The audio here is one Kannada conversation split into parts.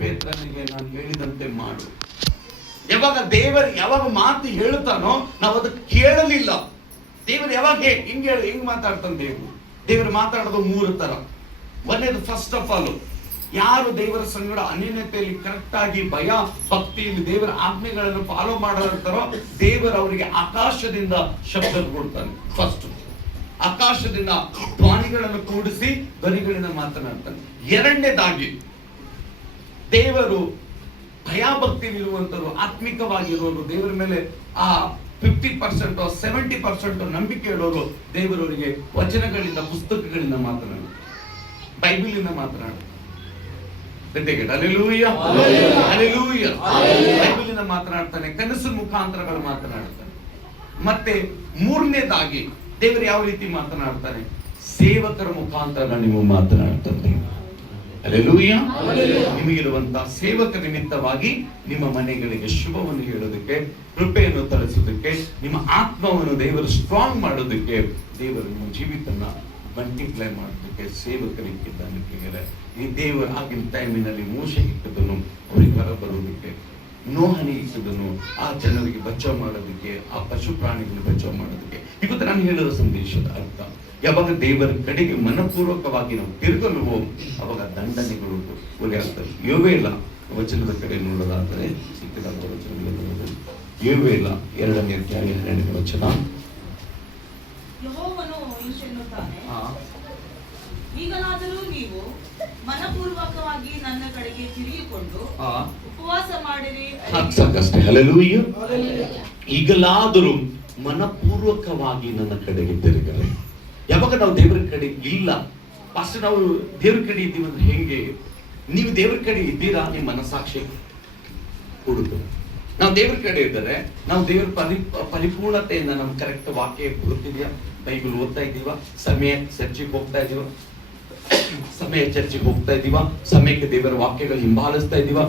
ಪೇತ್ರನಿಗೆ ನಾನು ಹೇಳಿದಂತೆ ಮಾಡು. ಯಾವಾಗ ಮಾತು ಹೇಳ್ತಾನೋ ನಾವು ಅದಕ್ಕೆ ಕೇಳಲಿಲ್ಲ. ದೇವರು ಯಾವಾಗ ಹೆಂಗ್ ಮಾತಾಡ್ತಾನೆ? ದೇವರು ಮಾತಾಡೋದು 3 ತರ. ಒಂದೇದು, ಫಸ್ಟ್ ಆಫ್ ಆಲ್, ಯಾರು ದೇವರ ಸಂಗಡ ಅನ್ಯೋನ್ಯತೆಯಲ್ಲಿ ಕರೆಕ್ಟ್ ಆಗಿ ಭಯ ಭಕ್ತಿಯಲ್ಲಿ ದೇವರ ಆಜ್ಞೆಗಳನ್ನು ಫಾಲೋ ಮಾಡಿರ್ತಾರೋ ದೇವರು ಅವರಿಗೆ ಆಕಾಶದಿಂದ ಶಬ್ದ ಕೊಡ್ತಾನೆ. ಫಸ್ಟ್ ಆಕಾಶದಿಂದ ಧ್ವನಿಗಳನ್ನು ಕೂಡಿಸಿ ಧ್ವನಿಗಳಿಂದ ಮಾತನಾಡ್ತಾನೆ. ಎರಡನೇದಾಗಿ, ದೇವರು ಭಯಭಕ್ತಿ ಇರುವಂತರು, ಆತ್ಮಿಕವಾಗಿರೋರು, ದೇವರ ಮೇಲೆ ಆ 50% 70% ನಂಬಿಕೆ ಇಡೋರು ದೇವರವರಿಗೆ ವಚನಗಳಿಂದ, ಪುಸ್ತಕಗಳಿಂದ ಮಾತನಾಡು, ಬೈಬಲಿಂದ ಮಾತನಾಡು. ಬೈಬಲಿಂದ ಮಾತನಾಡ್ತಾನೆ, ಕನಸು ಮುಖಾಂತರಗಳು ಮಾತನಾಡ್ತಾನೆ. ಮತ್ತೆ 3ನೇದಾಗಿ ದೇವರು ಯಾವ ರೀತಿ ಮಾತನಾಡ್ತಾನೆ? ಸೇವಕರ ಮುಖಾಂತರ ನೀವು ಮಾತನಾಡ್ತಾನೆ. ಹಲ್ಲೆಲೂಯಾ. ನಿಮಗಿರುವಂತಹ ಸೇವಕ ನಿಮಿತ್ತವಾಗಿ ನಿಮ್ಮ ಮನೆಗಳಿಗೆ ಶುಭವನ್ನು ಹೇಳೋದಕ್ಕೆ, ಕೃಪೆಯನ್ನು ತರಿಸೋದಕ್ಕೆ, ನಿಮ್ಮ ಆತ್ಮವನ್ನು ದೇವರು ಸ್ಟ್ರಾಂಗ್ ಮಾಡೋದಕ್ಕೆ, ದೇವರು ನಿಮ್ಮ ಜೀವಿತನ ಮಲ್ಟಿಪ್ಲೈ ಮಾಡೋದಕ್ಕೆ ಸೇವಕರಿಗಿದ್ದಾನೆ. ಈ ದೇವರು ಆಗಿನ ಟೈಮಿನಲ್ಲಿ ಮೋಶೆ ಇಟ್ಟದನ್ನು ಅವರಿಗೆ ಹೊರ ಬರೋದಕ್ಕೆ, ನೋಹನಿ ಇಟ್ಟದನ್ನು ಆ ಜನರಿಗೆ ಬಚಾವ್ ಮಾಡೋದಕ್ಕೆ, ಆ ಪಶು ಪ್ರಾಣಿಗಳನ್ನು ಬಚಾವ್ ಮಾಡೋದಕ್ಕೆ. ಇವತ್ತು ನಾನು ಹೇಳಿದ ಸಂದೇಶದ ಅರ್ಥ, ಯಾವಾಗ ದೇವರ ಕಡೆಗೆ ಮನಪೂರ್ವಕವಾಗಿ ನಾವು ತಿರುಗಲು ಅವಾಗ ದಂಡನೆಗಳು ಒಲೆಯಾಗ್ತವೆ. ಯೋವೇಲ ವಚನದ ಕಡೆ ನೋಡೋದಾದರೆ ಸಿಕ್ಕಿದಾಗ ವಚನಗಳು ಯೋವೇಲ 2ನೇ ಅಧ್ಯಾಯ 12ನೇ ವಚನ. ಯೆಹೋವನು ಇಂತೆನ್ನುತ್ತಾನೆ, ಈಗಲಾದರೂ ನೀವು ಮನಪೂರ್ವಕವಾಗಿ ನನ್ನ ಕಡೆಗೆ ತಿರುಗಿಕೊಂಡು ಉಪವಾಸ ಮಾಡಿರಿ. ಸಾಕಷ್ಟೇ. ಹಲ್ಲೆಲೂಯಾ. ಈಗಲಾದರೂ ಮನಪೂರ್ವಕವಾಗಿ ನನ್ನ ಕಡೆಗೆ ತಿರುಗಲಿ. ಯಾವಾಗ ನಾವು ದೇವರ ಕಡೆ ಇಲ್ಲ, ಫಸ್ಟ್ ನಾವು ದೇವರ ಕಡೆ ಇದ್ದೀವಿ ಅಂದ್ರೆ ಹೆಂಗೆ? ನೀವು ದೇವರ ಕಡೆ ಇದ್ದೀರಾ? ನಿಮ್ಮ ಮನಸ್ಸಾಕ್ಷಿ ಹುಡುಕು. ನಾವು ದೇವರ ಕಡೆ ಇದ್ದರೆ ನಾವು ದೇವರ ಪರಿಪೂರ್ಣತೆಯಿಂದ ನಮ್ಗೆ ಕರೆಕ್ಟ್ ವಾಕ್ಯ ಗೊತ್ತಿದ್ಯಾ? ಬೈಬಲ್ ಓದ್ತಾ ಇದ್ದೀವ? ಚರ್ಚಿಗೆ ಹೋಗ್ತಾ ಇದೀವ? ಚರ್ಚಿಗೆ ಹೋಗ್ತಾ ಇದೀವ? ಸಮಯಕ್ಕೆ ದೇವರ ವಾಕ್ಯಗಳು ಹಿಂಬಾಲಿಸ್ತಾ ಇದೀವ?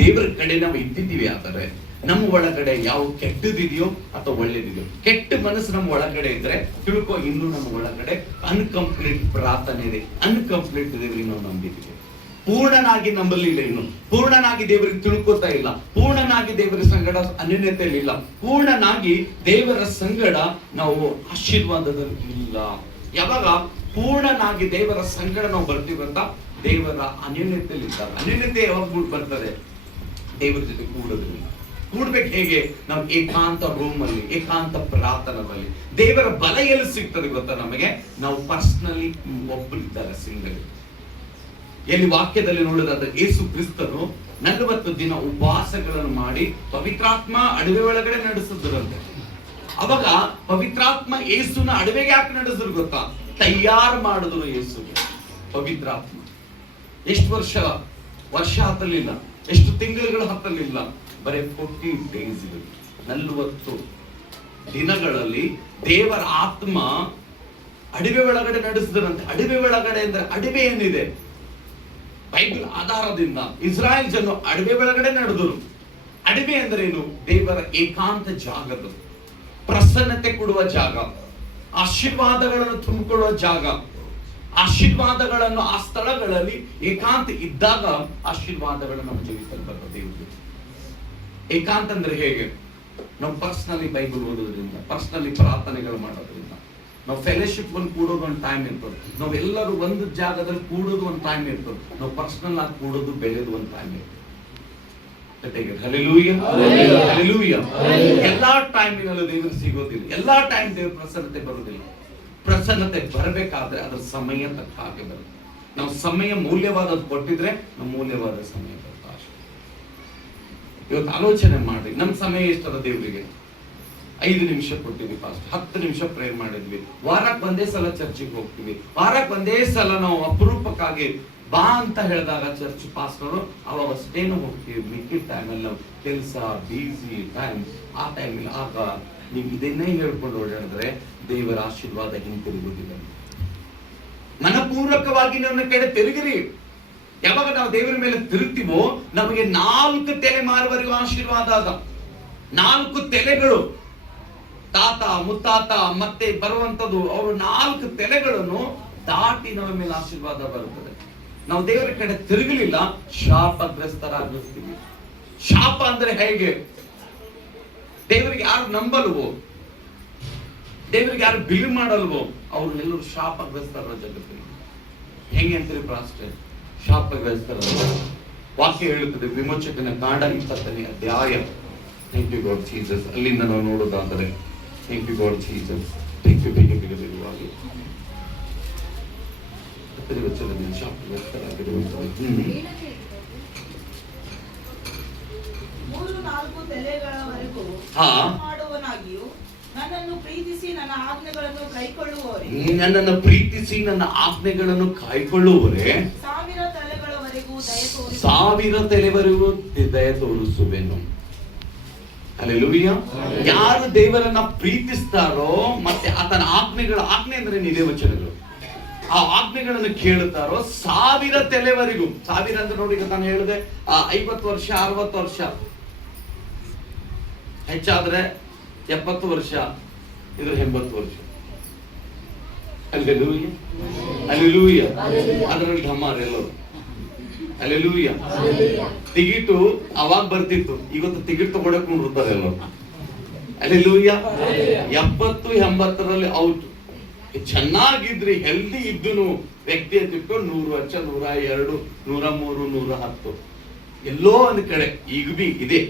ದೇವರ ಕಡೆ ನಾವು ಇದ್ದಿದ್ದೀವಿ. ಆದರೆ ನಮ್ಮ ಒಳಗಡೆ ಯಾವ ಕೆಟ್ಟದಿದೆಯೋ ಅಥವಾ ಒಳ್ಳೇದಿದೆಯೋ, ಕೆಟ್ಟ ಮನಸ್ಸು ನಮ್ಮ ಒಳಗಡೆ ಇದ್ರೆ ತಿಳ್ಕೊ, ಇನ್ನು ನಮ್ಮ ಒಳಗಡೆ ಅನ್ಕಂಪ್ಲೀಟ್ ಪ್ರಾರ್ಥನೆ ಇದೆ, ಅನ್ಕಂಪ್ಲೀಟ್ ದೇವರಿಗೆ ನಾವು ನಂಬಿದ್ದೀವಿ. ಪೂರ್ಣನಾಗಿ ನಂಬಲಿಲ್ಲ, ಇನ್ನು ಪೂರ್ಣನಾಗಿ ದೇವರಿಗೆ ತಿಳ್ಕೊತಾ ಇಲ್ಲ, ಪೂರ್ಣನಾಗಿ ದೇವರ ಸಂಗಡ ಅನ್ಯೋನ್ಯತೆಯಲ್ಲಿ ಇಲ್ಲ, ಪೂರ್ಣನಾಗಿ ದೇವರ ಸಂಗಡ ನಾವು ಆಶೀರ್ವಾದದಲ್ಲಿ ಇಲ್ಲ. ಯಾವಾಗ ಪೂರ್ಣನಾಗಿ ದೇವರ ಸಂಗಡ ನಾವು ಬರ್ತೀವಂತ ದೇವರ ಅನ್ಯೋನ್ಯತೆಯಲ್ಲಿ ಇದ್ದಾಗ, ಅನ್ಯೋನ್ಯತೆ ಯಾವಾಗ ಬರ್ತದೆ? ದೇವರ ಜೊತೆ ಕೂಡೋದ್ರಿಂದ. ಕೂಡ್ಬೇಕು ಹೇಗೆ? ನಾವು ಏಕಾಂತ ರೂಮ್ ಅಲ್ಲಿ, ಏಕಾಂತ ಪ್ರಾರ್ಥನದಲ್ಲಿ. ದೇವರ ಬಲ ಎಲ್ಲಿ ಸಿಗ್ತದೆ ಗೊತ್ತಾ ನಮಗೆ? ನಾವು ಪರ್ಸನಲಿ ಒಬ್ಬರಿದ್ದಾರೆ, ಸಿಂಗಲ್. ಎಲ್ಲಿ ವಾಕ್ಯದಲ್ಲಿ ನೋಡೋದಾದ್ರೆ ಯೇಸು ಕ್ರಿಸ್ತನು 40 ದಿನ ಉಪವಾಸಗಳನ್ನು ಮಾಡಿ ಪವಿತ್ರಾತ್ಮ ಅಡವೆ ಒಳಗಡೆ ನಡೆಸಿದ್ರಂತೆ. ಅವಾಗ ಪವಿತ್ರಾತ್ಮ ಯೇಸುನ ಅಡವೆಗೆ ಯಾಕೆ ನಡೆಸಿದ್ರು ಗೊತ್ತಾ? ತಯಾರು ಮಾಡಿದ್ರು ಯೇಸುಗೆ ಪವಿತ್ರಾತ್ಮ. ಎಷ್ಟು ವರ್ಷ ಹತ್ತಲಿಲ್ಲ, ಎಷ್ಟು ತಿಂಗಳುಗಳು ಹತ್ತಲಿಲ್ಲ, ಬರೀ 40 ಡೇಸ್ ಇದೆ. 40 ದಿನಗಳಲ್ಲಿ ದೇವರ ಆತ್ಮ ಅಡವೆ ಒಳಗಡೆ ನಡೆಸಿದ್ರಂತೆ. ಅಡವೆ ಒಳಗಡೆ ಅಂದ್ರೆ ಅಡವೆ ಏನಿದೆ? ಬೈಬಲ್ ಆಧಾರದಿಂದ ಇಸ್ರಾಯೇಲ್ ಜನ ಅಡವೆ ಒಳಗಡೆ ನಡೆದರು. ಅಡವೆ ಅಂದ್ರೆ ಏನು? ದೇವರ ಏಕಾಂತ ಜಾಗದ, ಪ್ರಸನ್ನತೆ ಕೊಡುವ ಜಾಗ, ಆಶೀರ್ವಾದಗಳನ್ನು ತುಂಬಿಕೊಳ್ಳುವ ಜಾಗ. ಆಶೀರ್ವಾದಗಳನ್ನು ಆ ಸ್ಥಳಗಳಲ್ಲಿ ಏಕಾಂತ ಇದ್ದಾಗ ಆಶೀರ್ವಾದಗಳು ನಮ್ಮ ಜೀವಿತದಲ್ಲಿ ಬರ್ತದೆ. ಏಕಾಂತ ಅಂದ್ರೆ ಹೇಗೆ? ನಾವು ಪರ್ಸನಲಿ ಬೈಬಲ್ ಓದೋದ್ರಿಂದ, ಪರ್ಸನಲಿ ಪ್ರಾರ್ಥನೆಗಳು ಮಾಡೋದ್ರಿಂದ, ನಾವು ಫೆಲೋಶಿಪ್ ಒಂದು ಕೂಡೋದು ಒಂದು ಟೈಮ್ ಇರ್ತದೆ, ನಾವು ಎಲ್ಲರೂ ಒಂದು ಜಾಗದಲ್ಲಿ ಕೂಡೋದು ಒಂದು ಟೈಮ್ ಇರ್ತದೆ, ನಾವು ಪರ್ಸನಲ್ ಆಗಿ ಕೂಡೋದು ಬೆಳೆಯೋದು ಒಂದು ಟೈಮ್ ಇರ್ತದೆ. ಎಲ್ಲಾ ಟೈಮಿನಲ್ಲೂ ದೇವರು ಸಿಗೋದಿಲ್ಲ, ಎಲ್ಲಾ ಟೈಮ್ ದೇವ್ರ ಪ್ರಸನ್ನತೆ ಬರುವುದಿಲ್ಲ. ಪ್ರಸನ್ನತೆ ಬರಬೇಕಾದ್ರೆ ಅದರ ಸಮಯ ತಕ್ಕ ಹಾಗೆ ಬರುತ್ತೆ. ನಾವು ಸಮಯ ಮೂಲ್ಯವಾದದ್ದು ಕೊಟ್ಟಿದ್ರೆ ನಮ್ಮ ಮೂಲ್ಯವಾದ ಸಮಯ ಬರುತ್ತೆ. ಇವತ್ತು ಆಲೋಚನೆ ಮಾಡಿ, ನಮ್ಮ ಸಮಯ ಎಷ್ಟದ ದೇವರಿಗೆ? 5 ನಿಮಿಷ ಕೊಟ್ಟಿದ್ವಿ, ಫಾಸ್ಟ್ 10 ನಿಮಿಷ ಪ್ರೇಯರ್ ಮಾಡಿದ್ವಿ, ವಾರಕ್ಕೆ ಒಂದೇ ಸಲ ಚರ್ಚಿಗೆ ಹೋಗ್ತೀವಿ, ವಾರಕ್ಕೆ ಒಂದೇ ಸಲ ನಾವು ಅಪರೂಪಕ್ಕಾಗಿ ಬಾ ಅಂತ ಹೇಳಿದಾಗ ಚರ್ಚ್ ಪಾಸ್ಟರು ಅವಾಗ ಅಷ್ಟೇನು ಹೋಗ್ತೀವಿ. ಮಿಕ್ಕಿದ ಟೈಮಲ್ಲಿ ನಾವು ಕೆಲಸ, ಬಿಸಿ ಟೈಮ್, ಆ ಟೈಮಲ್ಲಿ ಆಗ ನೀವು ಇದನ್ನೇ ಹೇಳ್ಕೊಂಡು ಓಡಾಡಿದ್ರೆ ದೇವರ ಆಶೀರ್ವಾದ ಹಿಂತಿರುಗುವುದಿಲ್ಲ. ಮನಪೂರ್ವಕವಾಗಿ ನನ್ನ ಕಡೆ ತಿರುಗಿರಿ. ಯಾವಾಗ ನಾವು ದೇವರ ಮೇಲೆ ತಿರುಗ್ತೀವೋ ನಮಗೆ 4 ತಲೆಮಾರುವರೆಗೂ ಆಶೀರ್ವಾದ ಅದ. 4 ತಲೆಗಳು, ತಾತ ಮುತ್ತಾತ ಮತ್ತೆ ಬರುವಂತದ್ದು, ಅವರು 4 ತಲೆಗಳನ್ನು ದಾಟಿ ನಮ್ಮ ಮೇಲೆ ಆಶೀರ್ವಾದ ಬರುತ್ತದೆ. ನಾವು ದೇವರ ಕಡೆ ತಿರುಗಲಿಲ್ಲ, ಶಾಪಗ್ರಸ್ತರಾಗಿರ್ತೀವಿ. ಶಾಪ ಅಂದ್ರೆ ಹೇಗೆ? ದೇವರಿಗೆ ಯಾರು ನಂಬಲ್ವೋ, ದೇವರಿಗೆ ಯಾರು ಬಿಲ್ ಮಾಡಲ್ವೋ ಅವ್ರನ್ನೆಲ್ಲರೂ ಶಾಪಗ್ರಸ್ತರ ಜಗತ್ತಿನ. ಹೆಂಗೆ ಅಂತೀರಿ ಪ್ರಾಸ್ಟರ್? ಶಾಪಗ್ರಸ್ತರ ವಾಕ್ಯ ಹೇಳುತ್ತದೆ, ವಿಮೋಚಕನ ಕಾಂಡ 20ನೇ ಅಧ್ಯಾಯ. Thank you God Jesus. ಅಲ್ಲಿಂದ ನಾವು ನೋಡೋದಾದರೆ thank you God Jesus. Thank you. ಬೇಗ ಬಿಡುವಾಗಿ ಶಾಪಗ್ರಸ್ತರಾಗಿರುವಂತಹ 3-4 ತಲೆಗಳವರೆಗೂ ಮಾಡುವನಾಗಿಯೂ ನನ್ನನ್ನು ಪ್ರೀತಿಸಿ ನನ್ನ ಆಜ್ಞೆಗಳನ್ನು ಕೈಕೊಳ್ಳುವವರೇ, ನನ್ನನ್ನು ಪ್ರೀತಿಸಿ ನನ್ನ ಆಜ್ಞೆಗಳನ್ನು ಕಾಯ್ಕೊಳ್ಳುವವರೇ 1000 ತಲೆಗಳವರೆಗೂ ದಯ ತೋರಿಸುವೆನು. ಹಲ್ಲೆಲೂಯಾ. ಯಾರು ದೇವರನ್ನ ಪ್ರೀತಿಸ್ತಾರೋ ಮತ್ತೆ ಆತನ ಆಜ್ಞೆ ಅಂದ್ರೆ ನಿಜ ವಚನಗಳು, ಆ ಆಜ್ಞೆಗಳನ್ನು ಕೇಳುತ್ತಾರೋ 1000 ತಲೆವರೆಗೂ. 1000 ಅಂದ್ರೆ ನೋಡಿ, ನಾನು ಹೇಳಿದೆ 50 ವರ್ಷ 60 ವರ್ಷ, ಹೆಚ್ಚಾದ್ರೆ 70 ವರ್ಷ, ಇದು 80 ವರ್ಷ. Hallelujah, hallelujah. ಅದರಲ್ಲಿ ಧಮಾರ್ ಎಲ್ಲರೂ. ಹಲ್ಲೆಲೂಯಾ. ಟಿಕೆಟು ಅವಾಗ ಬರ್ತಿತ್ತು, ಇವತ್ತು ಟಿಕೆಟ್ ತಗೊಳಕ್ ನೋಡ್ತಾರೆ ಎಲ್ಲರೂ. ಹಲ್ಲೆಲೂಯಾ. 70-80ರಲ್ಲಿ ಔಟ್. ಚೆನ್ನಾಗಿದ್ರಿ, ಹೆಲ್ದಿ ಇದ್ದು ವ್ಯಕ್ತಿ ತಿಳ್ಕೊಂಡು 100 ವರ್ಷ, 102, 103, 110 ಎಲ್ಲೋ ಒಂದು ಕಡೆ ಈಗ ಬಿ ಇದೆ,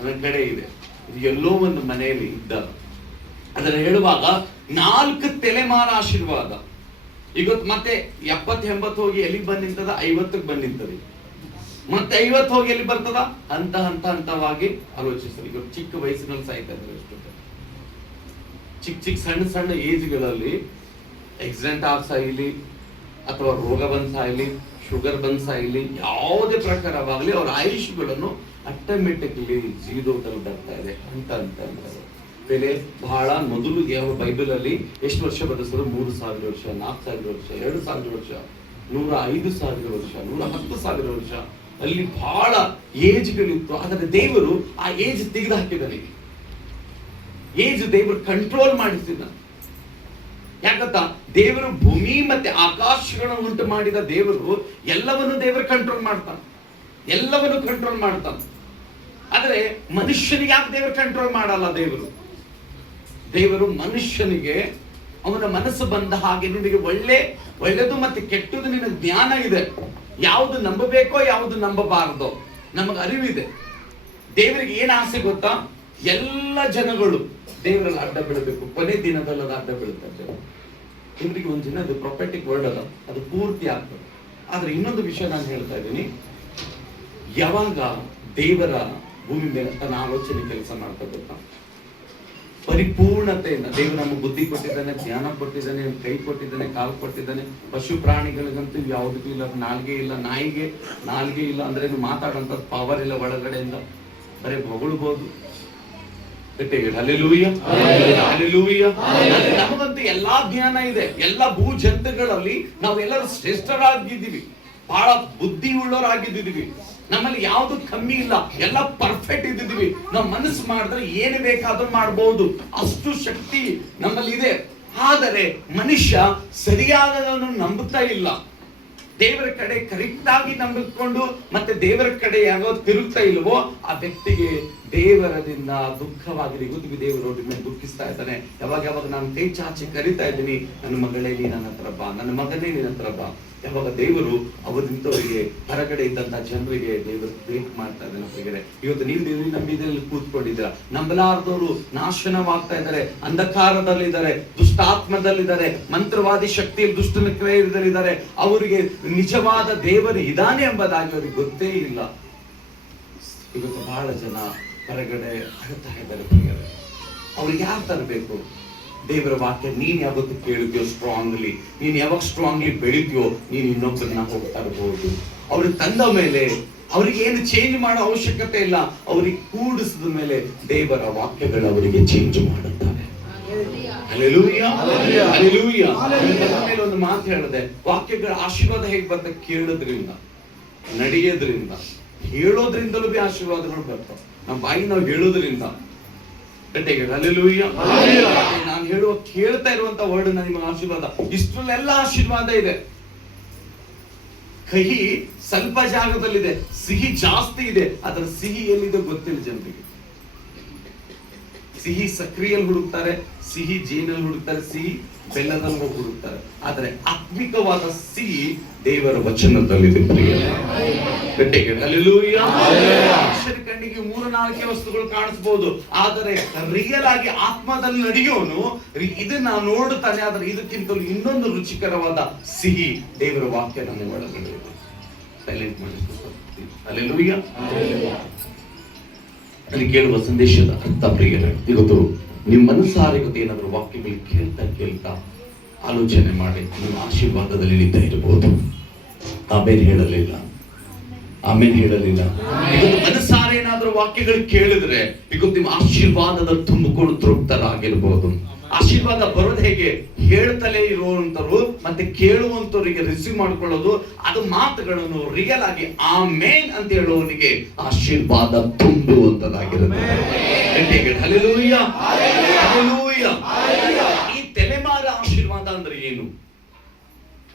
ಒಂದ್ ಕಡೆ ಇದೆ. ಇದು ಎಲ್ಲೋ ಒಂದು ಮನೆಯಲ್ಲಿ ಇದ್ದಾಗ ಅದನ್ನ ಹೇಳುವಾಗ 4 ತಲೆಮಾರ ಆಶೀರ್ವಾದ. ಇವತ್ತು ಮತ್ತೆ 70-80 ಹೋಗಿ ಎಲ್ಲಿಗೆ ಬಂದ್ ನಿಂತದ? 50ಕ್ಕೆ ಬಂದ್ ನಿಂತದೆ. ಮತ್ತೆ 50 ಹೋಗಿ ಎಲ್ಲಿ ಬರ್ತದ? ಹಂತವಾಗಿ ಆಲೋಚಿಸ್ತಾರೆ. ಈಗ ಚಿಕ್ಕ ವಯಸ್ಸಿನಲ್ಲಿ ಸಾಯ್ತಾ ಇದ್ದಾರೆ ಎಷ್ಟು ಚಿಕ್ಕ ಸಣ್ಣ ಏಜ್ಗಳಲ್ಲಿ ಆಕ್ಸಿಡೆಂಟ್ ಆಗಿ ಸಾಯಿಲಿ, ಅಥವಾ ರೋಗ ಬಂದ್ ಸಾಯಿಲಿ, ಶುಗರ್ ಬಂದ್ ಸಾಯಿಲಿ, ಯಾವುದೇ ಪ್ರಕಾರವಾಗಲಿ ಅವ್ರ ಆಯುಷ್ಗಳನ್ನು ಆಟೋಮೆಟಿಕ್ಲಿ ಜೀರೋದಲ್ಲಿ ಬರ್ತಾ ಇದೆ ಅಂತ ಬೆಲೆ ಬಹಳ. ಮೊದಲು ಯಾವ ಬೈಬಲ್ ಅಲ್ಲಿ ಎಷ್ಟು ವರ್ಷ ಬದಲಿಸಿದ್ರು? 3000 ವರ್ಷ, 4000 ವರ್ಷ, 2000 ವರ್ಷ, 105,000 ವರ್ಷ, 110,000 ವರ್ಷ. ಅಲ್ಲಿ ಬಹಳ ಏಜ್ಗಳಿತ್ತು. ಆದರೆ ದೇವರು ಆ ಏಜ್ ತೆಗೆದು ಹಾಕಿದ್ದಾನೆ. ಏಜ್ ದೇವರು ಕಂಟ್ರೋಲ್ ಮಾಡಿಸಿದ. ಯಾಕಂತ ದೇವರು ಭೂಮಿ ಮತ್ತೆ ಆಕಾಶಗಳನ್ನು ಉಂಟು ಮಾಡಿದ ದೇವರು ಎಲ್ಲವನ್ನು ದೇವರು ಕಂಟ್ರೋಲ್ ಮಾಡ್ತಾನೆ, ಎಲ್ಲವನ್ನು ಕಂಟ್ರೋಲ್ ಮಾಡ್ತಾನೆ. ಆದ್ರೆ ಮನುಷ್ಯನಿಗೆ ಯಾಕೆ ದೇವರು ಕಂಟ್ರೋಲ್ ಮಾಡಲ್ಲ? ದೇವರು ಮನುಷ್ಯನಿಗೆ ಅವನ ಮನಸ್ಸು ಬಂದ ಹಾಗೆ, ನಿನಗೆ ಒಳ್ಳೆದು ಮತ್ತೆ ಕೆಟ್ಟದ್ದು ನಿನಗೆ ಜ್ಞಾನ ಇದೆ, ಯಾವುದು ನಂಬಬೇಕೋ ಯಾವುದು ನಂಬಬಾರದೋ ನಮಗೆ ಅರಿವಿದೆ. ದೇವರಿಗೆ ಏನ್ ಆಸೆ ಗೊತ್ತಾ? ಎಲ್ಲ ಜನಗಳು ದೇವರಲ್ಲಿ ಅಡ್ಡ ಬೀಳಬೇಕು. ಕೊನೆ ದಿನದಲ್ಲಿ ಅದು ಅಡ್ಡ ಬೀಳುತ್ತೆ. ಇವ್ರಿಗೆ ಒಂದು ದಿನ ಅದು ಪ್ರೊಫೆಟಿಕ್ ವರ್ಡ್ ಅದ, ಅದು ಪೂರ್ತಿ ಆಗ್ತದೆ. ಆದ್ರೆ ಇನ್ನೊಂದು ವಿಷಯ ನಾನು ಹೇಳ್ತಾ ಇದ್ದೀನಿ, ಯಾವಾಗ ದೇವರ ಭೂಮಿ ಮೇಲೆ ತನ್ನ ಆಲೋಚನೆ ಕೆಲಸ ಮಾಡ್ತಾ ಗೊತ್ತಾ? ಪರಿಪೂರ್ಣತೆಯಿಂದ ದೇವರು ನಮಗೆ ಬುದ್ಧಿ ಕೊಟ್ಟಿದ್ದಾನೆ, ಜ್ಞಾನ ಕೊಟ್ಟಿದ್ದಾನೆ, ಕೈ ಕೊಟ್ಟಿದ್ದಾನೆ, ಕಾಲು ಕೊಟ್ಟಿದ್ದಾನೆ. ಪಶು ಪ್ರಾಣಿಗಳಿಗಂತೂ ಯಾವುದಕ್ಕೂ ಇಲ್ಲ, ನಾಲ್ಗೆ ಇಲ್ಲ. ನಾಯಿಗೆ ನಾಲ್ಗೆ ಇಲ್ಲ ಅಂದ್ರೆ ಮಾತಾಡೋಂಥ ಪವರ್ ಇಲ್ಲ ಒಳಗಡೆಯಿಂದ, ಬರೀ ಹೊಗಳ್ಬೋದು. Hallelujah, hallelujah. ನಮಗಂತೂ ಎಲ್ಲಾ ಜ್ಞಾನ ಇದೆ. ಎಲ್ಲ ಭೂ ಜಂತುಗಳಲ್ಲಿ ನಾವೆಲ್ಲರೂ ಶ್ರೇಷ್ಠರಾಗಿದ್ದೀವಿ, ಬಹಳ ಬುದ್ಧಿ ಉಳ್ಳವರಾಗಿದ್ದೀವಿ. ನಮ್ಮಲ್ಲಿ ಯಾವುದು ಕಮ್ಮಿ ಇಲ್ಲ, ಎಲ್ಲ ಪರ್ಫೆಕ್ಟ್ ಇದ್ದಿದ್ದೀವಿ. ನಾವು ಮನಸ್ಸು ಮಾಡಿದ್ರೆ ಏನು ಬೇಕಾದ್ರೂ ಮಾಡಬಹುದು, ಅಷ್ಟು ಶಕ್ತಿ ನಮ್ಮಲ್ಲಿ ಇದೆ. ಆದರೆ ಮನುಷ್ಯ ಸರಿಯಾದದನ್ನು ನಂಬುತ್ತಾ ಇಲ್ಲ. ದೇವರ ಕಡೆ ಕರೆಕ್ಟ್ ಆಗಿ ನಂಬಿಕೊಂಡು ಮತ್ತೆ ದೇವರ ಕಡೆ ಯಾವಾಗ ತಿರುಗ್ತಾ ಇಲ್ವೋ ಆ ವ್ಯಕ್ತಿಗೆ ದೇವರದಿಂದ ದುಃಖವಾಗಿದೆ. ಇವತ್ತಿಗೆ ದೇವರು ಮೇಲೆ ದುಃಖಿಸ್ತಾ ಇದ್ದಾನೆ. ಯಾವಾಗ ನಾನು ಕೈ ಚಾಚಿ ಕರಿತಾ ಇದ್ದೀನಿ, ನನ್ನ ಮಗಳೇ ನೀ ನನ್ನ ಹತ್ರ ಬಾ, ನನ್ನ ಮಗನೇ ನಿನ್ನ ಹತ್ರ ಬಾ. ಯಾವಾಗ ದೇವರು ಅವರಿಂತವರಿಗೆ ಹೊರಗಡೆ ಇದ್ದಂತ ಜನರಿಗೆ ದೇವರು ಬ್ರೇಕ್ ಮಾಡ್ತಾ ಇದ್ದಾನೆ. ಇವತ್ತು ನೀವು ದೇವರಿಗೆ ನಂಬಿದಲ್ಲಿ ಕೂತ್ಕೊಂಡಿದ್ದೀರಾ, ನಂಬಲಾರದವರು ನಾಶನವಾಗ್ತಾ ಇದ್ದಾರೆ, ಅಂಧಕಾರದಲ್ಲಿದ್ದಾರೆ, ದುಷ್ಟಾತ್ಮದಲ್ಲಿದ್ದಾರೆ, ಮಂತ್ರವಾದಿ ಶಕ್ತಿಯಲ್ಲಿ ದುಷ್ಟನ ಕ್ರಿಯೆಯಲ್ಲಿದ್ದಾರೆ. ಅವರಿಗೆ ನಿಜವಾದ ದೇವರು ಇದಾನೆ ಎಂಬುದಾಗಿ ಅವ್ರಿಗೆ ಗೊತ್ತೇ ಇಲ್ಲ. ಇವತ್ತು ಬಹಳ ಜನ ಹೊರಗಡೆ ಅಳ್ತಾ ಇದ್ದಾರೆ. ಅವ್ರಿಗೆ ಯಾರು ತರಬೇಕು? ದೇವರ ವಾಕ್ಯ ನೀನ್ ಯಾವತ್ತು ಕೇಳಿದ್ಯೋ ಸ್ಟ್ರಾಂಗ್ಲಿ, ನೀನ್ ಯಾವಾಗ ಸ್ಟ್ರಾಂಗ್ಲಿ ಬೆಳಿತೀಯೋ ನೀನ್ ಇನ್ನೊಬ್ಬರನ್ನ ಹೋಗ್ತಾ ಇರಬಹುದು. ಅವ್ರಿಗೆ ತಂದ ಮೇಲೆ ಅವ್ರಿಗೆ ಏನು ಚೇಂಜ್ ಮಾಡೋ ಅವಶ್ಯಕತೆ ಇಲ್ಲ. ಅವ್ರಿಗೆ ಕೂಡಿಸಿದ ಮೇಲೆ ದೇವರ ವಾಕ್ಯಗಳು ಅವರಿಗೆ ಚೇಂಜ್ ಮಾಡುತ್ತವೆ. Hallelujah, hallelujah. ಮೇಲೆ ಒಂದು ಮಾತು ಹೇಳಿದೆ, ವಾಕ್ಯಗಳ ಆಶೀರ್ವಾದ ಹೇಗೆ ಬರ್ತದೆ? ಕೇಳೋದ್ರಿಂದ, ನಡೆಯೋದ್ರಿಂದ, ಹೇಳೋದ್ರಿಂದಲೂ ಬಿ ಆಶೀರ್ವಾದಗಳು ಬರ್ತವೆ. ನಮ್ಮ ಬಾಯಿ ನಾವು ಹೇಳೋದ್ರಿಂದ. ಹಲ್ಲೆಲೂಯಾ. ನಾನು ಹೇಳುವ ಕೇಳ್ತಾ ಇರುವಂತ ವರ್ಡ್ ನಿಮಗೆ ಆಶೀರ್ವಾದ. ಇಷ್ಟರಲ್ಲೆಲ್ಲ ಆಶೀರ್ವಾದ ಇದೆ. ಕಹಿ ಸ್ವಲ್ಪ ಜಾಗದಲ್ಲಿದೆ, ಸಿಹಿ ಜಾಸ್ತಿ ಇದೆ. ಅದರ ಸಿಹಿ ಎಲ್ಲಿದೆ ಗೊತ್ತಿಲ್ಲ ಜನರಿಗೆ. ಸಿಹಿ ಸಕ್ರಿಯಲ್ಲಿ ಹುಡುಕ್ತಾರೆ, ಸಿಹಿ ಜೇನಲ್ಲಿ ಹುಡುಕ್ತಾರೆ, ಸಿಹಿ ಬೆಲ್ಲದಲ್ಲಿ ಹೋಗಿ ಹುಡುಕ್ತಾರೆ. ಆದರೆ ಆತ್ಮಿಕವಾದ ಸಿಹಿ ದೇವರ ವಚನದಲ್ಲಿದೆ ಪ್ರಿಯರೇ. ಹಲ್ಲೆಲೂಯಾ. ಮನುಷ್ಯರ ಕಣ್ಣಿಗೆ 3-4 ವಸ್ತುಗಳು ಕಾಣಿಸಬಹುದು, ಆದರೆ ರಿಯಲ್ ಆಗಿ ಆತ್ಮದಲ್ಲಿ ನಡೆಯೋನು ಇದನ್ನ ನೋಡುತ್ತಾನೆ. ಆದರೆ ಇದಕ್ಕಿಂತಲೂ ಇನ್ನೊಂದು ರುಚಿಕರವಾದ ಸಿಹಿ ದೇವರ ವಾಕ್ಯ ನಮ್ಮ ಒಳಗಡೆ ಇದೆ. ಸೈಲೆಂಟ್ ಮಾಡಿ. ಹಲ್ಲೆಲೂಯಾ. ಅಲ್ಲಿ ಕೇಳುವ ಸಂದೇಶದ ಅರ್ಥ ಪ್ರಿಯರೇ, ಇವತ್ತು ನಿಮ್ಮ ಮನಸ್ಸಾರೆ ಇವತ್ತು ಏನಾದರೂ ವಾಕ್ಯಗಳು ಕೇಳ್ತಾ ಆಲೋಚನೆ ಮಾಡಿ ನಿಮ್ಮ ಆಶೀರ್ವಾದದಲ್ಲಿ ಇಳಿತಾ ಇರಬಹುದು. ಆಮೇಲೆ ಹೇಳಲಿಲ್ಲ. ಇವತ್ತು ಮನಸ್ಸಾರೆ ಏನಾದರೂ ವಾಕ್ಯಗಳು ಕೇಳಿದ್ರೆ ಇವತ್ತು ನಿಮ್ಮ ಆಶೀರ್ವಾದದ ತುಂಬಿಕೊಂಡು ತೃಪ್ತರಾಗಿರ್ಬೋದು. ಆಶೀರ್ವಾದ ಬರೋದು ಹೇಗೆ? ಹೇಳ್ತಲೇ ಇರುವಂತರು ಮತ್ತೆ ಕೇಳುವಂತವರಿಗೆ ರಿಸೀವ್ ಮಾಡ್ಕೊಳ್ಳೋದು, ಅದು ಮಾತುಗಳನ್ನು ರಿಯಲ್ ಆಗಿ ಆಮೇನ್ ಅಂತ ಹೇಳುವವನಿಗೆ ಆಶೀರ್ವಾದ ತುಂಬುವಂತದ್ದಾಗಿರುತ್ತೆ. ಹಲ್ಲೆಲೂಯಾ. ಹಲ್ಲೆಲೂಯಾ. ಈ ತಲೆಮಾರ ಆಶೀರ್ವಾದ ಅಂದ್ರೆ ಏನು?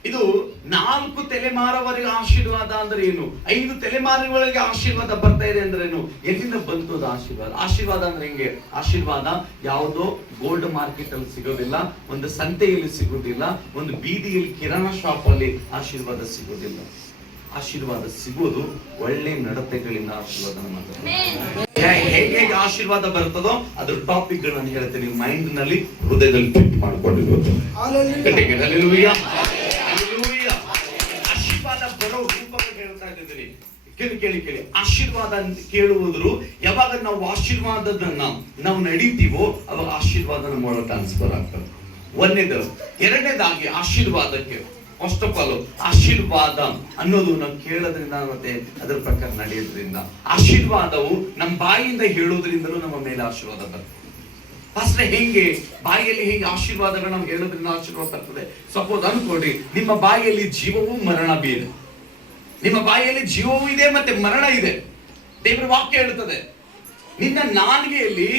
ಇದು 4 ತಲೆಮಾರವರೆಗೆ ಆಶೀರ್ವಾದ ಅಂದ್ರೆ ಏನು? 5 ತಲೆಮಾರುಗಳಿಗೆ ಆಶೀರ್ವಾದ ಬರ್ತಾ ಇದೆ ಅಂದ್ರೆ ಏನು? ಎಲ್ಲಿಂದ ಬಂತು ಅದು ಆಶೀರ್ವಾದ? ಆಶೀರ್ವಾದ ಅಂದ್ರೆ ಹೆಂಗೆ? ಆಶೀರ್ವಾದ ಯಾವುದೋ ಗೋಲ್ಡ್ ಮಾರ್ಕೆಟ್ ಅಲ್ಲಿ ಸಿಗೋದಿಲ್ಲ, ಒಂದು ಸಂತೆಯಲ್ಲಿ ಸಿಗೋದಿಲ್ಲ, ಒಂದು ಬೀದಿಯಲ್ಲಿ ಕಿರಾಣಾ ಶಾಪ್ ಅಲ್ಲಿ ಆಶೀರ್ವಾದ ಸಿಗೋದಿಲ್ಲ. ಆಶೀರ್ವಾದ ಸಿಗೋದು ಒಳ್ಳೆ ನಡತೆಗಳಿಂದ ಆಶೀರ್ವಾದ ಹೇಗೆ ಆಶೀರ್ವಾದ ಬರ್ತದೋ ಅದ್ರ ಟಾಪಿಕ್ ಗಳನ್ನು ಹೇಳ್ತೇನೆ. ನೀವು ಮೈಂಡ್ ನಲ್ಲಿ, ಹೃದಯದಲ್ಲಿ ಫಿಟ್ ಮಾಡ್ಕೊಂಡಿರ್ಬೋದು. ಆಶೀರ್ವಾದ ಬರೋ ರೂಪಗಳು ಹೇಳ್ತಾ ಇದ್ದೀನಿ. ಕೇಳಿ. ಆಶೀರ್ವಾದ ಕೇಳುವುದ್ರು ಯಾವಾಗ ನಾವು ಆಶೀರ್ವಾದದನ್ನ ನಾವು ನಡೀತೀವೋ ಅವಾಗ ಆಶೀರ್ವಾದ ನಮ್ಮ ಒಳಗೆ ಟ್ರಾನ್ಸ್ಫರ್ ಆಗ್ತದೆ. ಒಂದನೇದು. ಎರಡನೇದಾಗಿ ಆಶೀರ್ವಾದಕ್ಕೆ ಫಸ್ಟ್ ಆಫ್ ಆಲ್ ಆಶೀರ್ವಾದ ಅನ್ನೋದು ನಾವು ಕೇಳೋದ್ರಿಂದ ಮತ್ತೆ ಅದರ ಪ್ರಕಾರ ನಡೆಯೋದ್ರಿಂದ, ಆಶೀರ್ವಾದವು ನಮ್ಮ ಬಾಯಿಯಿಂದ ಹೇಳೋದ್ರಿಂದಲೂ ನಮ್ಮ ಮೇಲೆ ಆಶೀರ್ವಾದ ಬರ್ತದೆ. ಫಸ್ಟ್ ಹೆಂಗೆ ಬಾಯಿಯಲ್ಲಿ ಹೇಗೆ ಆಶೀರ್ವಾದಗಳು ನಾವು ಹೇಳೋದ್ರಿಂದ ಆಶೀರ್ವಾದ ಬರ್ತದೆ? ಸಪೋಸ್ ಅನ್ಕೊಡಿ, ನಿಮ್ಮ ಬಾಯಿಯಲ್ಲಿ ಜೀವವೂ ಮರಣ ಬೇರೆ. ನಿಮ್ಮ ಬಾಯಿಯಲ್ಲಿ ಜೀವವೂ ಇದೆ ಮತ್ತೆ ಮರಣ ಇದೆ. ದೇವರ ವಾಕ್ಯ ಹೇಳುತ್ತದೆ ನಿನ್ನ ನಾಲಿಗೆಯಲ್ಲಿ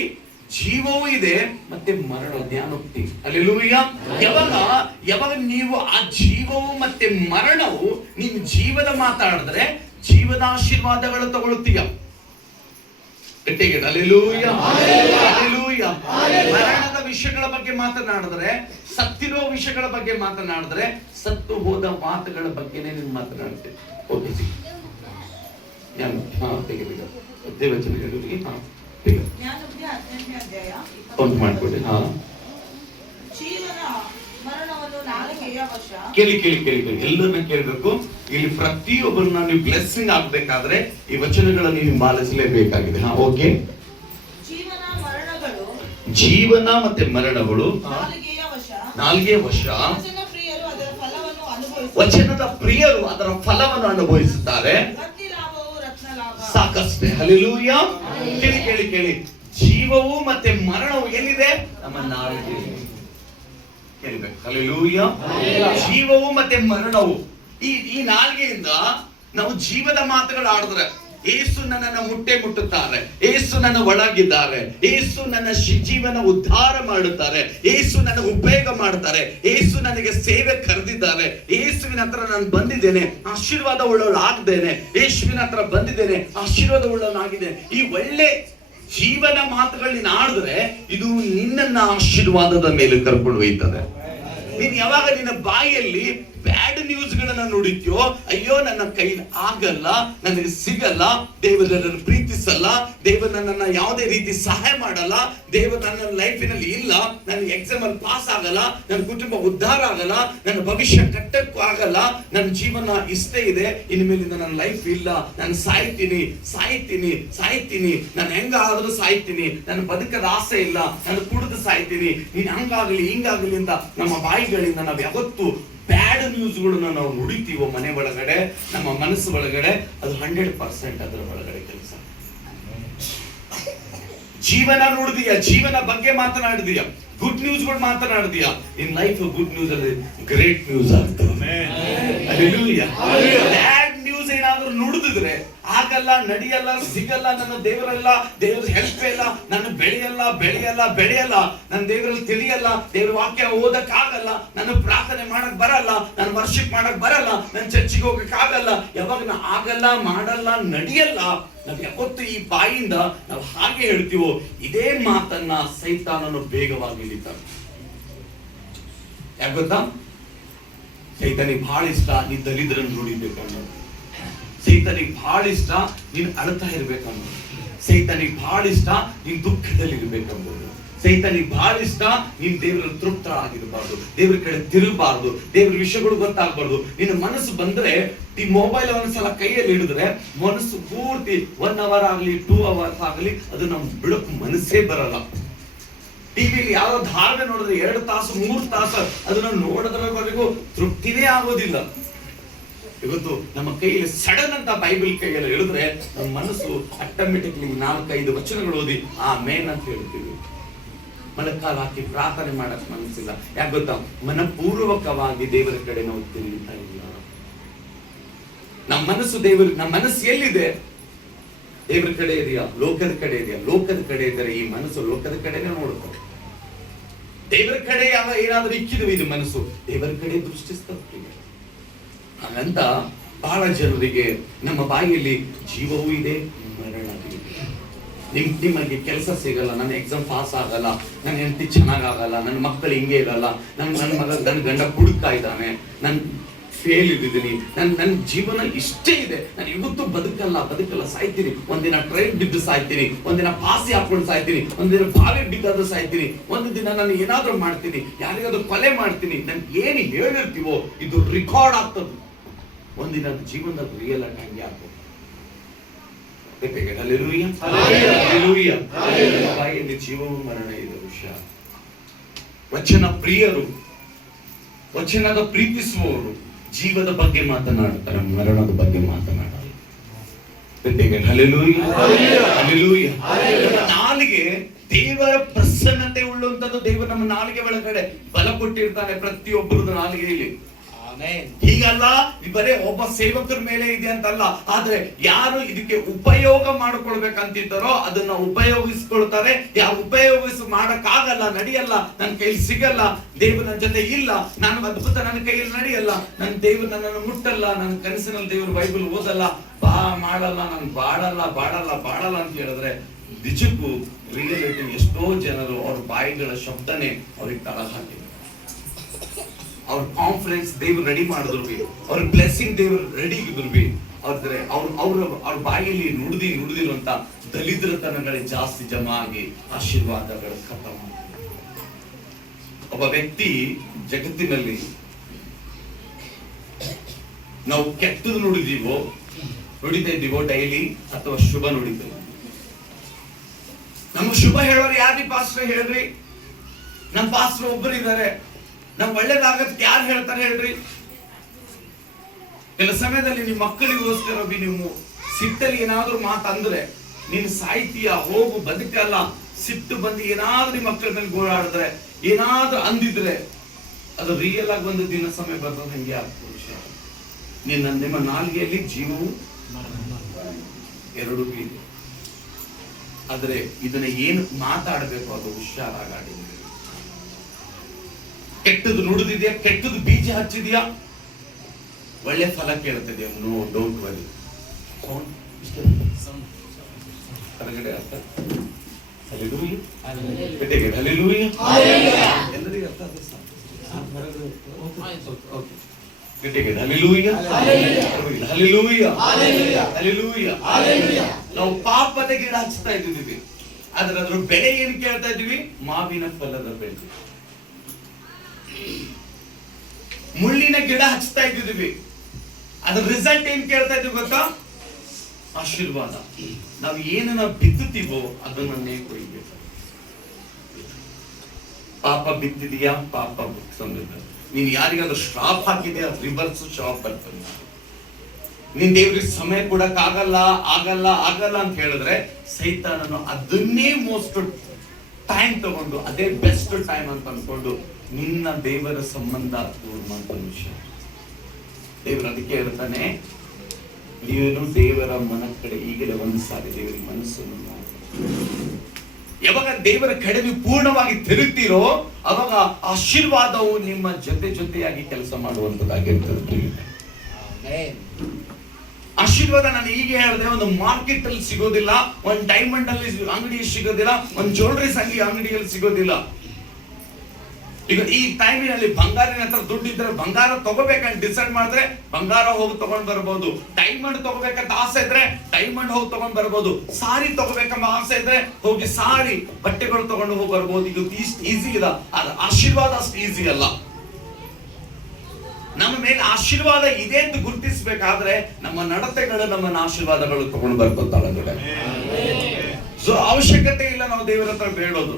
ಜೀವವೂ ಇದೆ ಮತ್ತೆ ಮರಣ, ಜ್ಞಾನೋಕ್ತಿ. ಹಲ್ಲೆಲೂಯಾ. ಯಾವಾಗ ನೀವು ಆ ಜೀವವು ಮತ್ತೆ ಮರಣವು ನಿಮ್ಮ ಜೀವದ ಮಾತಾಡಿದ್ರೆ ಜೀವದ ಆಶೀರ್ವಾದಗಳು ತಗೊಳ್ತೀಯ. ಹಲ್ಲೆಲೂಯಾ. ಹಲ್ಲೆಲೂಯಾ. ಮರಣದ ವಿಷಯಗಳ ಬಗ್ಗೆ ಮಾತನಾಡಿದ್ರೆ, ಸತ್ತಿರೋ ವಿಷಯಗಳ ಬಗ್ಗೆ ಮಾತನಾಡಿದ್ರೆ, ಸತ್ತು ಹೋದ ಮಾತುಗಳ ಬಗ್ಗೆನೇ ನೀವು ಮಾತನಾಡ್ತೀವಿ. ಮಾಡ್ಕೊಳ್ಳಿ. ಕೇಳಿ ಎಲ್ಲರನ್ನ ಕೇಳಬೇಕು. ಇಲ್ಲಿ ಪ್ರತಿಯೊಬ್ಬರನ್ನ ನೀವು ಬ್ಲೆಸ್ಸಿಂಗ್ ಆಗ್ಬೇಕಾದ್ರೆ ಈ ವಚನಗಳನ್ನು ನೀವು ಹಿಂಬಾಲಿಸಲೇಬೇಕಾಗಿದೆ. ಓಕೆ. ಜೀವನ ಮತ್ತೆ ಮರಣಗಳು ನಾಲ್ಗೆಯ ವಶ. ವಚನದ ಪ್ರಿಯರು ಅದರ ಫಲವನ್ನು ಅನುಭವಿಸುತ್ತಾರೆ. ಸಾಕಷ್ಟೇ. ಹಲ್ಲೆಲೂಯಾ. ಕೇಳಿ. ಜೀವವು ಮತ್ತೆ ಮರಣವು ಎಲ್ಲಿದೆ? ನಮ್ಮ ನಾಲಿಗೆ. ಕೇಳಬೇಕು. ಹಲ್ಲೆಲೂಯಾ. ಜೀವವು ಮತ್ತೆ ಮರಣವು ಈ ನಾಲಿಗೆಯಿಂದ ನಾವು ಜೀವದ ಮಾತುಗಳು ಆಡಿದ್ರೆ, ಏಸು ನನ್ನನ್ನು ಮುಟ್ಟುತ್ತಾರೆ, ಏಸು ನನ್ನ ಒಳಗಿದ್ದಾರೆ, ಏಸು ನನ್ನ ಜೀವನ ಉದ್ಧಾರ ಮಾಡುತ್ತಾರೆ, ಏಸು ನನ್ನ ಉಪಯೋಗ ಮಾಡ್ತಾರೆ, ಏಸು ನನಗೆ ಸೇವೆ ಕರೆದಿದ್ದಾರೆ, ಏಸುವಿನ ಹತ್ರ ನಾನು ಬಂದಿದ್ದೇನೆ, ಆಶೀರ್ವಾದ ಉಳ್ಳವಳಾಗಿದ್ದೇನೆ, ಯೇಸುವಿನ ಹತ್ರ ಬಂದಿದ್ದೇನೆ, ಆಶೀರ್ವಾದ ಉಳ್ಳವನಾಗಿದ್ದೇನೆ. ಈ ಒಳ್ಳೆ ಜೀವನ ಮಾತುಗಳನ್ನ ಆಡಿದ್ರೆ ಇದು ನಿನ್ನನ್ನ ಆಶೀರ್ವಾದದ ಮೇಲೆ ಕರ್ಕೊಂಡು ಒಯ್ತದೆ. ನೀನ್ ಯಾವಾಗ ನಿನ್ನ ಬಾಯಿಯಲ್ಲಿ ಬ್ಯಾಡ್ ನ್ಯೂಸ್ ಗಳನ್ನ ನುಡಿತ್ಯೋ, ಅಯ್ಯೋ ನನ್ನ ಕೈಲಿ ಆಗಲ್ಲ, ನನಗೆ ಸಿಗಲ್ಲ, ದೇವರು ನನ್ನನ್ನು ಪ್ರೀತಿಸಲ್ಲ, ದೇವರು ನನ್ನನ್ನ ಯಾವುದೇ ರೀತಿ ಸಹಾಯ ಮಾಡಲ್ಲ, ದೇವರು ನನ್ನ ಲೈಫಿನಲ್ಲಿ ಇಲ್ಲ, ನನ್ನ ಎಕ್ಸಾಮ್ ಅಲ್ಲಿ ಪಾಸ್ ಆಗಲ್ಲ, ನನ್ನ ಕುಟುಂಬ ಉದ್ಧಾರ ಆಗಲ್ಲ, ನನ್ನ ಭವಿಷ್ಯ ಕಟ್ಟಕ್ಕೂ ಆಗಲ್ಲ, ನನ್ನ ಜೀವನ ಇಷ್ಟೇ ಇದೆ, ಇನ್ನು ಮೇಲಿಂದ ನನ್ನ ಲೈಫ್ ಇಲ್ಲ, ನಾನು ಸಾಯ್ತೀನಿ, ನಾನು ಹೆಂಗಾದ್ರೂ ಸಾಯ್ತೀನಿ, ನನ್ನ ಬದುಕದ ಆಸೆ ಇಲ್ಲ, ನಾನು ಕುಡಿದು ಸಾಯ್ತೀನಿ, ನೀನ್ ಹಂಗಾಗ್ಲಿ ಹಿಂಗಾಗ್ಲಿ ಅಂತ ನಮ್ಮ ಬಾಯಿಗಳಿಂದ ನಾವು ಯಾವತ್ತು ಬ್ಯಾಡ್ ನ್ಯೂಸ್ಗಳನ್ನ ನಾವು ನುಡಿತೀವೋ ಮನೆ ಒಳಗಡೆ, ನಮ್ಮ ಮನಸ್ಸು ಒಳಗಡೆ, ಅದು 100% ಅದರ ಒಳಗಡೆ ಕೆಲಸ. ಜೀವನ ನುಡಿದೀಯ, ಜೀವನ ಬಗ್ಗೆ ಮಾತನಾಡಿದೀಯ, ಗುಡ್ ನ್ಯೂಸ್ಗಳು ಮಾತನಾಡಿದೀಯ, ಇನ್ ಲೈಫ್ ಗುಡ್ ನ್ಯೂಸ್ ಅಲ್ಲಿ ಗ್ರೇಟ್ ನ್ಯೂಸ್ ಆಗ್ತದೆ. ಬ್ಯಾಡ್ ನ್ಯೂಸ್ ಏನಾದ್ರು ಏನಾದ್ರೂ ನುಡಿದಿದ್ರೆ ಆಗಲ್ಲ, ನಡೆಯಲ್ಲ, ಸಿಗಲ್ಲ, ನನ್ನ ದೇವರೆಲ್ಲ, ದೇವ್ರ ಹೆಲ್ಪ್ ಇಲ್ಲ, ನಾನು ಬೆಳೆಯಲ್ಲ, ನನ್ನ ದೇವರಲ್ಲಿ ತಿಳಿಯಲ್ಲ, ದೇವ್ರ ವಾಕ್ಯ ಓದಕ್ಕಾಗಲ್ಲ, ನಾನು ಪ್ರಾರ್ಥನೆ ಮಾಡಕ್ ಬರಲ್ಲ, ನಾನು ವರ್ಷಿಪ್ ಮಾಡಕ್ ಬರಲ್ಲ, ನಾನು ಚರ್ಚಿಗೆ ಹೋಗಕ್ ಆಗಲ್ಲ, ಯಾವಾಗ ನಾ ಆಗಲ್ಲ, ಮಾಡಲ್ಲ, ನಡೆಯಲ್ಲ, ನಾವ್ ಯಾವತ್ತು ಈ ಬಾಯಿಂದ ನಾವು ಹಾಗೆ ಹೇಳ್ತೀವೋ ಇದೇ ಮಾತನ್ನ ಸೈತಾನನು ಬೇಗವಾಗಿ ಹಿಡಿತಾನೆ. ಯಾಕೆ ಗೊತ್ತಾ? ಸೈತಾನಿಗೆ ಬಹಳ ಇಷ್ಟ ನೀನ್ ದಲಿದ್ರನ್ನು ನುಡಿಬೇಕನ್ನೋದು. ಸೈತಾನಿಗೆ ಬಹಳ ಇಷ್ಟ ನೀನ್ ಅಳ್ತಾ ಇರ್ಬೇಕನ್ನೋದು. ಸೈತಾನಿಗೆ ಬಹಳ ಇಷ್ಟ ನೀನ್ ದುಃಖದಲ್ಲಿ ಇರ್ಬೇಕನ್ನೋದು. ಸೈತಾನಿಗೆ ಬಹಳ ಇಷ್ಟ ನೀನ್ ದೇವರ ತೃಪ್ತ ಆಗಿರಬಾರ್ದು, ದೇವ್ರ ಕಡೆ ತಿರುಗಬಾರ್ದು, ದೇವ್ರ ವಿಷಯಗಳು ಗೊತ್ತಾಗಬಾರ್ದು. ನಿನ್ನ ಮನಸ್ಸು ಬಂದ್ರೆ ಈ ಮೊಬೈಲ್ ಒಂದ್ಸಲ ಕೈಯಲ್ಲಿ ಹಿಡಿದ್ರೆ ಮನಸ್ಸು ಪೂರ್ತಿ 1 ಅವರ್ ಆಗ್ಲಿ 2 ಅವರ್ಸ್ ಆಗ್ಲಿ ಅದು ನಮ್ ಬಿಡಕ್ ಮನಸ್ಸೇ ಬರಲ್ಲ. ಟಿವಿಲಿ ಯಾವ ಧಾರಣೆ ನೋಡಿದ್ರೆ 2 ತಾಸು 3 ತಾಸು ಅದನ್ನ ನೋಡೋದ್ರವರೆಗೂ ತೃಪ್ತಿನೇ ಆಗೋದಿಲ್ಲ. ಇವತ್ತು ನಮ್ಮ ಕೈಯಲ್ಲಿ ಸಡನ್ ಅಂತ ಬೈಬಲ್ ಕೈಯಲ್ಲಿ ಹೇಳಿದ್ರೆ ನಮ್ಮ ಮನಸ್ಸು ಆಟೋಮೆಟಿಕ್ಲಿ 4-5 ವಚನಗಳು ಓದಿ ಆಮೇನ್ ಅಂತ ಹೇಳ್ತೀವಿ. ಮೊಳಕಾಲು ಹಾಕಿ ಪ್ರಾರ್ಥನೆ ಮಾಡಕ್ ಮನಸ್ಸಿಲ್ಲ. ಯಾಕೆ ಗೊತ್ತಾ? ಮನಪೂರ್ವಕವಾಗಿ ದೇವರ ಕಡೆ ನಾವು ತಿರುಗ್ತಾ ಇಲ್ಲ. ನಮ್ಮ ಮನಸ್ಸು ಎಲ್ಲಿದೆ? ದೇವರ ಕಡೆ ಇದೆಯಾ? ಲೋಕದ ಕಡೆ ಇದೆಯಾ? ಲೋಕದ ಕಡೆ ಇದ್ದರೆ ಈ ಮನಸ್ಸು ಲೋಕದ ಕಡೆನೇ ನೋಡುತ್ತೆ. ದೇವರ ಕಡೆ ಏನಾದ್ರೂ ಇಕ್ಕಿದ್ವಿ ಇದು ಮನಸ್ಸು ದೇವರ ಕಡೆ ದೃಷ್ಟಿಸ್ತದೆ. ಹಾಗಂತ ಬಹಳ ಜನರಿಗೆ ನಮ್ಮ ಬಾಯಿಯಲ್ಲಿ ಜೀವವೂ ಇದೆ, ಮರಣವೂ ಇದೆ. ನಿಮಗೆ ಕೆಲಸ ಸಿಗಲ್ಲ, ನನ್ನ ಎಕ್ಸಾಮ್ ಪಾಸ್ ಆಗಲ್ಲ, ನನ್ನ ಹೆಂಡತಿ ಚೆನ್ನಾಗಲ್ಲ, ನನ್ನ ಮಕ್ಕಳು ಹಿಂಗೆ ಇರಲ್ಲ, ನನ್ನ ಗಂಡ ಕುಡುಕ್ತಾ ಇದ್ದಾನೆ, ನನ್ ಫೇಲ್ ಇದ್ದೀನಿ, ನನ್ನ ಜೀವನ ಇಷ್ಟೇ ಇದೆ, ನಾನು ಇವತ್ತು ಬದುಕಲ್ಲ, ಸಾಯ್ತೀನಿ. ಒಂದಿನ ಟ್ರೈನ್ ಬಿದ್ದು ಸಾಯ್ತೀನಿ, ಒಂದಿನ ಪಾಸಿ ಹಾಕೊಂಡು ಸಾಯ್ತೀನಿ, ಒಂದಿನ ಬಾವಿ ಬಿದ್ದಾದ್ರೂ ಸಾಯ್ತೀನಿ, ಒಂದು ದಿನ ನಾನು ಏನಾದ್ರೂ ಮಾಡ್ತೀನಿ, ಯಾರಿಗಾದ್ರೂ ಕೊಲೆ ಮಾಡ್ತೀನಿ. ನನ್ ಏನು ಹೇಳಿರ್ತೀವೋ ಇದು ರೆಕಾರ್ಡ್ ಆಗ್ತದೆ. ಒಂದಿನ ಜೀವನದ ರಿಯಲ್ ಆಗಿ ಹಂಗೆ ಆಗ್ತದೆ. ಬಾಯಲ್ಲಿ ಜೀವವು ಮರಣ ಇದೆ ವಿಷಯ. ವಚನ ಪ್ರಿಯರು, ವಚನದ ಪ್ರೀತಿಸುವವರು ಜೀವದ ಬಗ್ಗೆ ಮಾತನಾಡ್ತಾರೆ, ಮರಣದ ಬಗ್ಗೆ ಮಾತನಾಡಲ್ಲ. ನಾಲಿಗೆ ದೇವರ ಪ್ರಸನ್ನತೆ ಉಳ್ಳುವಂತದ್ದು. ದೇವರು ನಮ್ಮ ನಾಲಿಗೆ ಒಳಗಡೆ ಬಲ ಕೊಟ್ಟಿರ್ತಾನೆ ಪ್ರತಿಯೊಬ್ಬರದ್ದು ನಾಲಿಗೆಯಲ್ಲಿ. ಹೀಗಲ್ಲ ಬರೇ ಒಬ್ಬ ಸೇವಕರ ಮೇಲೆ ಇದೆ ಅಂತಲ್ಲ, ಆದ್ರೆ ಯಾರು ಇದಕ್ಕೆ ಉಪಯೋಗ ಮಾಡಿಕೊಳ್ಬೇಕಂತಿದ್ದಾರೋ ಅದನ್ನ ಉಪಯೋಗಿಸ್ಕೊಳ್ತಾರೆ. ಯಾರು ಮಾಡಕ್ಕಾಗಲ್ಲ, ನಡೆಯಲ್ಲ, ನನ್ನ ಕೈಲಿ ಸಿಗಲ್ಲ, ದೇವರು ನನ್ನ ಜೊತೆ ಇಲ್ಲ, ನಾನು ಅದ್ಭುತ ನನ್ನ ಕೈಯಲ್ಲಿ ನಡೆಯಲ್ಲ, ನನ್ನ ದೇವರು ನನ್ನನ್ನು ಮುಟ್ಟಲ್ಲ, ನನ್ನ ಕನಸಿನಲ್ಲಿ ದೇವರು ಬೈಬಲ್ ಓದಲ್ಲ, ಮಾಡಲ್ಲ, ನಾನು ಬಾಳಲ್ಲ ಅಂತ ಹೇಳಿದ್ರೆ ನಿಜಕ್ಕೂ ರಿಯಾಲಿಟಿ ಎಷ್ಟೋ ಜನರು ಅವ್ರ ಬಾಯಿಗಳ ಶಬ್ದನೇ ಅವ್ರಿಗೆ ತಳ ಹಾಕಿದೆ. ಅವ್ರ ಕಾನ್ಫಿಡೆನ್ಸ್ ದೇವ್ರು ರೆಡಿ ಮಾಡಿದ್ರು, ಅವ್ರ ಬ್ಲೆಸ್ಸಿಂಗ್ ದೇವ್ರು ರೆಡಿ ಇದ್ರು, ಅವ್ರ ಬಾಯಲ್ಲಿ ನುಡಿದಿರುವಂತ ದಲಿದ್ರತನಗಳೇ ಜಾಸ್ತಿ ಜಮಾ ಆಗಿ ಆಶೀರ್ವಾದಗಳು ಖತಮ. ಒಬ್ಬ ವ್ಯಕ್ತಿ ಜಗತ್ತಿನಲ್ಲಿ ನಾವು ಕೆಟ್ಟದ್ದು ನುಡಿತಾ ಇದ್ದೀವೋ ಡೈಲಿ, ಅಥವಾ ಶುಭ ನುಡಿತೀವೋ? ನಮ್ಗೆ ಶುಭ ಹೇಳೋರು ಯಾರಿ ಪಾಸ್ಟರ್ ಹೇಳ್ರಿ? ನಮ್ಮ ಪಾಸ್ಟರ್ ಒಬ್ಬರು ಇದ್ದಾರೆ. ನಮ್ ಒಳ್ಳೇದಾಗತ್ತೆ ಯಾರು ಹೇಳ್ತಾರೆ ಹೇಳ್ರಿ? ಕೆಲ ಸಮಯದಲ್ಲಿ ನಿಮ್ಮ ಮಕ್ಕಳಿಗೋಸ್ಕರ ನೀವು ಸಿಟ್ಟಲ್ಲಿ ಏನಾದ್ರೂ ಮಾತಂದ್ರೆ ನೀನು ಸಾಯ್ತೀಯ, ಹೋಗು, ಬದುಕಲ್ಲ, ಸಿಟ್ಟು ಬಂದು ಏನಾದ್ರೂ ನಿಮ್ಮ ಮಕ್ಕಳ ಮೇಲೆ ಗೋಳಾಡಿದ್ರೆ, ಏನಾದ್ರೂ ಅಂದಿದ್ರೆ ಅದು ರಿಯಲ್ ಆಗಿ ಒಂದು ದಿನ ಸಮಯ ಬರ್ತದೆ. ಹಂಗೆ ಆಗ್ತದೆ. ನಿಮ್ಮ ನಾಲಿಗೆಯಲ್ಲಿ ಜೀವವು ಎರಡೂ ಇದೆ. ಆದ್ರೆ ಇದನ್ನ ಏನು ಮಾತಾಡಬೇಕು ಅದು ಹುಷಾರಾಗಿ. ಕೆಟ್ಟದ್ದು ನುಡಿದಿದ್ಯಾ, ಕೆಟ್ಟದ್ದು ಬೀಜ ಹಚ್ಚಿದ್ಯಾ, ಒಳ್ಳೆ ಫಲ ಕೇಳ್ತಿದ್ಯಾ? No, don't worry. ಹೊರಗಡೆ ಅರ್ಥ ಎಲ್ಲರಿಗೂ ನಾವು ಪಾಪದ ಗಿಡ ಹಚ್ತಾ ಇದ್ದೀವಿ, ಆದ್ರೆ ಅದ್ರ ಬೆಳೆ ಏನ್ ಕೇಳ್ತಾ ಇದೀವಿ? ಮಾವಿನ ಫಲದ ಬೆಳೆ. ಮುಳ್ಳಿನ ಗಿಡ ಹಚ್ತಾ ಇದ್ದೀವಿ, ಅದ್ರ ರಿಸಲ್ಟ್ ಏನ್ ಕೇಳ್ತಾ ಇದ್ದೀವಿ ಗೊತ್ತಾ? ಆಶೀರ್ವಾದ. ನಾವು ಏನನ್ನ ಬಿತ್ತುತ್ತೀವೋ ಅದನ್ನೇ ಕೊಯ್ಬೇಕು. ಪಾಪ ಬಿತ್ತಿದೀಯಾ, ಪಾಪ ಸಮೃದ್ಧ. ನೀನ್ ಯಾರಿಗಾದ್ರೂ ಶ್ರಾಪ್ ಹಾಕಿದೆಯಾ, ರಿವರ್ಸ್ ಶಾಪ್ ಬರ್ತದೆ. ನೀನ್ ದೇವ್ರಿಗೆ ಸಮಯ ಕೊಡಕ್ ಆಗಲ್ಲ ಅಂತ ಹೇಳಿದ್ರೆ ಸೈತಾನನು ಅದನ್ನೇ ಮೋಸ್ಟ್ ಟೈಮ್ ತಗೊಂಡು ಅದೇ ಬೆಸ್ಟ್ ಟೈಮ್ ಅಂತ ಅನ್ಕೊಂಡು ನಿನ್ನ ದೇವರ ಸಂಬಂಧ ದೂರ ಮಾಡ್ತಾನೆ ವಿಷಯ. ದೇವರು ಅದಕ್ಕೆ ಹೇಳ್ತಾನೆ, ನೀವೇನು ದೇವರ ಮನ ಕಡೆ ಈಗಲೇ ಒಂದು ಸಾರಿ ದೇವರಿಗೆ ಮನಸ್ಸನ್ನು ಮಾಡಿ. ಯಾವಾಗ ದೇವರ ಕಡೆ ನೀವು ಪೂರ್ಣವಾಗಿ ತಿರುಗ್ತೀರೋ ಅವಾಗ ಆಶೀರ್ವಾದವು ನಿಮ್ಮ ಜೊತೆಯಾಗಿ ಕೆಲಸ ಮಾಡುವಂತದ್ದಾಗಿರ್ತದೆ. ಆಶೀರ್ವಾದ ನಾನು ಈಗ ಹೇಳಿದೆ, ಒಂದು ಮಾರ್ಕೆಟ್ ಅಲ್ಲಿ ಸಿಗೋದಿಲ್ಲ, ಒಂದು ಡೈಮಂಡ್ ಅಲ್ಲಿ ಅಂಗಡಿ ಸಿಗೋದಿಲ್ಲ, ಒಂದು ಜ್ಯುವೆಲರೀಸ್ ಅಂಗಡಿಯಲ್ಲಿ ಸಿಗೋದಿಲ್ಲ. ಈಗ ಈ ಟೈಮಿನಲ್ಲಿ ಬಂಗಾರಿನ ಹತ್ರ ದುಡ್ಡು ಇದ್ರೆ ಬಂಗಾರ ತಗೋಬೇಕಂತ ಡಿಸೈಡ್ ಮಾಡಿದ್ರೆ ಬಂಗಾರ ಹೋಗಿ ತಗೊಂಡ್ ಬರ್ಬೋದು. ಡೈಮಂಡ್ ತಗೋಬೇಕಂತ ಆಸೆ ಇದ್ರೆ ಡೈಮಂಡ್ ಹೋಗಿ ತಗೊಂಡ್ ಬರ್ಬೋದು. ಸಾರಿ ತಗೋಬೇಕಂತ ಆಸೆ ಇದ್ರೆ ಹೋಗಿ ಸಾರಿ ಬಟ್ಟೆಗಳು ತಗೊಂಡು ಹೋಗಿ ಬರ್ಬೋದು. ಇದು ಇಷ್ಟು ಈಸಿ ಇಲ್ಲ, ಅದು ಆಶೀರ್ವಾದ ಅಷ್ಟು ಈಸಿ ಅಲ್ಲ. ನಮ್ಮ ಮೇಲೆ ಆಶೀರ್ವಾದ ಇದೆ ಅಂತ ಗುರುತಿಸಬೇಕಾದ್ರೆ ನಮ್ಮ ನಡತೆಗಳು ನಮ್ಮನ್ನ ಆಶೀರ್ವಾದಗಳು ತಗೊಂಡು ಬರ್ಕೊತಾಳೆ. ಸೊ ಅವಶ್ಯಕತೆ ಇಲ್ಲ ನಾವು ದೇವರ ಹತ್ರ ಬೇಡೋದು.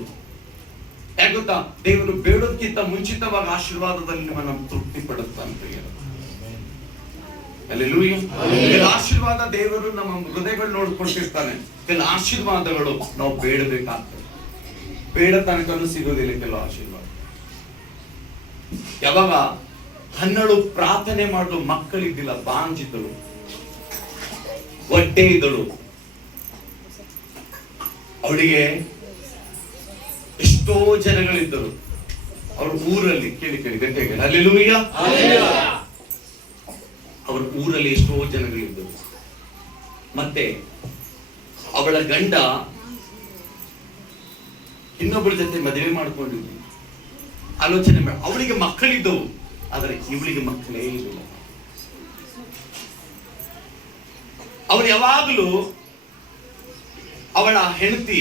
ಯಾಕೆ ಗೊತ್ತಾ? ದೇವರು ಬೇಡೋದಕ್ಕಿಂತ ಮುಂಚಿತವಾಗಿ ಆಶೀರ್ವಾದದಲ್ಲಿ ನಿಮ್ಮನ್ನು ತೃಪ್ತಿ ಪಡುತ್ತಾನೆ. ಕೆಲವು ಆಶೀರ್ವಾದ ದೇವರು ನಮ್ಮ ಹೃದಯಗಳು ನೋಡ್ಕೊಳ್ತಿರ್ತಾನೆ. ಕೆಲವು ಆಶೀರ್ವಾದಗಳು ನಾವು ಬೇಡಬೇಕಾಗ್ತದೆ. ಬೇಡ ತನಕನೂ ಸಿಗೋದಿಲ್ಲ ಕೆಲವು ಆಶೀರ್ವಾದ. ಯಾವಾಗ 12 ಪ್ರಾರ್ಥನೆ ಮಾಡಲು ಮಕ್ಕಳಿದ್ದಿಲ್ಲ, ಬಾಂಜಿದಳು, ಹೊಟ್ಟೆ ಇದ್ದಳು, ಅವಳಿಗೆ ಎಷ್ಟೋ ಜನಗಳಿದ್ದರು ಅವ್ರ ಊರಲ್ಲಿ. ಕೇಳಿ ಗಟ್ಟಿಯಾಗಿ ಹಲ್ಲೆಲೂಯಾ. ಅವ್ರ ಊರಲ್ಲಿ ಎಷ್ಟೋ ಜನಗಳಿದ್ದರು. ಮತ್ತೆ ಅವಳ ಗಂಡ ಇನ್ನೊಬ್ಬಳ ಜೊತೆ ಮದುವೆ ಮಾಡ್ಕೊಂಡಿದ್ವಿ. ಆಲೋಚನೆ ಮಾಡಿ, ಅವಳಿಗೆ ಮಕ್ಕಳಿದ್ದವು, ಆದರೆ ಇವಳಿಗೆ ಮಕ್ಕಳೇ ಇರಲಿಲ್ಲ. ಅವಳು ಯಾವಾಗಲೂ ಅವಳ ಹೆಂಡತಿ,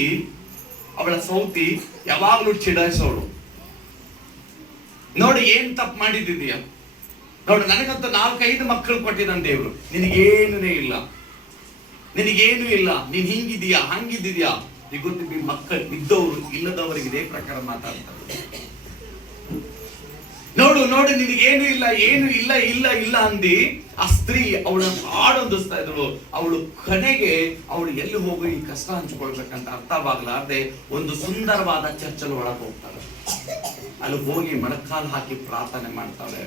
ಅವಳ ಸೌತಿ ಯಾವಾಗಲೂ ಚಿಡಾಯಿಸೋಳು. ನೋಡಿ ಏನ್ ತಪ್ಪು ಮಾಡಿದ್ದೀಯ, ನೋಡು ನನಗಂತೂ 4-5 ಮಕ್ಕಳು ಕೊಟ್ಟಿದ್ದಾನೆ ದೇವ್ರು, ನಿನಗೇನೂ ಇಲ್ಲ, ನಿನಗೇನು ಇಲ್ಲ, ನೀನ್ ಹಿಂಗಿದೀಯಾ ಹಂಗಿದ್ದೀಯಾ. ಈಗ ಗೊತ್ತಿದ್ದಿ ಮಕ್ಕಳು ಇದ್ದವರು ಇಲ್ಲದವರಿಗೆ ಇದೇ ಪ್ರಕಾರ ಮಾತಾಡ್ತಾರೆ. ನೋಡು ನಿನಗೇನು ಇಲ್ಲ, ಏನು ಇಲ್ಲ ಇಲ್ಲ ಇಲ್ಲ ಅಂದಿ ಆ ಸ್ತ್ರೀ ಅವಳ ಹಾಡೊಂದಿಸ್ತಾ ಇದ್ರು. ಅವಳು ಕೊನೆಗೆ ಅವಳು ಎಲ್ಲಿ ಹೋಗಿ ಈ ಕಷ್ಟ ಹಂಚಿಕೊಳ್ಬೇಕಂತ ಅರ್ಥವಾಗ್ಲಾರ್ದೆ ಒಂದು ಸುಂದರವಾದ ಚರ್ಚಲ್ಲಿ ಒಳಗೆ ಹೋಗ್ತಾಳೆ. ಅಲ್ಲಿ ಹೋಗಿ ಮೊಣಕಾಲು ಹಾಕಿ ಪ್ರಾರ್ಥನೆ ಮಾಡ್ತಾಳೆ.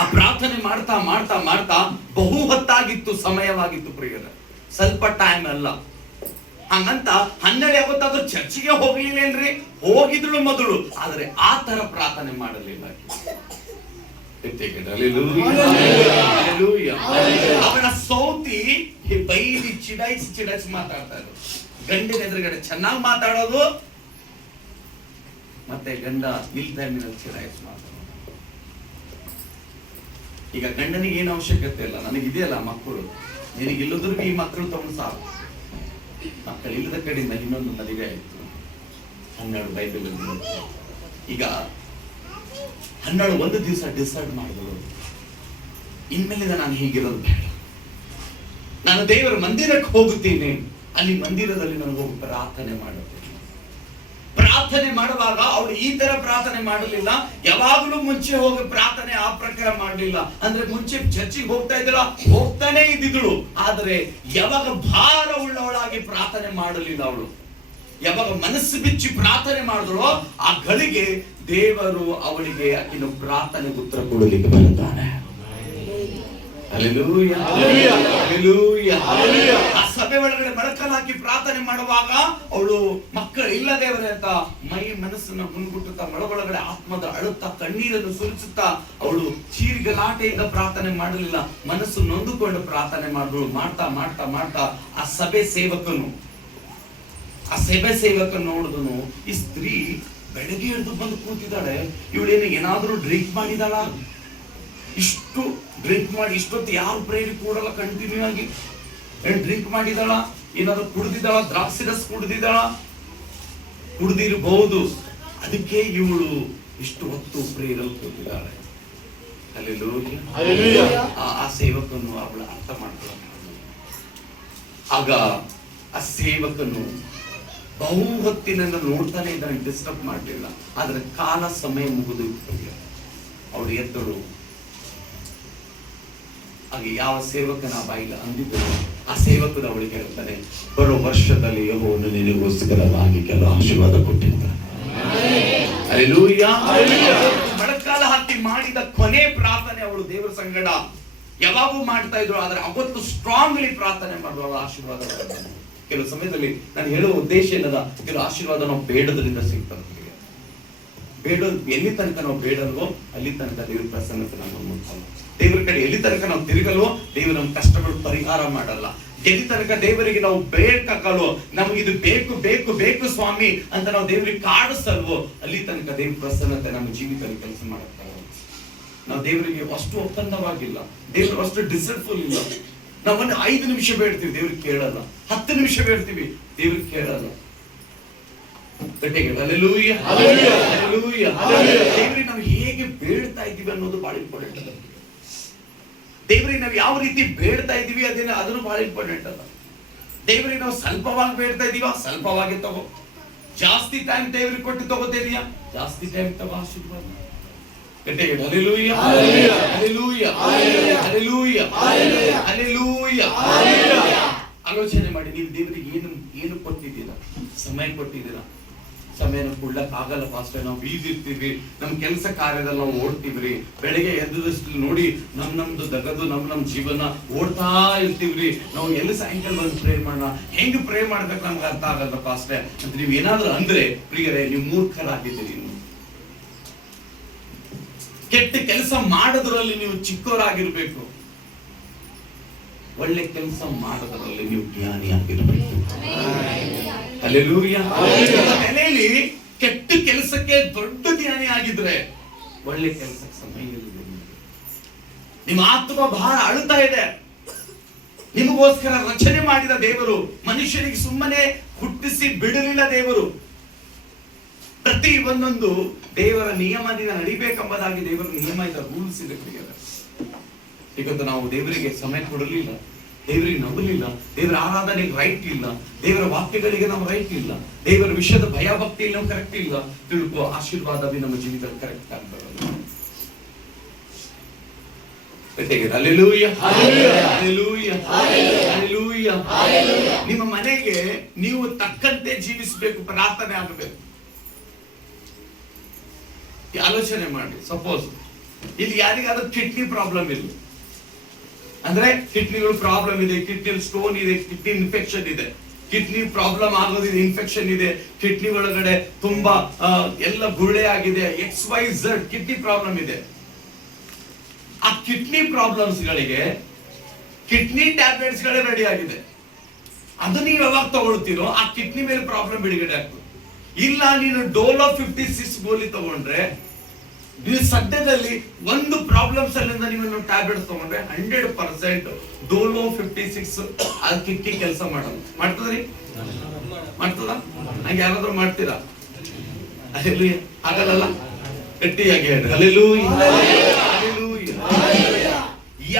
ಆ ಪ್ರಾರ್ಥನೆ ಮಾಡ್ತಾ ಮಾಡ್ತಾ ಮಾಡ್ತಾ ಬಹು ಹೊತ್ತಾಗಿತ್ತು, ಸಮಯವಾಗಿತ್ತು ಪ್ರಿಯರೇ, ಸ್ವಲ್ಪ ಟೈಮ್ ಅಲ್ಲ. ಹಂಗಂತ 12 ಯಾವತ್ತಾದ್ರೂ ಚರ್ಚಿಗೆ ಹೋಗ್ಲಿಲ್ಲೇನ್ರಿ? ಹೋಗಿದ್ಳು ಮೊದಲು, ಆದ್ರೆ ಆ ತರ ಪ್ರಾರ್ಥನೆ ಮಾಡಲಿಲ್ಲ. ಅವನ ಸೌತಿ ಬೈಲಿ ಚಿಡಾಯಿಸಿ ಮಾತಾಡ್ತಾ ಇದ್ರು. ಗಂಡಿನ ಎದುರುಗಡೆ ಚೆನ್ನಾಗಿ ಮಾತಾಡೋದು, ಮತ್ತೆ ಗಂಡ ನಿಲ್ದಲ್ಲಿ ಚಿಡಾಯಿಸಿ ಮಾತಾಡೋದು. ಈಗ ಗಂಡನಿಗೆ ಏನು ಅವಶ್ಯಕತೆ ಇಲ್ಲ, ನನಗಿದೆಯಲ್ಲ ಮಕ್ಕಳು, ನಿನಗಿಲ್ಲದ್ರೂ ಈ ಮಕ್ಕಳು ತಗೊಂಡು ಸಾಕು. ಮಕ್ಕಳು ಇಲ್ಲದ ಕಡೆಯಿಂದ ಇನ್ನೊಂದು ಮದುವೆ ಆಯಿತು. 12 ಬೈಬಲ್. ಈಗ 12 ಒಂದು ದಿವಸ ಡಿಸೈಡ್ ಮಾಡಿದಳು, ಇನ್ಮೇಲಿಂದ ನಾನು ಹೀಗಿರೋದು ಬೇಡ, ನಾನು ದೇವರ ಮಂದಿರಕ್ಕೆ ಹೋಗುತ್ತೇನೆ, ಅಲ್ಲಿ ಮಂದಿರದಲ್ಲಿ ನಾನು ಹೋಗಿ ಪ್ರಾರ್ಥನೆ ಮಾಡುತ್ತೇನೆ. ಪ್ರಾರ್ಥನೆ ಮಾಡುವಾಗ ಅವಳು ಈ ತರ ಪ್ರಾರ್ಥನೆ ಮಾಡಲಿಲ್ಲ. ಯಾವಾಗಲೂ ಮುಂಚೆ ಹೋಗಿ ಪ್ರಾರ್ಥನೆ ಆ ಪ್ರಕಾರ ಮಾಡಲಿಲ್ಲ. ಅಂದ್ರೆ ಮುಂಚೆ ಚರ್ಚಿಗೆ ಹೋಗ್ತಾ ಇದ್ದಳ, ಹೋಗ್ತಾನೆ ಇದ್ದಿದ್ದಳು, ಆದ್ರೆ ಯಾವಾಗ ಭಾರ ಉಳ್ಳವಳಾಗಿ ಪ್ರಾರ್ಥನೆ ಮಾಡಲಿಲ್ಲ. ಅವಳು ಯಾವಾಗ ಮನಸ್ಸು ಬಿಚ್ಚಿ ಪ್ರಾರ್ಥನೆ ಮಾಡಿದಳೋ ಆ ಗಳಿಗೆ ದೇವರು ಅವಳಿಗೆ ಆಕಿನ ಪ್ರಾರ್ಥನೆಗೆ ಉತ್ತರ ಕೊಡಲಿಕ್ಕೆ ಬರುತ್ತಾನೆ. Hallelujah, hallelujah. ಆ ಸಭೆ ಒಳಗಡೆ ಮೊಣಕಾಲು ಹಾಕಿ ಪ್ರಾರ್ಥನೆ ಮಾಡುವಾಗ ಅವಳು ಮಕ್ಕಳು ಇಲ್ಲ ದೇವರೇ ಅಂತ ಮನಸ್ಸನ್ನ ಮುನ್ಗುಟ್ಟುತ್ತಾ ಒಳಗೊಳಗಡೆ ಆತ್ಮದ ಅಳುತ್ತಾ ಕಣ್ಣೀರನ್ನು ಸುರಿಸುತ್ತಾ ಅವಳು ಚೀರ್ಗಲಾಟೆಯಿಂದ ಪ್ರಾರ್ಥನೆ ಮಾಡಲಿಲ್ಲ, ಮನಸ್ಸು ನೊಂದುಕೊಂಡು ಪ್ರಾರ್ಥನೆ ಮಾಡಿದಳು. ಮಾಡ್ತಾ ಮಾಡ್ತಾ ಮಾಡ್ತಾ ಆ ಸಭೆ ಸೇವಕನು ನೋಡಿದನು, ಈ ಸ್ತ್ರೀ ಬೆಳಗ್ಗೆ ಎದ್ದು ಬಂದು ಕೂತಿದ್ದಾಳೆ, ಇವಳೇನು ಏನಾದ್ರೂ ಡ್ರಿಂಕ್ ಮಾಡಿದಾಳ? ಇಷ್ಟು ಡ್ರಿಂಕ್ ಮಾಡಿ ಇಷ್ಟೊತ್ತು ಯಾರು ಪ್ರೇರಿ ಕೂಡಲ್ಲ, ಕಂಟಿನ್ಯೂ ಆಗಿ ಏನ್ ಡ್ರಿಂಕ್ ಮಾಡಿದಾಳ? ಏನಾದ್ರು ಕುಡ್ದಿದ್ದಾಳ? ದ್ರಾಕ್ಷಿ ರಸ ಕುಡ್ದಿರಬಹುದು. ಅದಕ್ಕೆ ಇವಳು ಇಷ್ಟು ಹೊತ್ತು ಪ್ರೇರಲ್ಲಿ ಕೂತಿದ್ದಾಳೆ. ಹಲ್ಲೆಲೂಯಾ. ಆ ಸೇವಕನು ಅವಳ ಅರ್ಥ ಮಾಡ್ಕೊಳ್ಳ. ಆಗ ಆ ಸೇವಕನು ಬಹು ಹೊತ್ತಿನಿಂದ ನೋಡ್ತಾನೆ ಇದ್ದಾನೆ, ಡಿಸ್ಟರ್ಬ್ ಮಾಡಲಿಲ್ಲ. ಆದ್ರೆ ಕಾಲ ಸಮಯ ಮುಗಿದು ಅವಳು ಎದ್ದಳು. ಹಾಗೆ ಯಾವ ಸೇವಕನ ಬಾಯಿಲ್ಲ ಅಂದಿದ್ದರು, ಆ ಸೇವಕರು ಅವಳಿಗೆ ಹೇಳ್ತಾನೆ, ಬರೋ ವರ್ಷದಲ್ಲಿ ಯೆಹೋವನು ನಿನಗೋಸ್ಕರವಾಗಿ ಕೆಲವು ಆಶೀರ್ವಾದ ಕೊಟ್ಟಿದ್ದಾನೆ. ಹಲ್ಲೆಲೂಯಾ. ಮೊಣಕಾಲು ಹಾಕಿ ಮಾಡಿದ ಕೊನೆ ಪ್ರಾರ್ಥನೆ ಅವಳು ದೇವರ ಸಂಗಡ ಯಾವಾಗೂ ಮಾಡ್ತಾ ಇದ್ರು, ಆದ್ರೆ ಅವತ್ತು ಸ್ಟ್ರಾಂಗ್ಲಿ ಪ್ರಾರ್ಥನೆ ಮಾಡುವ ಆಶೀರ್ವಾದ. ಕೆಲವು ಸಮಯದಲ್ಲಿ ನಾನು ಹೇಳುವ ಉದ್ದೇಶ ಏನದ, ಕೆಲವು ಆಶೀರ್ವಾದ ನಾವು ಬೇಡದ್ರಿಂದ ಸಿಗ್ತದೆ. ಬೇಡೋದು ಎಲ್ಲಿ ತನಕ ನಾವು ಬೇಡಲ್ವೋ ಅಲ್ಲಿ ತನಕ ದೇವ್ರ ಪ್ರಸನ್ನತೆ ನಾವು ಮುಟ್ಟಲ್ಲ. ದೇವರ ಕಡೆ ಎಲ್ಲಿ ತನಕ ನಾವು ತಿರುಗಲ್ವೋ ದೇವರು ನಮ್ಮ ಕಷ್ಟಗಳು ಪರಿಹಾರ ಮಾಡಲ್ಲ. ಎಲ್ಲಿ ತನಕ ದೇವರಿಗೆ ನಾವು ಬೇಕಾಗಲ್ವೋ, ನಮ್ಗೆ ಇದು ಬೇಕು ಬೇಕು ಬೇಕು ಸ್ವಾಮಿ ಅಂತ ನಾವು ದೇವರಿಗೆ ಕಾಡಿಸಲ್ವೋ ಅಲ್ಲಿ ತನಕ ದೇವ್ರ ಪ್ರಸನ್ನತೆ ನಮ್ಮ ಜೀವಿತದಲ್ಲಿ ಕೆಲಸ ಮಾಡುತ್ತಾರೆ. ನಾವು ದೇವರಿಗೆ ಅಷ್ಟು ಒಪ್ಪಂದವಾಗಿಲ್ಲ, ದೇವರು ಅಷ್ಟು ಡಿಸರ್ಟ್ಫುಲ್ ಇಲ್ಲ. ನಾವೊಂದು 5 ನಿಮಿಷ ಬೇಡ್ತೀವಿ, ದೇವ್ರಿಗೆ ಕೇಳಲ್ಲ. 10 ನಿಮಿಷ ಬೇಡ್ತೀವಿ, ದೇವ್ರಿಗೆ ಕೇಳಲ್ಲ. ದೇವರಿಗೆ ನಾವು ಹೇಗೆ ಬೇಡ್ತಾ ಇದ್ದೀವಿ ಅನ್ನೋದು ಬಹಳ ಇಂಪಾರ್ಟೆಂಟ್ ಅಲ್ಲ. ದೇವರಿಗೆ ನಾವು ಯಾವ ರೀತಿ ಬೇಡ್ತಾ ಇದ್ದೀವಿ ಅದನ್ನು ಬಹಳ ಇಂಪಾರ್ಟೆಂಟ್ ಅಲ್ಲ. ದೇವರಿಗೆ ನಾವು ಸ್ವಲ್ಪವಾಗಿ ಬೇಡ್ತಾ ಇದೀವ, ಸ್ವಲ್ಪವಾಗಿ ತಗೋ. ಜಾಸ್ತಿ ಟೈಮ್ ದೇವರಿಗೆ ಕೊಟ್ಟು ತಗೋತೇರಿಯಾ, ಜಾಸ್ತಿ ಟೈಮ್ ತಗೋ ಆಶೀರ್ವಾದ. ಆಲೋಚನೆ ಮಾಡಿ, ನೀವು ದೇವರಿಗೆ ಏನು ಕೊಟ್ಟಿದ್ದೀರಾ? ಸಮಯ ಕೊಟ್ಟಿದ್ದೀರಾ? ಸಮಯನ ಕೊಡ್ಲಕ್ ಆಗಲ್ಲ ಪಾಸ್ಟರ್, ನಾವು ಬೀದಿರ್ತೀವಿ, ನಮ್ ಕೆಲಸ ಕಾರ್ಯದಲ್ಲಿ ನಾವು ಓಡ್ತೀವ್ರಿ. ಬೆಳಗ್ಗೆ ಎದ್ದಷ್ಟು ನೋಡಿ ನಮ್ದು ದಗದು ನಮ್ ಜೀವನ ಓಡ್ತಾ ಇರ್ತೀವ್ರಿ. ನಾವು ಎಲ್ಲಿ ಸಾಯಂಕಾಲ ಬಂದು ಪ್ರೇ ಮಾಡೋಣ, ಹೆಂಗ್ ಪ್ರೇ ಮಾಡ್ಬೇಕು ನಮ್ಗೆ ಅರ್ಥ ಆಗಲ್ಲ ಪಾಸ್ಟರ್ ಅಂತ ನೀವ್ ಏನಾದ್ರು ಅಂದ್ರೆ ಪ್ರಿಯರೇ, ನೀವು ಮೂರ್ಖರಾಗಿದ್ದೀರಿ. ಕೆಟ್ಟ ಕೆಲಸ ಮಾಡೋದ್ರಲ್ಲಿ ನೀವು ಚಿಕ್ಕವರಾಗಿರ್ಬೇಕು, ಒಳ್ಳೆ ಕೆಲಸ ಮಾಡೋದ್ರಲ್ಲಿ ನೀವು ಜ್ಞಾನಿಯಾಗಿರ್ಬೇಕು. ಹಲ್ಲೆಲೂಯಾ. ತಲೆಯಲ್ಲಿ ಕೆಟ್ಟ ಕೆಲಸಕ್ಕೆ ದೊಡ್ಡ ಜ್ಞಾನಿ ಆಗಿದ್ರೆ ಒಳ್ಳೆ ಕೆಲಸಕ್ಕೆ ಸಮಯ ಇಲ್ಲ. ನಿಮ್ಮ ಆತ್ಮ ಬಹಳ ಅಳುತ್ತಾ ಇದೆ. ನಿಮಗೋಸ್ಕರ ರಚನೆ ಮಾಡಿದ ದೇವರು ಮನುಷ್ಯನಿಗೆ ಸುಮ್ಮನೆ ಹುಟ್ಟಿಸಿ ಬಿಡಲಿಲ್ಲ. ದೇವರು ಪ್ರತಿ ಒಂದೊಂದು ದೇವರ ನಿಯಮದಿಂದ ನಡಿಬೇಕೆಂಬುದಾಗಿ ದೇವರ ನಿಯಮ ಇದೆ, ರೂಲ್ಸ್ ಇದೆ. ಇವತ್ತು ನಾವು ದೇವರಿಗೆ ಸಮಯ ಕೊಡಲಿಲ್ಲ, ದೇವರಿಗೆ ನಂಬಲಿಲ್ಲ, ದೇವರ ಆರಾಧನೆಗೆ ರೈಟ್ ಇಲ್ಲ, ದೇವರ ವಾಕ್ಯಗಳಿಗೆ ನಾವು ರೈಟ್ ಇಲ್ಲ, ದೇವರ ವಿಷಯದ ಭಯ ಭಕ್ತಿ ನಾವು ಕರೆಕ್ಟ್ ಇಲ್ಲ. ತಿಳ್ಕೋ, ಆಶೀರ್ವಾದ ನಮ್ಮ ಜೀವಿತದಲ್ಲಿ ಕರೆಕ್ಟ್ ಆಗ್ತದೆ. ನಿಮ್ಮ ಮನೆಗೆ ನೀವು ತಕ್ಕಂತೆ ಜೀವಿಸಬೇಕು, ಪ್ರಾರ್ಥನೆ ಆಗಬೇಕು. ಆಲೋಚನೆ ಮಾಡಿ, ಸಪೋಸ್ ಇಲ್ಲಿ ಯಾರಿಗಾದ್ರೂ ಕಿಡ್ನಿ ಪ್ರಾಬ್ಲಮ್ ಇಲ್ಲ ಅಂದ್ರೆ, ಕಿಡ್ನಿಗಳು ಪ್ರಾಬ್ಲಮ್ ಇದೆ, ಕಿಡ್ನಿ ಸ್ಟೋನ್ ಇದೆ, ಕಿಡ್ನಿ ಇನ್ಫೆಕ್ಷನ್ ಇದೆ, ಕಿಡ್ನಿ ಪ್ರಾಬ್ಲಮ್ ಆಗೋದಿದೆ, ಇನ್ಫೆಕ್ಷನ್ ಇದೆ, ಕಿಡ್ನಿ ಒಳಗಡೆ ತುಂಬಾ ಎಲ್ಲ ಗುಳ್ಳೆ ಆಗಿದೆ, XYZ ಕಿಡ್ನಿ ಪ್ರಾಬ್ಲಮ್ ಇದೆ. ಆ ಕಿಡ್ನಿ ಪ್ರಾಬ್ಲಮ್ಸ್ ಗಳಿಗೆ ಕಿಡ್ನಿ ಟ್ಯಾಬ್ಲೆಟ್ಸ್ ಗಳೇ ರೆಡಿ ಆಗಿದೆ. ಅದು ನೀವು ಯಾವಾಗ ತಗೊಳ್ತೀರೋ ಆ ಕಿಡ್ನಿ ಮೇಲೆ ಪ್ರಾಬ್ಲಮ್ ಬಿಡುಗಡೆ ಆಗ್ತದೆ. ಇಲ್ಲ, ನೀನು ಡೋಲೋ 56 ಗೋಲಿ ತಗೊಂಡ್ರೆ ನೀವು ಸದ್ಯದಲ್ಲಿ ಒಂದು ಪ್ರಾಬ್ಲಮ್ಸ್ ಅಲ್ಲಿಂದ ನೀವು ಟ್ಯಾಬ್ಲೆಟ್ಸ್ ತಗೊಂಡ್ರೆ 100% ಡೋಲೋ 56 ಅದು ಕಿಡ್ನಿ ಕೆಲಸ ಮಾಡಲ್ಲ. ಮಾಡ್ತದ್ರಿ? ಮಾಡ್ತದ? ಹಂಗೆ ಯಾರಾದ್ರೂ ಮಾಡ್ತೀರಾ? ಹಲ್ಲೆಲೂಯಾ. ಆಗಲ್ಲ, ಗಟ್ಟಿಯಾಗಿ ಹೇಳ್ರಿ ಹಲ್ಲೆಲೂಯಾ.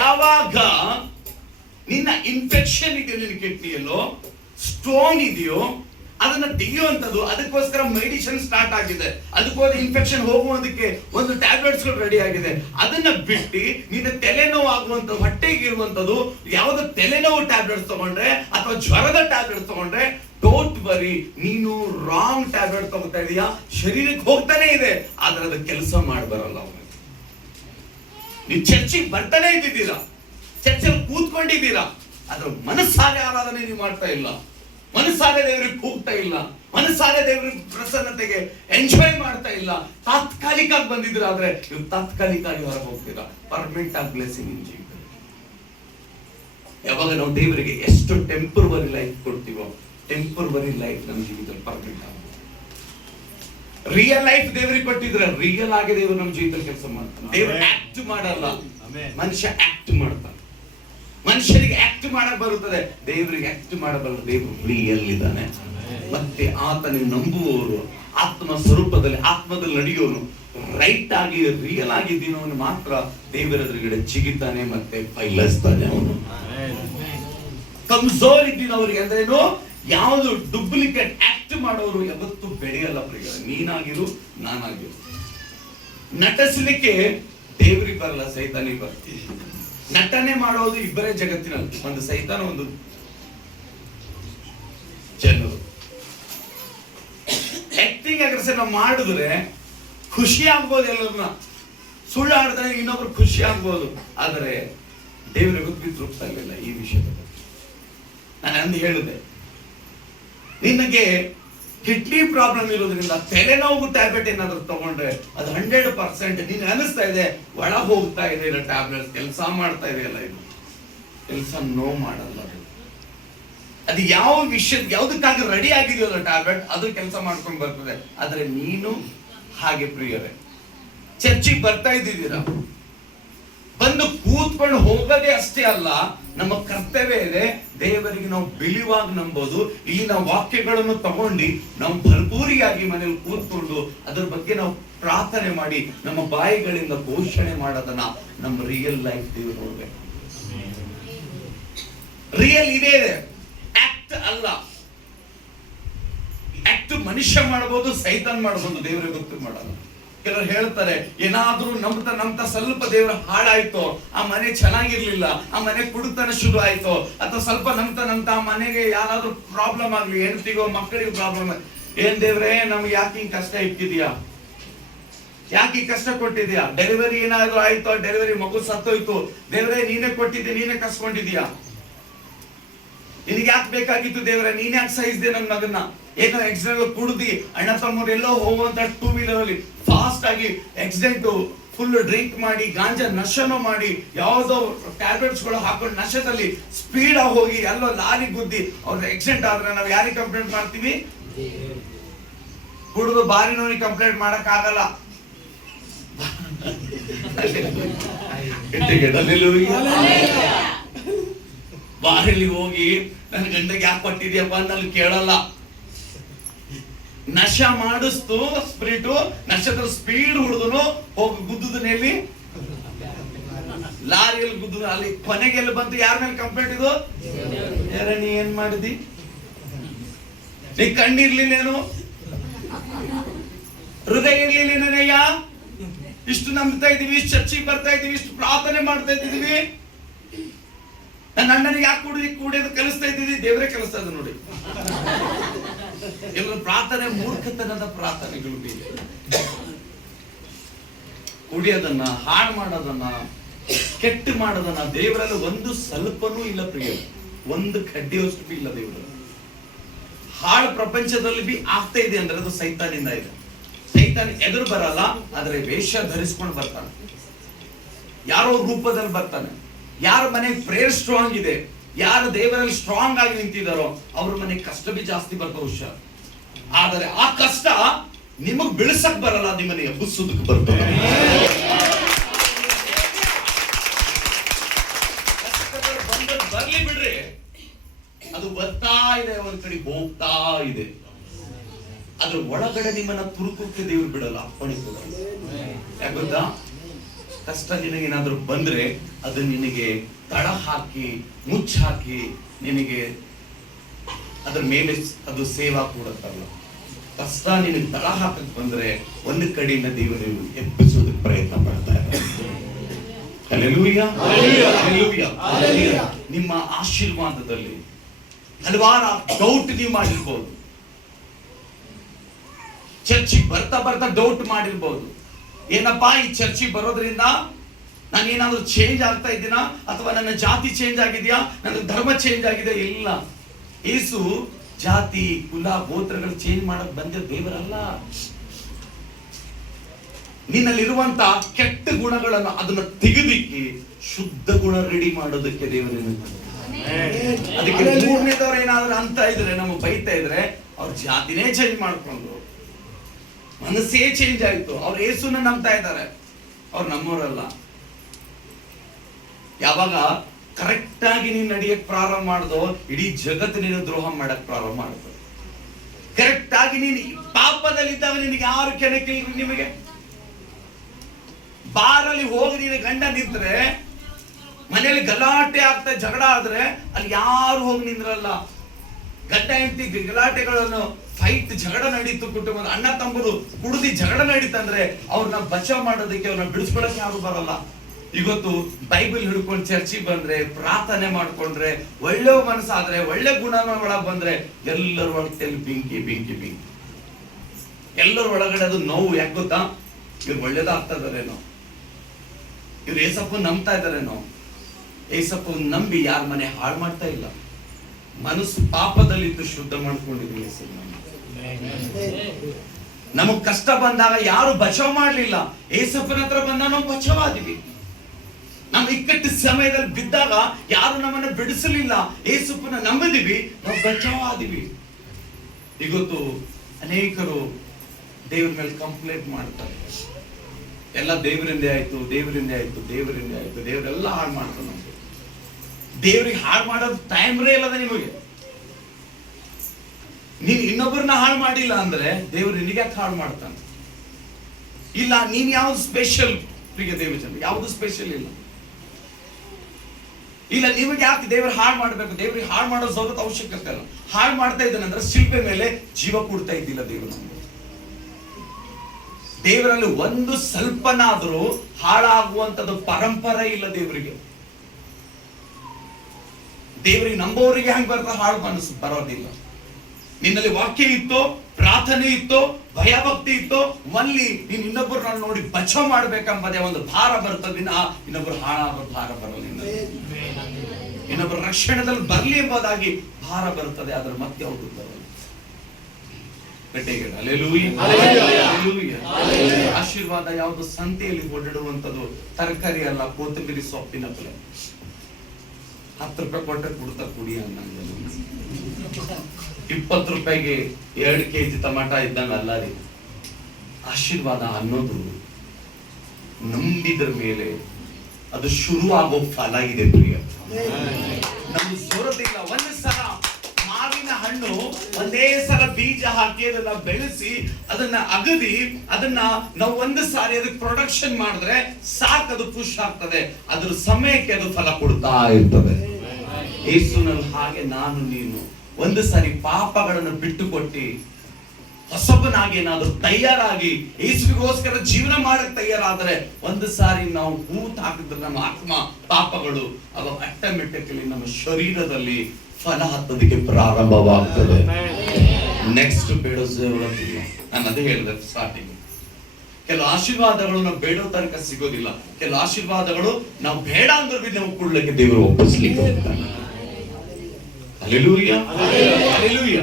ಯಾವಾಗ ನಿನ್ನ ಇನ್ಫೆಕ್ಷನ್ ಇದೆಯೋ, ನಿನ್ನ ಕಿಡ್ನಿಯಲ್ಲೋ ಸ್ಟೋನ್ ಇದೆಯೋ, ಅದನ್ನ ತೆಗೆಯುವಂಥದ್ದು, ಅದಕ್ಕೋಸ್ಕರ ಮೆಡಿಸಿನ್ ಸ್ಟಾರ್ಟ್ ಆಗಿದೆ, ಅದಕ್ಕೋಸ್ಕರ ಇನ್ಫೆಕ್ಷನ್ ಹೋಗುವುದಕ್ಕೆ ಒಂದು ಟ್ಯಾಬ್ಲೆಟ್ಸ್ ರೆಡಿ ಆಗಿದೆ. ಅದನ್ನ ಬಿಟ್ಟು ನಿನ್ನ ತಲೆನೋವು ಆಗುವಂಥದ್ದು, ಹೊಟ್ಟೆಗೆ ಇರುವಂಥದ್ದು ಯಾವ್ದು ತಲೆನೋವು ಟ್ಯಾಬ್ಲೆಟ್ಸ್ ತಗೊಂಡ್ರೆ ಅಥವಾ ಜ್ವರದ ಟ್ಯಾಬ್ಲೆಟ್ಸ್ ತಗೊಂಡ್ರೆ, ಡೋಂಟ್ ವರಿ, ನೀನು ರಾಂಗ್ ಟ್ಯಾಬ್ಲೆಟ್ ತಗೋತಾ ಇದೀಯಾ. ಶರೀರಕ್ಕೆ ಹೋಗ್ತಾನೆ ಇದೆ, ಆದ್ರೆ ಅದು ಕೆಲಸ ಮಾಡಬರಲ್ಲ. ನೀವು ಚರ್ಚಿಗೆ ಬರ್ತಾನೆ ಇದ್ದಿದ್ದೀರಾ, ಚರ್ಚಲ್ಲಿ ಕೂತ್ಕೊಂಡಿದ್ದೀರಾ, ಆದ್ರೆ ಮನಸ್ಸಾರೆ ಆರಾಧನೆ ನೀವು ಮಾಡ್ತಾ ಇಲ್ಲ, ಮನಸ್ಸಾರೆ ದೇವರಿಗೆ ಕೂಗ್ತಾ ಇಲ್ಲ, ಮನಸ್ಸಾರೆ ದೇವರ ಪ್ರಸನ್ನತೆಗೆ ಎಂಜಾಯ್ ಮಾಡ್ತಾ ಇಲ್ಲ. ತಾತ್ಕಾಲಿಕ ಬಂದಿದ್ದೀರಾ, ಆದ್ರೆ ನೀವು ತಾತ್ಕಾಲಿಕವಾಗಿ ಹೊರಗೆ ಹೋಗ್ತೀರಾ. ಪರ್ಮನೆಂಟ್ ಆಗಿ ಬ್ಲೆಸಿಂಗ್ ನಿಮ್ ಜೀವಿತ. ಯಾವಾಗ ನಾವು ದೇವರಿಗೆ ಎಷ್ಟು ಟೆಂಪರರಿ ಲೈಫ್ ಕೊಡ್ತೀವೋ, ಟೆಂಪರರಿ ಲೈಫ್ ನಮ್ಮ ಜೀವಿತದಲ್ಲಿ ಪರ್ಮನೆಂಟ್ ಆಗುತ್ತೆ. ರಿಯಲ್ ಲೈಫ್ ದೇವರಿಗೆ ಕೊಟ್ಟಿದ್ರೆ ರಿಯಲ್ ಆಗಿ ದೇವರು ನಮ್ಮ ಜೀವಿತದಲ್ಲಿ ಕೆಲಸ ಮಾಡ್ತಾನೆ. ದೇವರು ಆಕ್ಟ್ ಮಾಡಲ್ಲ, ಮನುಷ್ಯ ಆಕ್ಟ್ ಮಾಡ್ತಾನೆ. ಮನುಷ್ಯನಿಗೆ ಆಕ್ಟ್ ಮಾಡಕ್ ಬರುತ್ತದೆ, ದೇವರಿಗೆ ಆಕ್ಟ್ ಮಾಡಬಲ್ಲ. ದೇವರು ರಿಯಲ್ ಇದ್ದಾನೆ. ಮತ್ತೆ ಆತನಿಗೆ ನಂಬುವವರು, ಆತ್ಮ ಸ್ವರೂಪದಲ್ಲಿ ಆತ್ಮದಲ್ಲಿ ನಡೆಯೋನು, ರೈಟ್ ಆಗಿ ರಿಯಲ್ ಆಗಿದ್ದೀನೋ ಅವನು ಮಾತ್ರ ದೇವರ ಎದುರುಗಡೆ ಚಿಗಿತಾನೆ, ಮತ್ತೆ ಫೈಲಿಸ್ತಾನೆ. ಅವನು ಕಮ್ಜೋರ್ ಇದ್ದೀನವ್ರಿಗೆ ಅಂದ್ರೇನು, ಯಾವುದು ಡೂಪ್ಲಿಕೇಟ್ ಆಕ್ಟ್ ಮಾಡೋರು ಯಾವತ್ತೂ ಬೆಳೆಯಲ್ಲ. ಪ್ರಿಯ, ನೀನಾಗಿರು, ನಾನಾಗಿರು. ನಟಿಸ್ಲಿಕ್ಕೆ ದೇವರಿಗೆ ಬರಲ್ಲ, ಸೈತಾನಿಗೆ ಬರ್ತೀವಿ. ನಟನೆ ಮಾಡೋದು ಇಬ್ಬರೇ ಜಗತ್ತಿನಲ್ಲಿ, ಒಂದು ಸೈತಾನ, ಒಂದು ಜನರು. ಆಕ್ಟಿಂಗ್ ಅಗ್ರೆಸರ್ ನಾವು ಮಾಡಿದ್ರೆ ಖುಷಿ ಆಗ್ಬೋದು, ಎಲ್ಲರನ್ನ ಸುಳ್ಳು ಆಡಿದ್ರೆ ಇನ್ನೊಬ್ರು ಖುಷಿ ಆಗ್ಬೋದು, ಆದರೆ ದೇವರಿಗೆ ತೃಪ್ತ ಇಲ್ಲ ಈ ವಿಷಯದ ಬಗ್ಗೆ. ನಾನು ಅಂದು ಹೇಳಿದೆ, ನಿನಗೆ ಕಿಡ್ನಿ ಪ್ರಾಬ್ಲಮ್ ಇರೋದ್ರಿಂದ ತಲೆನೋವು ಟ್ಯಾಬ್ಲೆಟ್ ಏನಾದ್ರು ತಗೊಂಡ್ರೆ ಅದು 100% ನಿನ್ಗೆ ಅನಿಸ್ತಾ ಇದೆ ಒಳ ಹೋಗ್ತಾ ಇದೆ, ಇಲ್ಲ ಟ್ಯಾಬ್ಲೆಟ್ ಕೆಲಸ ಮಾಡ್ತಾ ಇದೆ, ಅಲ್ಲ ಇದು ಕೆಲಸ ನೋವು ಮಾಡಲ್ಲ. ಅದು ಯಾವ ವಿಷಯ ಯಾವ್ದಕ್ಕಾಗಿ ರೆಡಿ ಆಗಿದೆಯಲ್ಲ ಟ್ಯಾಬ್ಲೆಟ್ ಅದು ಕೆಲಸ ಮಾಡ್ಕೊಂಡು ಬರ್ತದೆ. ಆದ್ರೆ ನೀನು ಹಾಗೆ ಪ್ರಿಯರೇ, ಚರ್ಚಿಗೆ ಬರ್ತಾ ಇದ್ದೀರಾ, ಬಂದು ಕೂತ್ಕೊಂಡು ಹೋಗೋದೇ ಅಷ್ಟೇ ಅಲ್ಲ, ನಮ್ಮ ಕರ್ತವ್ಯ ಇದೆ ದೇವರಿಗೆ ನಾವು ಬಿಳಿವಾಗಿ ನಂಬೋದು. ಇಲ್ಲಿ ನಾವು ವಾಕ್ಯಗಳನ್ನು ತಗೊಂಡು ನಾವು ಭರ್ಪೂರಿಯಾಗಿ ಮನೇಲಿ ಕೂತ್ಕೊಂಡು ಅದ್ರ ಬಗ್ಗೆ ನಾವು ಪ್ರಾರ್ಥನೆ ಮಾಡಿ ನಮ್ಮ ಬಾಯಿಗಳಿಂದ ಘೋಷಣೆ ಮಾಡೋದನ್ನ ನಮ್ಮ ರಿಯಲ್ ಲೈಫ್ ದೇವರು ನೋಡ್ಬೇಕು. ರಿಯಲ್ ಇದೆ, ಆಕ್ಟ್ ಅಲ್ಲ. ಆಕ್ಟ್ ಮನುಷ್ಯ ಮಾಡಬಹುದು, ಸೈತಾನ್ ಮಾಡಬಹುದು, ದೇವರಿಗೆ ಗೊತ್ತು ಮಾಡಲ್ಲ. ಕೆಲವರು ಹೇಳ್ತಾರೆ ಏನಾದ್ರೂ ನಮ್ತ ಸ್ವಲ್ಪ ದೇವರ ಹಾಳಾಯ್ತು, ಆ ಮನೆ ಚೆನ್ನಾಗಿರ್ಲಿಲ್ಲ, ಆ ಮನೆ ಕುಡುತನ ಶುರು ಆಯ್ತು, ಅಥವಾ ಸ್ವಲ್ಪ ನಮ್ತ ಆ ಮನೆಗೆ ಯಾರಾದ್ರೂ ಪ್ರಾಬ್ಲಮ್ ಆಗ್ಲಿ, ಹೆಂಡತಿಗೋ ಮಕ್ಕಳಿಗೆ ಪ್ರಾಬ್ಲಮ್, ಏನ್ ದೇವ್ರೆ ನಮ್ಗೆ ಯಾಕೆ ಹಿಂಗ್ ಕಷ್ಟ ಇಕ್ಕಿದ್ಯಾ, ಯಾಕೆ ಈ ಕಷ್ಟ ಕೊಟ್ಟಿದ್ಯಾ, ಡೆಲಿವರಿ ಏನಾದ್ರು ಆಯ್ತು, ಡೆಲಿವರಿ ಮಗು ಸತ್ತೋಯ್ತು, ದೇವ್ರೆ ನೀನೇ ಕೊಟ್ಟಿದ್ದೆ, ನೀನೇ ಕಸ್ಕೊಂಡಿದ್ಯಾ, ನಿನಗೆ ಯಾಕೆ ಬೇಕಾಗಿತ್ತು ದೇವ್ರೆ, ನೀನ್ ಯಾಕೆ ಸಹಿಸಿದೆ ನನ್ನ ಮಗನ್ನ, ಏನೋ ಆಕ್ಸಿಡೆಂಟ್ ಕುಡ್ದಿ ಅಣ್ಣ ತಮ್ಮರು ಎಲ್ಲೋ ಹೋಗುವಂತ 2 ವೀಲರ್ ಅಲ್ಲಿ ಫಾಸ್ಟ್ ಆಗಿ ಆಕ್ಸಿಡೆಂಟ್, ಫುಲ್ ಡ್ರಿಂಕ್ ಮಾಡಿ, ಗಾಂಜಾ ನಶೆನೋ ಮಾಡಿ, ಯಾವ್ದೋ ಟ್ಯಾಬ್ಲೆಟ್ಸ್ ಗಳು ಹಾಕೊಂಡು ನಶೆದಲ್ಲಿ ಸ್ಪೀಡ್ ಆಗಿ ಹೋಗಿ ಎಲ್ಲೋ ಲಾರಿ ಗುದ್ದಿ ಅವ್ರ ಆಕ್ಸಿಡೆಂಟ್ ಆದ್ರೆ ನಾವು ಯಾರಿಗೆ ಕಂಪ್ಲೇಂಟ್ ಮಾಡ್ತೀವಿ? ಕುಡಿದು ಬಾರಿನವನಿಗೆ ಕಂಪ್ಲೇಂಟ್ ಮಾಡಕ್ ಆಗಲ್ಲ. ಬಾರಲ್ಲಿ ಹೋಗಿ ನನ್ನ ಗಂಡಗೆ ಯಾಕೆ ಕೊಟ್ಟಿದ್ಯಪ್ಪ ಅಂತ ಕೇಳಲ್ಲ. ನಶ ಮಾಡಿಸ್ತು ಸ್ಪಿರಿಟ್, ನಶದ ಸ್ಪೀಡ್ ಹುಡುಗನು ಹೋಗಿ ಗುದ್ದುದನಲ್ಲಿ ಲಾರಿಯಲ್ಲಿ ಗುದ್ದು, ಅಲ್ಲಿ ಕೊನೆಗೆಲ್ಲ ಬಂತು, ಯಾರ ಮೇಲೆ ಕಂಪ್ಲೇಂಟ್ ಇದು? ನೀ ಏನ್ ಮಾಡಿದಿ, ನೀ ಕಣ್ಣಿರ್ಲಿಲ್ಲೇನು, ಹೃದಯ ಇರ್ಲಿಲ್ಲೇನಯ್ಯ, ಇಷ್ಟು ನಂಬ್ತಾ ಇದೀವಿ, ಇಷ್ಟು ಚರ್ಚಿಗೆ ಬರ್ತಾ ಇದೀವಿ, ಇಷ್ಟು ಪ್ರಾರ್ಥನೆ ಮಾಡ್ತಾ ಇದ್ದೀವಿ, ನನ್ನ ಅಣ್ಣನಿಗೆ ಯಾಕೆ ಕೂಡಿಯೋದು ಕಲಿಸ್ತಾ ಇದ್ದೀವಿ, ದೇವರೇ ಕಲಿಸ್ತಾ ಇದ್ದ ನೋಡಿ. ಎಲ್ಲರ ಪ್ರಾರ್ಥನೆ ಮೂರ್ಖತನದ ಪ್ರಾರ್ಥನೆಗಳು. ಕುಡಿಯೋದನ್ನ, ಹಾಳು ಮಾಡೋದನ್ನ, ಕೆಟ್ಟ ಮಾಡೋದನ್ನ ದೇವರಲ್ಲಿ ಒಂದು ಸ್ವಲ್ಪನೂ ಇಲ್ಲ ಪ್ರಿಯ, ಒಂದು ಕಡ್ಡಿಯಷ್ಟು ಇಲ್ಲ ದೇವರಲ್ಲಿ. ಹಾಳು ಪ್ರಪಂಚದಲ್ಲಿ ಬಿ ಆಗ್ತಾ ಇದೆ ಅಂದ್ರೆ ಅದು ಸೈತಾನಿಂದ ಇದೆ. ಸೈತಾನ್ ಎದುರು ಬರಲ್ಲ, ಆದ್ರೆ ವೇಷ ಧರಿಸ್ಕೊಂಡು ಬರ್ತಾನೆ, ಯಾರೋ ರೂಪದಲ್ಲಿ ಬರ್ತಾನೆ. ಯಾರ ಮನೆ ಪ್ರೇಯರ್ ಸ್ಟ್ರಾಂಗ್ ಇದೆ, ಯಾರು ದೇವರಲ್ಲಿ ಸ್ಟ್ರಾಂಗ್ ಆಗಿ ನಿಂತಿದ್ದಾರೋ ಅವ್ರ ಮನೆ ಕಷ್ಟ ಬಿ ಜಾಸ್ತಿ ಬರ್ತದೆ ಹುಷಾರ್. ಆದರೆ ಆ ಕಷ್ಟ ನಿಮಗ್ ಬೆಳೆಸಕ್ ಬರಲ್ಲ, ನಿಮ್ಮನ್ನ ಎಬ್ಬಿಸೋದಕ್ಕೆ ಬರ್ತದೆ. ಬರ್ಲಿ ಬಿಡ್ರಿ, ಅದು ಬರ್ತಾ ಇದೆ, ಒಂದ್ ಕಡೆ ಹೋಗ್ತಾ ಇದೆ, ಅದ್ರ ಒಳಗಡೆ ನಿಮ್ಮನ್ನ ತುರುಕಕ್ಕೆ ದೇವ್ರು ಬಿಡಲ್ಲ, ಅಪ್ಪಣೆ ಕೊಡಲ್ಲ. ಯಾಕೆ ಗೊತ್ತಾ? ಕಷ್ಟ ನಿನಗೇನಾದ್ರೂ ಬಂದ್ರೆ ಅದು ನಿನಗೆ ತಳ ಹಾಕಿ ಮುಚ್ಚಾಕಿ ನಿನಗೆ ಅದ್ರ ಮೇಲೆ ಅದು ಸೇವಾ ಕೊಡುತ್ತಲ್ಲ. ಕಷ್ಟ ನಿನಗೆ ತಳ ಹಾಕಕ್ ಬಂದ್ರೆ ಒಂದು ಕಡೆಯಿಂದ ದೇವರು ಎಬ್ಬಿಸೋದಕ್ಕೆ ಪ್ರಯತ್ನ ಮಾಡ್ತಾ ಇದ್ದಾರೆ. Hallelujah, hallelujah, hallelujah. ನಿಮ್ಮ ಆಶೀರ್ವಾದದಲ್ಲಿ ಹಲವಾರು ಡೌಟ್ ನೀವು ಮಾಡಿರ್ಬೋದು, ಚರ್ಚಿಗೆ ಬರ್ತಾ ಬರ್ತಾ ಡೌಟ್ ಮಾಡಿರ್ಬೋದು, ಏನಪ್ಪಾ ಈ ಚರ್ಚಿಗೆ ಬರೋದ್ರಿಂದ ನಾನು ಏನಾದ್ರು ಚೇಂಜ್ ಆಗ್ತಾ ಇದ್ದೀನಾ, ಅಥವಾ ನನ್ನ ಜಾತಿ ಚೇಂಜ್ ಆಗಿದೆಯಾ, ನನ್ನ ಧರ್ಮ ಚೇಂಜ್ ಆಗಿದೆ? ಇಲ್ಲ. ಯೇಸು ಜಾತಿ ಕುಲ ಗೋತ್ರಗಳು ಚೇಂಜ್ ಮಾಡಕ್ ಬಂದ ದೇವರಲ್ಲ. ನಿನ್ನಲ್ಲಿರುವಂತ ಕೆಟ್ಟ ಗುಣಗಳನ್ನು ಅದನ್ನ ತೆಗೆದಿಕ್ಕಿ ಶುದ್ಧ ಗುಣ ರೆಡಿ ಮಾಡೋದಕ್ಕೆ ದೇವರನ್ನು. ಅದಕ್ಕೆ ಮೂರನೇದವ್ರು ಏನಾದ್ರು ಅಂತ ಇದ್ರೆ, ನಮಗೆ ಬೈತಾ ಇದ್ರೆ, ಅವ್ರ ಜಾತಿನೇ ಚೇಂಜ್ ಮಾಡ್ಕೊಂಡ್ರು, ಮನಸ್ಸೇ ಚೇಂಜ್ ಆಯ್ತು, ಅವ್ರು ಯೇಸುನ ನಂಬ್ತಾ ಇದ್ದಾರೆ, ಅವ್ರು ನಮ್ಮವರಲ್ಲ. ಯಾವಾಗ ಕರೆಕ್ಟ್ ಆಗಿ ನೀನ್ ನಡೆಯಕ್ ಪ್ರಾರಂಭ ಮಾಡ್ದೋ, ಇಡೀ ಜಗತ್ತು ನೀನು ದ್ರೋಹ ಮಾಡಕ್ ಪ್ರಾರಂಭ ಮಾಡ್ದೋ. ಕರೆಕ್ಟ್ ಆಗಿ ನೀನು ಪಾಪದಲ್ಲಿದ್ದಾಗ ನಿನಗೆ ಯಾರು ಕೆಣಕಿಲ್ರಿ. ನಿಮಗೆ ಬಾರಲ್ಲಿ ಹೋಗಿ ನೀನು ಗಂಡ ನಿಂತ್ರೆ, ಮನೆಯಲ್ಲಿ ಗಲಾಟೆ ಆಗ್ತಾ ಜಗಳ ಆದ್ರೆ ಅಲ್ಲಿ ಯಾರು ಹೋಗಿ ನಿಂದ್ರಲ್ಲ. ಗಂಡ ಹೆಂಡತಿ ಗಲಾಟೆಗಳನ್ನು ಫೈಟ್ ಜಗಳ ನಡೀತು, ಕುಟುಂಬದ ಅಣ್ಣ ತಮ್ಮರು ಕುಡಿದು ಜಗಳ ನಡೀತಂದ್ರೆ ಅವ್ರನ್ನ ಬಚಾವ್ ಮಾಡೋದಕ್ಕೆ, ಅವ್ರನ್ನ ಬಿಡಿಸ್ಕೊಳಕ್ಕೆ ಯಾರು ಬರಲ್ಲ. ಇವತ್ತು ಬೈಬಲ್ ಹಿಡ್ಕೊಂಡು ಚರ್ಚಿಗೆ ಬಂದ್ರೆ, ಪ್ರಾರ್ಥನೆ ಮಾಡ್ಕೊಂಡ್ರೆ, ಒಳ್ಳೆ ಮನಸ್ಸಾದ್ರೆ, ಒಳ್ಳೆ ಗುಣನ ಒಳಗ್ ಬಂದ್ರೆ ಎಲ್ಲರ ಒಳಗಲ್ಲಿ ಬೆಂಕಿ ಬೆಂಕಿ ಬೆಂಕಿ, ಎಲ್ಲರ ಒಳಗಡೆ ಅದು ನೋವು. ಯಾಕೆ ಗೊತ್ತಾ? ಇವ್ರು ಒಳ್ಳೇದಾಗ್ತಾ ಇದಾರೇನೋ, ಇವ್ರು ಏಸಪ್ಪ ನಂಬ್ತಾ ಇದಾರೇನೋ, ಏಸಪ್ಪ ನಂಬಿ ಯಾರ ಮನೆ ಹಾಳು ಮಾಡ್ತಾ ಇಲ್ಲ. ಮನಸ್ಸು ಪಾಪದಲ್ಲಿದ್ದು ಶುದ್ಧ ಮಾಡ್ಕೊಂಡಿದ್ದೀವಿ. ನಮಗ್ ಕಷ್ಟ ಬಂದಾಗ ಯಾರು ಬಚಾವ್ ಮಾಡ್ಲಿಲ್ಲ. ಏಸಪ್ಪನ ಹತ್ರ ಬಂದ ನಾವು ಬಚಾವಾದಿವಿ. ನಮ್ಮ ಇಕ್ಕಟ್ಟು ಸಮಯದಲ್ಲಿ ಬಿದ್ದಾಗ ಯಾರು ನಮ್ಮನ್ನ ಬಿಡಿಸಲಿಲ್ಲ. ಏಸಪ್ಪನ ನಂಬಿದಿವಿ, ನಾವು ಬಚಾವಾದಿವಿ. ಇವತ್ತು ಅನೇಕರು ದೇವ್ರ ಮೇಲೆ ಕಂಪ್ಲೇಂಟ್ ಮಾಡ್ತಾರೆ. ಎಲ್ಲ ದೇವರಿಂದೇ ಆಯ್ತು, ದೇವರಿಂದೇ ಆಯ್ತು, ದೇವರಿಂದೇ ಆಯ್ತು, ದೇವರೆಲ್ಲ ಹಾಳು ಮಾಡ್ತಾರೆ. ನಮ್ಗೆ ದೇವ್ರಿಗೆ ಹಾಳು ಮಾಡೋದು ಟೈಮ್ರೇ ಇಲ್ಲದ ನಿಮಗೆ. ನೀನ್ ಇನ್ನೊಬ್ಬರನ್ನ ಹಾಳು ಮಾಡಿಲ್ಲ ಅಂದ್ರೆ ದೇವ್ರು ನಿನಗೆ ಯಾಕೆ ಹಾಳು ಮಾಡ್ತಾನೆ? ಇಲ್ಲ, ನೀನ್ ಯಾವ್ದು ಸ್ಪೆಷಲ್ ಪ್ರಿಯ ದೇವಜನ, ಯಾವ್ದು ಸ್ಪೆಷಲ್ ಇಲ್ಲ. ಇಲ್ಲ, ನಿಮಗೆ ಯಾಕೆ ದೇವ್ರ ಹಾಳು ಮಾಡ್ಬೇಕು? ದೇವ್ರಿಗೆ ಹಾಳು ಮಾಡೋ ಸೌಲಭ್ಯ ಅವಶ್ಯಕತೆ ಇಲ್ಲ. ಹಾಳು ಮಾಡ್ತಾ ಇದ್ದಾನೆ ಅಂದ್ರೆ ಶಿಲ್ಪೆ ಮೇಲೆ ಜೀವ ಕೊಡ್ತಾ ಇದ್ದಿಲ್ಲ ದೇವರು ನಮ್ಗೆ. ದೇವರಲ್ಲಿ ಒಂದು ಸ್ವಲ್ಪನಾದ್ರೂ ಹಾಳಾಗುವಂತದ್ದು ಪರಂಪರೆ ಇಲ್ಲ ದೇವರಿಗೆ. ದೇವರಿಗೆ ನಂಬೋರಿಗೆ ಹೆಂಗ್ ಬರ್ತಾ ಹಾಳು ಮನಸ್ಸು ಬರೋದಿಲ್ಲ. ನಿನ್ನಲ್ಲಿ ವಾಕ್ಯ ಇತ್ತೋ, ಪ್ರಾರ್ಥನೆ ಇತ್ತೋ, ಭಯಭಕ್ತಿ ಇತ್ತೋ, ಮಲ್ಲಿ ನೀನ್ ಇನ್ನೊಬ್ಬರನ್ನ ನೋಡಿ ಬಚಾವ್ ಮಾಡ್ಬೇಕಂಬದೇ ಒಂದು ಭಾರ ಬರ್ತದೆ. ಇನ್ನೊಬ್ಬರು ಹಾಳಾಗೋ ಭಾರ ಬರಲ್ಲ. ಇನ್ನೊಬ್ಬರ ರಕ್ಷಣೆದಲ್ಲಿ ಬರ್ಲಿ ಎಂಬುದಾಗಿ ಭಾರ ಬರುತ್ತದೆ. ಅದ್ರ ಮತ್ತೆ ಯಾವುದು ಬರಲ್ಲ. ಆಶೀರ್ವಾದ ಯಾವುದು ಸಂತೆಯಲ್ಲಿ ಓಡಾಡುವಂಥದ್ದು ತರಕಾರಿ ಅಲ್ಲ, ಕೊತ್ತಂಬರಿ ಸೊಪ್ಪಿನ ಬೆಲೆ. 10 ರೂಪಾಯಿ ಕೊಟ್ಟರೆ ಕುಡ್ತಾ ಕುಡಿ ಅನ್ನಂಗ. 20 ರೂಪಾಯಿಗೆ 2 kg ಟಮಾಟ ಇದ್ದಂಗ ಅಲ್ಲ ರೀ. ಆಶೀರ್ವಾದ ಅನ್ನೋದು ನಂಬಿದ್ರ ಮೇಲೆ ಅದು ಶುರು ಆಗೋ ಫಲ ಇದೆ ಪ್ರಿಯ. ನಮ್ಗೆ ಸೋರೋದಿಲ್ಲ. ಒಂದು ಸಲ ಮಾವಿನ ಹಣ್ಣು ಒಂದೇ ಸಲ ಬೀಜ ಹಾಕಿ ಅದನ್ನ ಬೆಳೆಸಿ ಅದನ್ನ ಅಗದಿ ಅದನ್ನ ನಾವು ಒಂದು ಸಾರಿ ಅದಕ್ಕೆ ಪ್ರೊಡಕ್ಷನ್ ಮಾಡಿದ್ರೆ ಸಾಕು, ಅದು ಪುಷ್ ಆಗ್ತದೆ. ಅದ್ರ ಸಮಯಕ್ಕೆ ಅದು ಫಲ ಕೊಡ್ತಾ ಇರ್ತದೆ. ಯೇಸುನಲ್ಲಿ ಹಾಗೆ ನಾನು ನೀನು ಒಂದು ಸಾರಿ ಪಾಪಗಳನ್ನು ಬಿಟ್ಟು ಕೊಟ್ಟಿ ಹೊಸಬನಾಗಿ ಏನಾದ್ರೂ ತಯಾರಾಗಿ ಯೇಸುವಿಗೋಸ್ಕರ ಜೀವನ ಮಾಡಕ್ ತಯಾರಾದ್ರೆ ಒಂದು ಸಾರಿ ನಾವು ಹೂತ್ ಹಾಕಿದ್ರೆ ನಮ್ಮ ಆತ್ಮ ಪಾಪಗಳು ಅವ ಆಟೋಮೆಟಿಕಲಿ ನಮ್ಮ ಶರೀರದಲ್ಲಿ ಫಲ ಹತ್ತೋದಕ್ಕೆ ಪ್ರಾರಂಭವಾಗ್ತದೆ. ನೆಕ್ಸ್ಟ್ ಬೇಡೋದಿಲ್ಲ. ನಾನು ಅದೇ ಹೇಳಿದೆ ಸ್ಟಾರ್ಟಿಂಗ್. ಕೆಲವು ಆಶೀರ್ವಾದಗಳು ನಾವು ಬೇಡೋ ತನಕ ಸಿಗೋದಿಲ್ಲ. ಕೆಲವು ಆಶೀರ್ವಾದಗಳು ನಾವು ಬೇಡ ಅಂದ್ರೆ ನಾವು ಕೊಡ್ಲಿಕ್ಕೆ ದೇವರು ಒಪ್ಪಿಸ್ಲಿಕ್ಕೆ ಹೋಗ್ತಾನೆ. Hallelujah, hallelujah.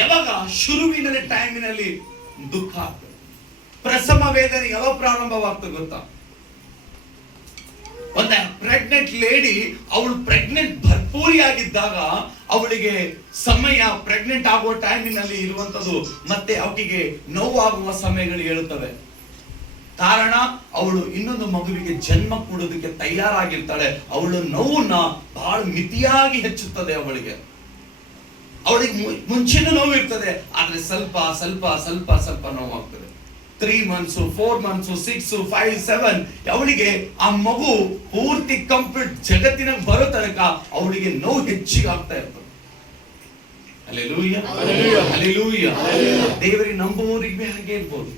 ಯಾವಾಗ ಶುರುವಿನಲ್ಲಿ ಟೈಮಿನಲ್ಲಿ ದುಃಖ ಆಗ್ತದೆ, ಪ್ರಸವ ವೇದನೆ ಯಾವಾಗ ಪ್ರಾರಂಭವಾಗ್ತದೆ ಗೊತ್ತಾ? ಒಂದು ಪ್ರೆಗ್ನೆಂಟ್ ಲೇಡಿ, ಅವಳು ಪ್ರೆಗ್ನೆಂಟ್ ಭರ್ಪೂರಿಯಾಗಿದ್ದಾಗ ಅವಳಿಗೆ ಸಮಯ ಪ್ರೆಗ್ನೆಂಟ್ ಆಗುವ ಟೈಮಿನಲ್ಲಿ ಇರುವಂತದ್ದು ಮತ್ತೆ ಅವಳಿಗೆ ನೋವಾಗುವ ಸಮಯಗಳು ಹೇಳುತ್ತವೆ. ಕಾರಣ ಅವಳು ಇನ್ನೊಂದು ಮಗುವಿಗೆ ಜನ್ಮ ಕೊಡೋದಕ್ಕೆ ತಯಾರಾಗಿರ್ತಾಳೆ. ಅವಳು ನೋವನ್ನ ಬಹಳ ಮಿತಿಯಾಗಿ ಹೆಚ್ಚುತ್ತದೆ. ಅವಳಿಗೆ ಮುಂಚೆನೂ ನೋವು ಇರ್ತದೆ, ಆದ್ರೆ ಸ್ವಲ್ಪ ಸ್ವಲ್ಪ ಸ್ವಲ್ಪ ಸ್ವಲ್ಪ ನೋವಾಗ್ತದೆ. 3 months, 4 months, 6, 5, 7 ಅವಳಿಗೆ ಆ ಮಗು ಪೂರ್ತಿ ಕಂಪ್ಲೀಟ್ ಜಗತ್ತಿನ ಬರೋ ತನಕ ಅವಳಿಗೆ ನೋವು ಹೆಚ್ಚಿಗೆ ಆಗ್ತಾ ಇರ್ತದೆ. Hallelujah, hallelujah. ದೇವರಿಗೆ ನಂಬುವವರಿಗೆ ಹಾಗೆ ಇರ್ಬೋದು.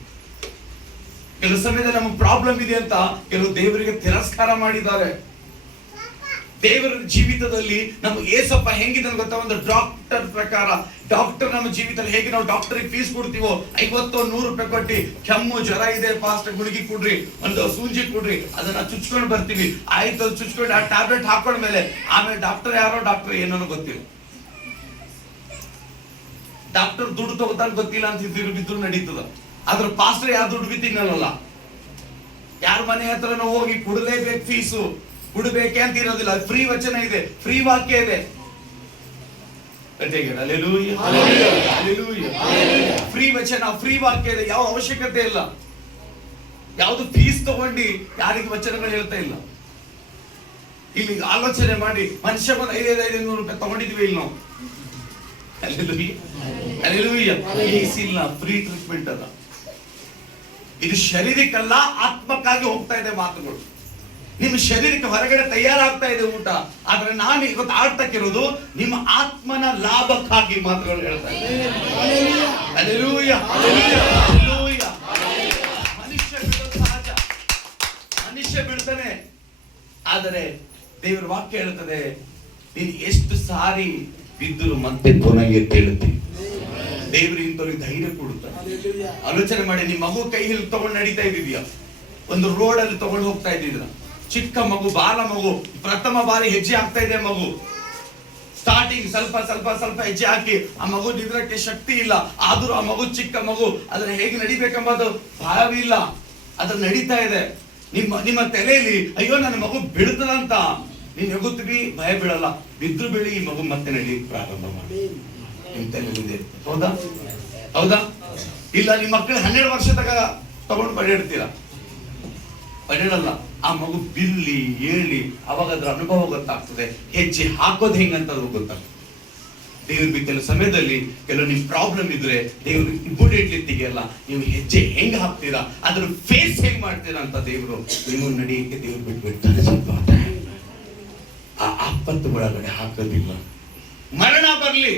ಕೆಲವು ಸಮಯದಲ್ಲಿ ನಮ್ಮ ಪ್ರಾಬ್ಲಮ್ ಇದೆ ಅಂತ ಕೆಲವು ದೇವರಿಗೆ ತಿರಸ್ಕಾರ ಮಾಡಿದ್ದಾರೆ. ದೇವರ ಜೀವಿತದಲ್ಲಿ ನಮ್ಮ ಏಸಪ್ಪ ಹೆಂಗಿದೆ ಗೊತ್ತಾ? ಒಂದು ಡಾಕ್ಟರ್ ಪ್ರಕಾರ ಡಾಕ್ಟರ್ ನಮ್ಮ ಜೀವಿತದಲ್ಲಿ ಹೇಗೆ ನಾವು ಡಾಕ್ಟರ್ಗೆ ಫೀಸ್ ಕೊಡ್ತೀವೋ 50-100 ರೂಪಾಯಿ ಕೊಟ್ಟು ಕೆಮ್ಮು ಜ್ವರ ಇದೆ ಫಾಸ್ಟ್ ಗುಳಿಗೆ ಕೊಡ್ರಿ, ಒಂದು ಸೂಜಿ ಕೊಡ್ರಿ, ಅದನ್ನ ಚುಚ್ಕೊಂಡು ಬರ್ತೀವಿ. ಆಯ್ತು, ಚುಚ್ಕೊಂಡು ಆ ಟ್ಯಾಬ್ಲೆಟ್ ಹಾಕೊಂಡ್ಮೇಲೆ ಆಮೇಲೆ ಡಾಕ್ಟರ್ ಯಾರೋ ಡಾಕ್ಟರ್ ಏನೋ ಗೊತ್ತಿಲ್ಲ. ಡಾಕ್ಟರ್ ದುಡ್ಡು ತಗೋತಾರ ಗೊತ್ತಿಲ್ಲ ಅಂತ ಬಿದ್ರು ನಡೀತದ. ಆದ್ರೆ ಪಾಸ್ಟರ್ ಯಾರು ದುಡ್ಡು ಬಿತ್ತಿನಲ್ಲ, ಯಾರ ಮನೆ ಹತ್ರ ನಾವು ಹೋಗಿ ಕೊಡಲೇಬೇಕು, ಫೀಸು ಕೊಡಬೇಕೆ ಅಂತ ಇರೋದಿಲ್ಲ. ಫ್ರೀ ವಚನ ಇದೆ, ಫ್ರೀ ವಾಕ್ಯ ಇದೆ. ಫ್ರೀ ವಚನ, ಫ್ರೀ ವಾಕ್ಯ ಇದೆ. ಯಾವ ಅವಶ್ಯಕತೆ ಇಲ್ಲ. ಯಾವ್ದು ಫೀಸ್ ತಗೊಂಡು ಯಾರಿಗೆ ವಚನಗಳು ಹೇಳ್ತಾ ಇಲ್ಲ. ಇಲ್ಲಿ ಆಲೋಚನೆ ಮಾಡಿ ಮನುಷ್ಯ ಬಂದು 500 ರೂಪಾಯಿ ತಗೊಂಡಿದ್ವಿ ಇಲ್ಲಿ ನಾವು. ಇಲ್ಲ, ಫ್ರೀ ಟ್ರೀಟ್ಮೆಂಟ್ ಅಲ್ಲ. ಇದು ಶರೀರಕ್ಕಲ್ಲ, ಆತ್ಮಕ್ಕಾಗಿ ಹೋಗ್ತಾ ಇದೆ ಮಾತುಗಳು. ನಿಮ್ಮ ಶರೀರಕ್ಕೆ ಹೊರಗಡೆ ತಯಾರಾಗ್ತಾ ಇದೆ ಊಟ, ಆದ್ರೆ ನಾನು ಇವತ್ತು ಆಡ್ತಕ್ಕಿರೋದು ನಿಮ್ಮ ಆತ್ಮನ ಲಾಭಕ್ಕಾಗಿ ಮಾತುಗಳು ಹೇಳ್ತಾ ಇದ್ದೇನೆ. Hallelujah, hallelujah, hallelujah. ಮನುಷ್ಯ ಬೀಳೋದು ಸಹಜ, ಮನುಷ್ಯ ಬೀಳ್ತಾನೆ. ಆದರೆ ದೇವರ ವಾಕ್ಯ ಹೇಳ್ತದೆ, ನೀನು ಎಷ್ಟು ಸಾರಿ ಬಿದ್ದರು ಮತ್ತೆ ಪುನಃ ಎದ್ದೇಳುತ್ತಿ. ದೇವರು ಇಂಥವ್ರಿಗೆ ಧೈರ್ಯ ಕೊಡುತ್ತಾರೆ. ಆಲೋಚನೆ ಮಾಡಿ, ನಿಮ್ಮ ಮಗು ಕೈ ಹಿಲ್ ತಗೊಂಡು ನಡೀತಾ ಇದ್ದೀಯಾ, ಒಂದು ರೋಡ್ ಅಲ್ಲಿ ತಗೊಂಡು ಹೋಗ್ತಾ ಇದ್ದೀರಾ, ಚಿಕ್ಕ ಮಗು, ಬಾಲ ಮಗು, ಪ್ರಥಮ ಬಾರಿ ಹೆಜ್ಜೆ ಆಗ್ತಾ ಇದೆ ಮಗು. ಸ್ಟಾರ್ಟಿಂಗ್ ಸ್ವಲ್ಪ ಸ್ವಲ್ಪ ಸ್ವಲ್ಪ ಹೆಜ್ಜೆ ಹಾಕಿ ಆ ಮಗು ನಿದ್ರಕ್ಕೆ ಶಕ್ತಿ ಇಲ್ಲ, ಆದ್ರೂ ಆ ಮಗು ಚಿಕ್ಕ ಮಗು ಅದನ್ನ ಹೇಗೆ ನಡಿಬೇಕೆಂಬುದು ಭಾವವಿಲ್ಲ, ಅದು ನಡೀತಾ ಇದೆ. ನಿಮ್ಮ ತಲೆಯಲ್ಲಿ ಅಯ್ಯೋ ನನ್ನ ಮಗು ಬೀಳ್ತದಂತ ನೀನ್ ಎಗುತ್ತೀವಿ, ಭಯ ಬೀಳಲ್ಲ. ಬಿದ್ರು ಬೀಳಿ ಈ ಮಗು ಮತ್ತೆ ನಡೀಲಿಕ್ಕೆ ಪ್ರಾರಂಭ ಮಾಡಿ ನಿಮ್ ತಲೆಯಲ್ಲಿ. ಹೌದಾ ಹೌದಾ? ಇಲ್ಲ ನಿಮ್ಮ ಮಕ್ಕಳು 12 ವರ್ಷ ತಗೊಂಡು ಬಡಿಡ್ತೀರಾ, ಬಡಿಡಲ್ಲ. ಆ ಮಗು ಬಿಲ್ಲಿ ಏಳಿ ಅವಾಗ ಅದ್ರ ಅನುಭವ ಗೊತ್ತಾಗ್ತದೆ, ಹೆಜ್ಜೆ ಹಾಕೋದು ಹೆಂಗಂತ ಗೊತ್ತಾಗ್ತದೆ. ದೇವ್ರ ಕೆಲವು ಸಮಯದಲ್ಲಿ ಕೆಲವು ನಿಮ್ ಪ್ರಾಬ್ಲಮ್ ಇದ್ರೆ ದೇವ್ರು ಇಮಿಡಿಯೇಟ್ಲಿ ತೆಗಿಯಲ್ಲ, ನೀವು ಹೆಜ್ಜೆ ಹೆಂಗ್ ಹಾಕ್ತೀರಾ, ಅದ್ರ ಫೇಸ್ ಹೆಂಗ್ ಮಾಡ್ತೀರಾ ಅಂತ ದೇವ್ರು ನೀವು ನಡೆಯಕ್ಕೆ ದೇವ್ರು ಬಿಟ್ಬಿಡ್ತಾರೆ. ಸ್ವಲ್ಪ ಆ ಆಪತ್ತು ಒಳಗಡೆ ಹಾಕೋದಿಲ್ಲ. ಮರಣ ಬರ್ಲಿ,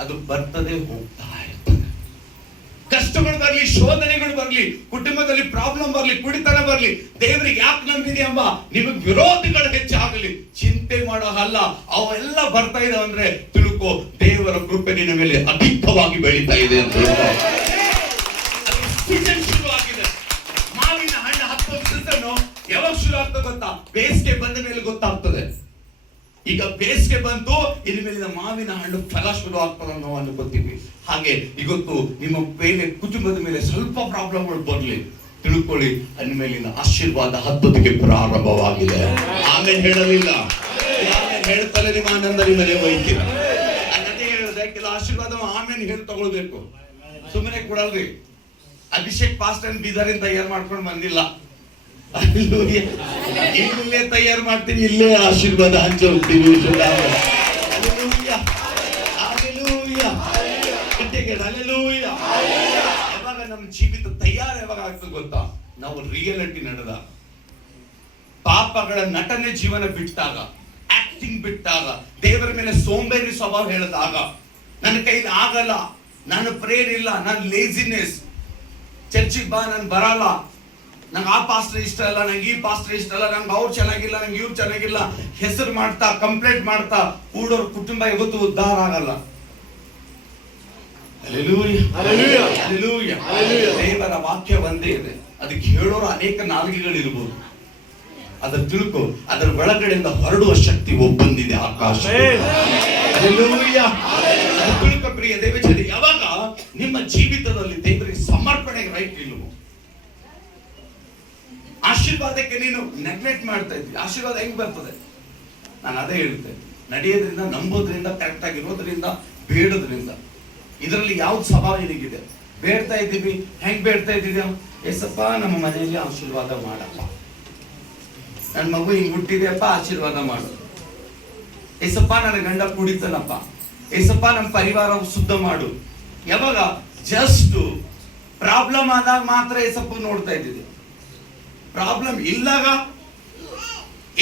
ಅದು ಬರ್ತದೆ ಹೋಗ್ತಾ ಇರ್ತದೆ. ಕಷ್ಟಗಳು ಬರ್ಲಿ, ಶೋಧನೆಗಳು ಬರ್ಲಿ, ಕುಟುಂಬದಲ್ಲಿ ಪ್ರಾಬ್ಲಮ್ ಬರ್ಲಿ, ಕುಡಿತನ ಬರ್ಲಿ, ದೇವರಿಗೆ ಯಾಕೆ ನಂಬಿದೆ ಎಂಬ ನಿಮಗೆ ವಿರೋಧಿಗಳು ಹೆಚ್ಚಾಗಲಿ, ಚಿಂತೆ ಮಾಡೋ ಅಲ್ಲ. ಅವೆಲ್ಲ ಬರ್ತಾ ಇದೆ ಅಂದ್ರೆ ತಿಳ್ಕೋ, ದೇವರ ಕೃಪೆ ನಿನ್ನ ಮೇಲೆ ಅಧಿಕವಾಗಿ ಬೆಳೀತಾ ಇದೆ ಅಂತ. ಸೀಸನ್ ಶುರು ಆಗಿದೆ. ಮಾವಿನ ಹಣ್ಣು ಹತ್ತೋ ಸೀಸನ್ ಯಾವಾಗ ಶುರು ಆಗ್ತದೆ ಗೊತ್ತಾ? ಬೇಸಿಗೆ ಬಂದ ಮೇಲೆ ಗೊತ್ತಾಗ್ತದೆ. ಈಗ ಬೇಸಿಗೆ ಬಂತು, ಇನ್ನು ಮೇಲಿನ ಮಾವಿನ ಹಣ್ಣು ಫಲ ಶುರು ಆಗ್ತದೆ ಅನ್ನೋ ಅನ್ಕೋತೀವಿ. ಹಾಗೆ ಇವತ್ತು ನಿಮ್ಮ ಮೇಲೆ, ಕುಟುಂಬದ ಮೇಲೆ ಸ್ವಲ್ಪ ಪ್ರಾಬ್ಲಮ್ಗಳು ಬರ್ಲಿ, ತಿಳ್ಕೊಳ್ಳಿ, ಅನ್ಮೇಲಿನ ಆಶೀರ್ವಾದ ಹತ್ತೋದಕ್ಕೆ ಪ್ರಾರಂಭವಾಗಿದೆ. ಆಮೇಲೆ ಹೇಳಲಿಲ್ಲ, ಆಮೇಲೆ ಹೇಳ್ತಲೇ ನಿಮ್ಮ ಆನಂದ ನಿಮ್ಮನೆ ಒಯ್ತೀರ. ಅದೇ ಹೇಳಿದ್ರೆ ಕೆಲ ಆಶೀರ್ವಾದ ಆಮೇಲೆ ಹೇಳಿ ತಗೊಳ್ಬೇಕು, ಸುಮ್ಮನೆ ಕೊಡಲ್ರಿ. ಅಭಿಷೇಕ್ ಪಾಸ್ಟ್ ಅಂಡ್ ಬೀದರಿಂದ ತಯಾರು ಮಾಡ್ಕೊಂಡು ಬಂದಿಲ್ಲ, ಇಲ್ಲೇ ತಯಾರು ಮಾಡ್ತೀನಿ, ಇಲ್ಲೇ ಆಶೀರ್ವಾದ ಹಂಚೋಗ್ತೀವಿ. ಯಾವಾಗ ನಮ್ಮ ಜೀವಿತ ತಯಾರು ಯಾವಾಗ ಆಗ್ತದೆ ಗೊತ್ತಾ? ನಾವು ರಿಯಾಲಿಟಿ ನಡೆದ ಪಾಪಗಳ ನಟನೆ ಜೀವನ ಬಿಟ್ಟಾಗ, ಆಕ್ಟಿಂಗ್ ಬಿಟ್ಟಾಗ, ದೇವರ ಮೇಲೆ ಸೋಂಬೇರಿ ಸ್ವಭಾವ ಹೇಳಿದಾಗ, ನನ್ನ ಕೈಲಿ ಆಗಲ್ಲ, ನಾನು ಪ್ರೇಯರ್ ಇಲ್ಲ, ನಾನು ಲೇಜಿನೆಸ್, ಚರ್ಚಿಗೆ ಬಾ ನಾನು ಬರಲ್ಲ, ನಂಗೆ ಆ ಪಾಸ್ಟರ್ ಇಷ್ಟ ಇಲ್ಲ, ನಂಗೆ ಈ ಪಾಸ್ಟರ್ ಇಷ್ಟ ಇಲ್ಲ, ನಂಗೆ ಅವ್ರು ಚೆನ್ನಾಗಿಲ್ಲ, ನಂಗೆ ಇವ್ರು ಚೆನ್ನಾಗಿಲ್ಲ, ಹೆಸರು ಮಾಡ್ತಾ ಕಂಪ್ಲೇಂಟ್ ಮಾಡ್ತಾ ಕೂಡೋರ್ ಕುಟುಂಬ ಇವತ್ತು ಉದ್ಧಾರ ಆಗಲ್ಲ. ದೇವರ ವಾಕ್ಯ ಒಂದೇ ಇದೆ, ಅದಕ್ಕೆ ಹೇಳೋರು ಅನೇಕ ನಾಲಿಗೆಗಳಿರ್ಬೋದು. ಅದರ ತಿಳ್ಕೊ, ಅದರ ಒಳಗಡೆಯಿಂದ ಹೊರಡುವ ಶಕ್ತಿ ಒಬ್ಬಂದಿದೆ, ಆಕಾಶ. ತಿಳ್ಕೊ ಪ್ರಿಯ ದೇವಜನ, ಯಾವಾಗ ನಿಮ್ಮ ಜೀವಿತದಲ್ಲಿ ದೇವರಿಗೆ ಸಮರ್ಪಣೆಗೆ ರೈಟ್ ಇಲ್ವೋ, ಆಶೀರ್ವಾದಕ್ಕೆ ನೀನು ನೆಗ್ಲೆಕ್ಟ್ ಮಾಡ್ತಾ ಇದ್ವಿ. ಆಶೀರ್ವಾದ ಹೆಂಗ್ ಬರ್ತದೆ? ನಾನು ಅದೇ ಹೇಳ್ತೇನೆ, ನಡೆಯೋದ್ರಿಂದ, ನಂಬೋದ್ರಿಂದ, ಕರೆಕ್ಟ್ ಆಗಿರೋದ್ರಿಂದ, ಬೇಡೋದ್ರಿಂದ. ಇದರಲ್ಲಿ ಯಾವ್ದು ಸ್ವಭಾವ ನಿನಗಿದೆ? ಬೇಡ್ತಾ ಇದ್ದೀವಿ, ಹೆಂಗ್ ಬೇಡ್ತಾ ಇದ್ದೀವಿ? ಏಸಪ್ಪ ನಮ್ಮ ಮನೆಯಲ್ಲಿ ಆಶೀರ್ವಾದ ಮಾಡಪ್ಪ, ನನ್ನ ಮಗು ಹಿಂಗ್ ಹುಟ್ಟಿದೆಯಪ್ಪ ಆಶೀರ್ವಾದ ಮಾಡು. ಏಸಪ್ಪ ನನ್ನ ಗಂಡ ಕುಡಿತಾನಪ್ಪ, ಏಸಪ್ಪ ನಮ್ಮ ಪರಿವಾರ ಶುದ್ಧ ಮಾಡು. ಯಾವಾಗ ಜಸ್ಟ್ ಪ್ರಾಬ್ಲಮ್ ಆದಾಗ ಮಾತ್ರ ಏಸಪ್ಪ ನೋಡ್ತಾ ಇದ್ದೀವಿ. ಪ್ರಾಬ್ಲಮ್ ಇಲ್ಲಾಗ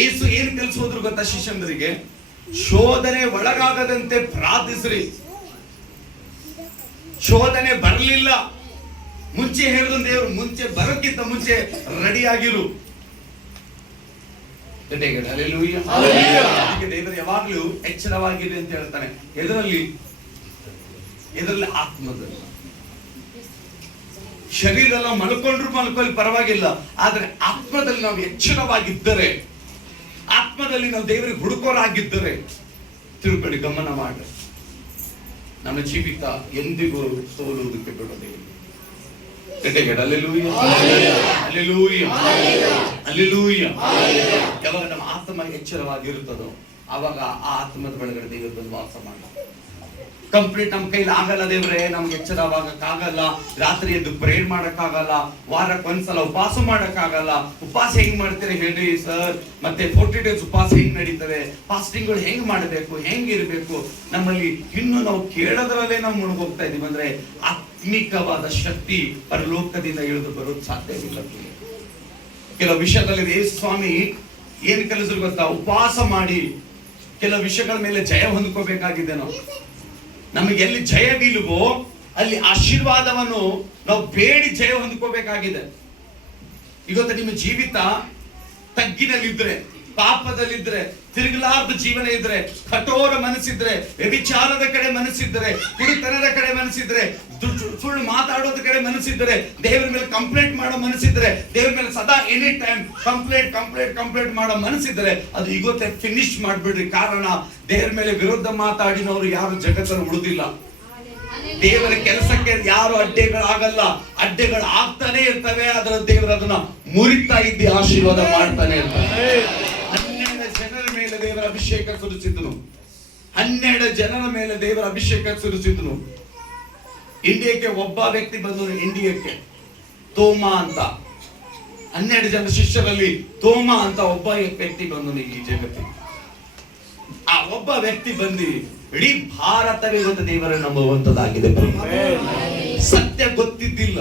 ಏಸು ಏನ್ ಕಲಿಸೋದ್ರು ಗೊತ್ತಾ ಶಿಷ್ಯಂದರಿಗೆ? ಶೋಧನೆ ಒಳಗಾಗದಂತೆ ಪ್ರಾರ್ಥಿಸ್ರಿ. ಶೋಧನೆ ಬರಲಿಲ್ಲ, ಮುಂಚೆ ಹೇಳಿದ ದೇವರು, ಮುಂಚೆ ಬರೋಕ್ಕಿಂತ ಮುಂಚೆ ರೆಡಿ ಆಗಿರು. ದೇವರು ಯಾವಾಗ್ಲೂ ಎಚ್ಚರವಾಗಿರಿ ಅಂತ ಹೇಳ್ತಾನೆ. ಎದರಲ್ಲಿ ಆತ್ಮದಲ್ಲಿ. ಶರೀರ ಎಲ್ಲ ಮಲ್ಕೊಳ್ಳಿ ಪರವಾಗಿಲ್ಲ, ಆದ್ರೆ ಆತ್ಮದಲ್ಲಿ ನಾವು ಎಚ್ಚರವಾಗಿದ್ದರೆ, ಆತ್ಮದಲ್ಲಿ ನಾವು ದೇವರಿಗೆ ಹುಡುಕೋರಾಗಿದ್ದರೆ, ತಿಳ್ಕೊಳ್ಳಿ, ಗಮನ ಮಾಡಿ, ನಮ್ಮ ಜೀವಿತ ಎಂದಿಗೂ ಸೋಲುವುದಕ್ಕೆ ಬಿಡೋದಿಲ್ಲ. ಯಾವಾಗ ನಮ್ಮ ಆತ್ಮ ಎಚ್ಚರವಾಗಿರುತ್ತದೋ ಅವಾಗ ಆ ಆತ್ಮದ ಒಳಗಡೆ ದೇವರು ಬಂದು ವಾಸ ಮಾಡ. ಕಂಪ್ಲೀಟ್ ನಮ್ಮ ಕೈಲಿ ಆಗಲ್ಲ ದೇವ್ರೆ, ನಮ್ಗೆ ಎಚ್ಚರವಾಗಕ್ಕಾಗಲ್ಲ, ರಾತ್ರಿ ಎದ್ದು ಪ್ರೇಯರ್ ಮಾಡಕ್ಕಾಗಲ್ಲ, ವಾರಕ್ಕೆ ಒಂದ್ಸಲ ಉಪವಾಸ ಮಾಡಕ್ಕಾಗಲ್ಲ. ಉಪವಾಸ ಹೆಂಗ್ ಮಾಡ್ತೀರಿ ಹೇಳ್ರಿ ಸರ್? ಮತ್ತೆ 40 days ಉಪವಾಸ ಹೆಂಗ್ ನಡೀತವೆ? ಫಾಸ್ಟಿಂಗ್ಗಳು ಹೆಂಗ್ ಮಾಡಬೇಕು, ಹೆಂಗಿರ್ಬೇಕು? ನಮ್ಮಲ್ಲಿ ಇನ್ನು ನಾವು ಕೇಳೋದ್ರಲ್ಲೇ ನಾವು ಮುಳುಗೋಗ್ತಾ ಇದೀವಿ. ಅಂದ್ರೆ ಆತ್ಮಿಕವಾದ ಶಕ್ತಿ ಪರಲೋಕದಿಂದ ಇಳಿದು ಬರೋದು ಸಾಧ್ಯವಿಲ್ಲ. ಕೆಲವು ವಿಷಯದಲ್ಲಿ ಯೇಸು ಸ್ವಾಮಿ ಏನ್ ಕಲಿಸಿದ್ರು ಗೊತ್ತಾ? ಉಪವಾಸ ಮಾಡಿ ಕೆಲವು ವಿಷಯಗಳ ಮೇಲೆ ಜಯ ಹೊಂದ್ಕೋಬೇಕಾಗಿದೆ. ನಮಗೆ ಎಲ್ಲಿ ಜಯವಿಲ್ವೋ ಅಲ್ಲಿ ಆಶೀರ್ವಾದವನ್ನು ನಾವು ಬೇಡಿ ಜಯ ಹೊಂದ್ಕೋಬೇಕಾಗಿದೆ. ಇವತ್ತು ನಿಮ್ಮ ಜೀವಿತ ತಗ್ಗಿನಲ್ಲಿದ್ರೆ, ಪಾಪದಲ್ಲಿದ್ರೆ, ತಿರುಗಲಾರ್ದ ಜೀವನ ಇದ್ರೆ, ಕಠೋರ ಮನಸ್ಸಿದ್ರೆ, ವ್ಯಭಿಚಾರದ ಕಡೆ ಮನಸ್ಸಿದ್ರೆ, ಕುಡಿತನದ ಕಡೆ ಮನಸ್ಸಿದ್ರೆ, ಸುಳ್ಳು ಮಾತಾಡೋದ ಕಡೆ ಮನಸ್ಸಿದ್ರೆ, ದೇವರ ಮೇಲೆ ಕಂಪ್ಲೇಂಟ್ ಮಾಡೋ ಮನಸ್ಸಿದ್ರೆ, ದೇವರ ಮೇಲೆ ಸದಾ ಎನಿ ಟೈಮ್ ಕಂಪ್ಲೇಂಟ್ ಮಾಡೋ ಮನಸ್ಸಿದ್ರೆ, ಅದು ಇವತ್ತೇ ಫಿನಿಶ್ ಮಾಡ್ಬಿಡ್ರಿ. ಕಾರಣ ದೇವರ ಮೇಲೆ ವಿರುದ್ಧ ಮಾತಾಡಿನವರು ಯಾರು ಜಗತ್ತನ್ನು ಉಳಿದಿಲ್ಲ. ದೇವರ ಕೆಲಸಕ್ಕೆ ಯಾರು ಅಡ್ಡೆಗಳಾಗಲ್ಲ, ಅಡ್ಡೆಗಳು ಆಗ್ತಾನೆ ಇರ್ತವೆ. ಅದರ ದೇವರು ಅದನ್ನ ಮುರಿತಾ ಇದ್ದಿ ಆಶೀರ್ವಾದ ಮಾಡ್ತಾನೆ ಇರ್ತಾರೆ. 12 ಜನರ ಮೇಲೆ ದೇವರ ಅಭಿಷೇಕ ಸುರಿಸಿದನು. 12 ಜನರ ಮೇಲೆ ದೇವರ ಅಭಿಷೇಕ ಸುರಿಸಿದನು. ಇಂಡಿಯಾಕ್ಕೆ ಒಬ್ಬ ವ್ಯಕ್ತಿ ಬಂದನು. ಇಂಡಿಯಾಕ್ಕೆ ತೋಮಾ ಅಂತ 12 ಜನ ಶಿಷ್ಯರಲ್ಲಿ ತೋಮಾ ಅಂತ ಒಬ್ಬ ವ್ಯಕ್ತಿ ಬಂದನು ಈ ಜಗತ್ತಿಗೆ. ಆ ಒಬ್ಬ ವ್ಯಕ್ತಿ ಬಂದು ಇಡೀ ಭಾರತವೇ ಇವತ್ತು ದೇವರನ್ನು ನಂಬುವಂತದ್ದಾಗಿದೆ. ಸತ್ಯ ಗೊತ್ತಿದ್ದಿಲ್ಲ,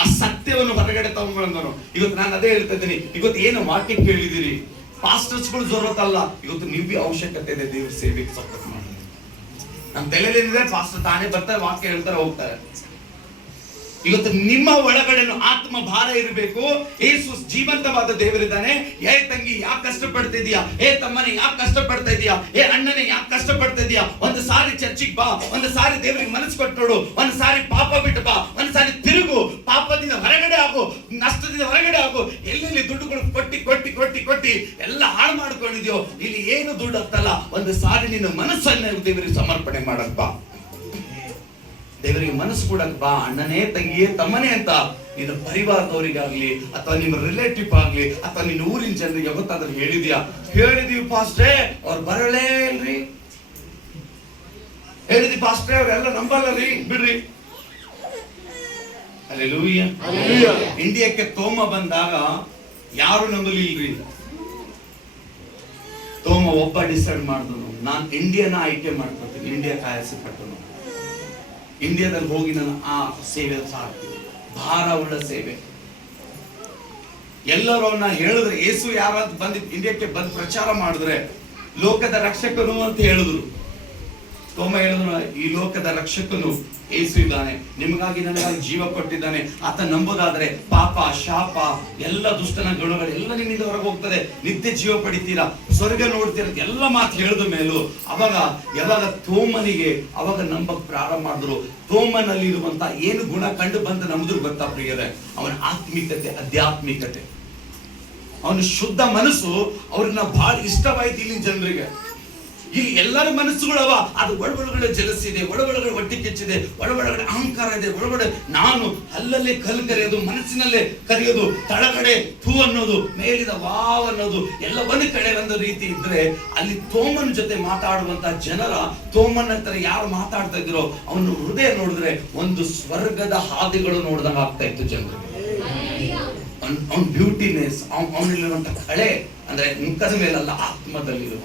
ಆ ಸತ್ಯವನ್ನು ಹೊರಗಡೆ ತಗೊಂಡ್ಬಂದನು. ಇವತ್ತು ನಾನು ಅದೇ ಹೇಳ್ತಾ ಇದ್ದೀನಿ, ಇವತ್ತು ಏನು ವಾಕ್ಯ ಕೇಳಿದಿರಿ, ಪಾಸ್ಟರ್ಸ್ಗಳು ಜೊರತಲ್ಲ, ಇವತ್ತು ನೀವು ಅವಶ್ಯಕತೆ ಇದೆ ದೇವ್ರ ಸೇವೆಗೆ ಸಪೋರ್ಟ್ ಮಾಡಿ. ನಮ್ಮ ತಲೆಯಲ್ಲಿದೆ ಪಾಸ್ಟರ್ ತಾನೇ ಬರ್ತಾರೆ, ವಾಕ್ಯ ಹೇಳ್ತಾರೆ, ಹೋಗ್ತಾರೆ. ಇವತ್ತು ನಿಮ್ಮ ಒಳಗಡೆನು ಆತ್ಮ ಭಾರ ಇರಬೇಕು. ಯೇಸು ಜೀವಂತವಾದ ದೇವರಿದ್ದಾನೆ. ಏ ತಂಗಿ ಯಾಕೆ ಕಷ್ಟ ಪಡ್ತಾ ಇದೀಯಾ? ಏ ತಮ್ಮನೇ ಯಾಕೆ ಕಷ್ಟ ಪಡ್ತಾ ಇದೀಯಾ? ಏ ಅಣ್ಣನೇ ಯಾಕೆ ಕಷ್ಟ ಪಡ್ತಾ ಇದೀಯಾ? ಒಂದು ಸಾರಿ ಚರ್ಚಿಗೆ ಬಾ, ಒಂದು ಸಾರಿ ದೇವರಿಗೆ ಮನಸ್ಸು ಕೊಟ್ಟು ನೋಡು, ಒಂದು ಸಾರಿ ಪಾಪ ಬಿಟ್ಟು ಬಾ, ಒಂದು ಸಾರಿ ತಿರುಗು, ಪಾಪದಿಂದ ಹೊರಗಡೆ ಆಗು, ನಷ್ಟದಿಂದ ಹೊರಗಡೆ ಆಗು. ಎಲ್ಲೆಲ್ಲಿ ದುಡ್ಡುಗಳು ಕೊಟ್ಟಿ ಕೊಟ್ಟಿ ಕೊಟ್ಟಿ ಕೊಟ್ಟಿ ಎಲ್ಲ ಹಾಳು ಮಾಡ್ಕೊಂಡಿದ್ಯೋ, ಇಲ್ಲಿ ಏನು ದುಡ್ಡು ಆಗ್ತಲ್ಲ, ಒಂದು ಸಾರಿ ನಿನ್ನ ಮನಸ್ಸನ್ನ ದೇವರಿಗೆ ಸಮರ್ಪಣೆ ಮಾಡಕ್ ಬಾ. ದೇವರಿಗೆ ಮನಸ್ಸು ಕೊಡಕ್ ಬಾ. ಅಣ್ಣನೇ ತಂಗಿಯೇ ತಮ್ಮನೇ ಅಂತ ನಿನ್ನ ಪರಿವಾರದವರಿಗಾಗ್ಲಿ ಅಥವಾ ನಿಮ್ಮ ರಿಲೇಟಿವ್ ಆಗ್ಲಿ ಅಥವಾ ನಿನ್ನ ಊರಿನ ಜನರಿಗೆ ಯಾವತ್ತಾದ್ರೂ ಹೇಳಿದೀವಿ ಪಾಸ್ಟ್ರೇ, ಅವ್ರು ಬರಲೇ ಇಲ್ರಿ. ಹೇಳಿದ್ವಿ ಪಾಸ್ಟ್ರೇ, ಅವರೆಲ್ಲ ನಂಬಲ್ಲ ರೀ, ಬಿಡ್ರಿ. ಹಲ್ಲೆಲೂಯಾ. ಇಂಡಿಯಾಕ್ಕೆ ತೋಮ ಬಂದಾಗ ಯಾರು ನಂಬಲಿಲ್ರಿ. ತೋಮ ಒಬ್ಬ ಡಿಸೈಡ್ ಮಾಡಿದನು, ನಾನು ಇಂಡಿಯಾನ ಆಯ್ಕೆ ಮಾಡ್ಕೊತೀನಿ, ಇಂಡಿಯಾ ಕಾಯಿಸಲ್ಪಟ್ಟನು. ಇಂಡಿಯಾದಲ್ಲಿ ಹೋಗಿ ನಾನು ಆ ಸೇವೆ ಸಾಕ್ತೀನಿ, ಭಾರ ಉಳ್ಳ ಸೇವೆ. ಎಲ್ಲರೂ ಅವನ್ನ ಹೇಳಿದ್ರೆ, ಯೇಸು ಯಾರಾದ್ರೂ ಬಂದು ಇಂಡಿಯಾಕ್ಕೆ ಬಂದು ಪ್ರಚಾರ ಮಾಡಿದ್ರೆ ಲೋಕದ ರಕ್ಷಕನು ಅಂತ ಹೇಳಿದ್ರು. ತೋಮ ಹೇಳಿದ್ರು, ಈ ಲೋಕದ ರಕ್ಷಕನು ಯೇಸು ಇದ್ದಾನೆ, ನಿಮಗಾಗಿ ನನಗಾಗಿ ಜೀವ ಕೊಟ್ಟಿದ್ದಾನೆ. ಆತ ನಂಬೋದಾದ್ರೆ ಪಾಪ, ಶಾಪ, ಎಲ್ಲ ದುಷ್ಟನ ಗುಣಗಳು ಎಲ್ಲ ನಿಮ್ಮಿಂದ ಹೊರಗೆ ಹೋಗ್ತದೆ, ನಿತ್ಯ ಜೀವ ಪಡಿತೀರಾ, ಸ್ವರ್ಗ ನೋಡ್ತೀರ, ಎಲ್ಲ ಮಾತು ಹೇಳಿದ ಮೇಲೂ ಯಾವಾಗ ತೋಮನಿಗೆ ಅವಾಗ ನಂಬಕ್ ಪ್ರಾರಂಭ ಮಾಡಿದ್ರು. ತೋಮನಲ್ಲಿ ಇರುವಂತ ಏನು ಗುಣ ಕಂಡು ಬಂದು ನಮ್ದ್ರು ಗೊತ್ತಾ ಪ್ರಿಯರೇ? ಅವನ ಆತ್ಮಿಕತೆ, ಆಧ್ಯಾತ್ಮಿಕತೆ, ಅವನ ಶುದ್ಧ ಮನಸ್ಸು ಅವ್ರನ್ನ ಬಹಳ ಇಷ್ಟವಾಯ್ತು ಇಲ್ಲಿನ ಜನರಿಗೆ. ಇಲ್ಲಿ ಎಲ್ಲರ ಮನಸ್ಸುಗಳವ, ಅದು ಒಳಗಡೆ ಜಲಸಿದೆ, ಒಳಗಡೆ ಹೊಟ್ಟೆ ಕೆಚ್ಚಿದೆ, ಒಳಗಡೆ ಅಹಂಕಾರ ಇದೆ, ಒಳಗಡೆ ನಾನು ಅಲ್ಲಲ್ಲೇ ಕಲ್ಲು ಕರೆಯೋದು, ಮನಸ್ಸಿನಲ್ಲೇ ಕರೆಯೋದು, ತಳಗಡೆ ಥೂ ಅನ್ನೋದು, ಮೇಲಿದ ವಾವ್ ಅನ್ನೋದು, ಎಲ್ಲ ಒಂದು ಕಡೆ ಒಂದು ರೀತಿ ಇದ್ರೆ, ಅಲ್ಲಿ ತೋಮನ ಜೊತೆ ಮಾತಾಡುವಂತ ಜನರ, ತೋಮನ ಹತ್ರ ಯಾರು ಮಾತಾಡ್ತಾ ಇದ್ರು ಅವನು ಹೃದಯ ನೋಡಿದ್ರೆ ಒಂದು ಸ್ವರ್ಗದ ಹಾದಿಗಳು ನೋಡಿದಾಗ ಆಗ್ತಾ ಇತ್ತು ಜನರಿಗೆ. ಅವನ ಬ್ಯೂಟಿನೆಸ್, ಅವನಲ್ಲಿರುವಂತ ಕಳೆ ಅಂದ್ರೆ ಮುಖದ ಮೇಲಲ್ಲ, ಆತ್ಮದಲ್ಲಿರುವ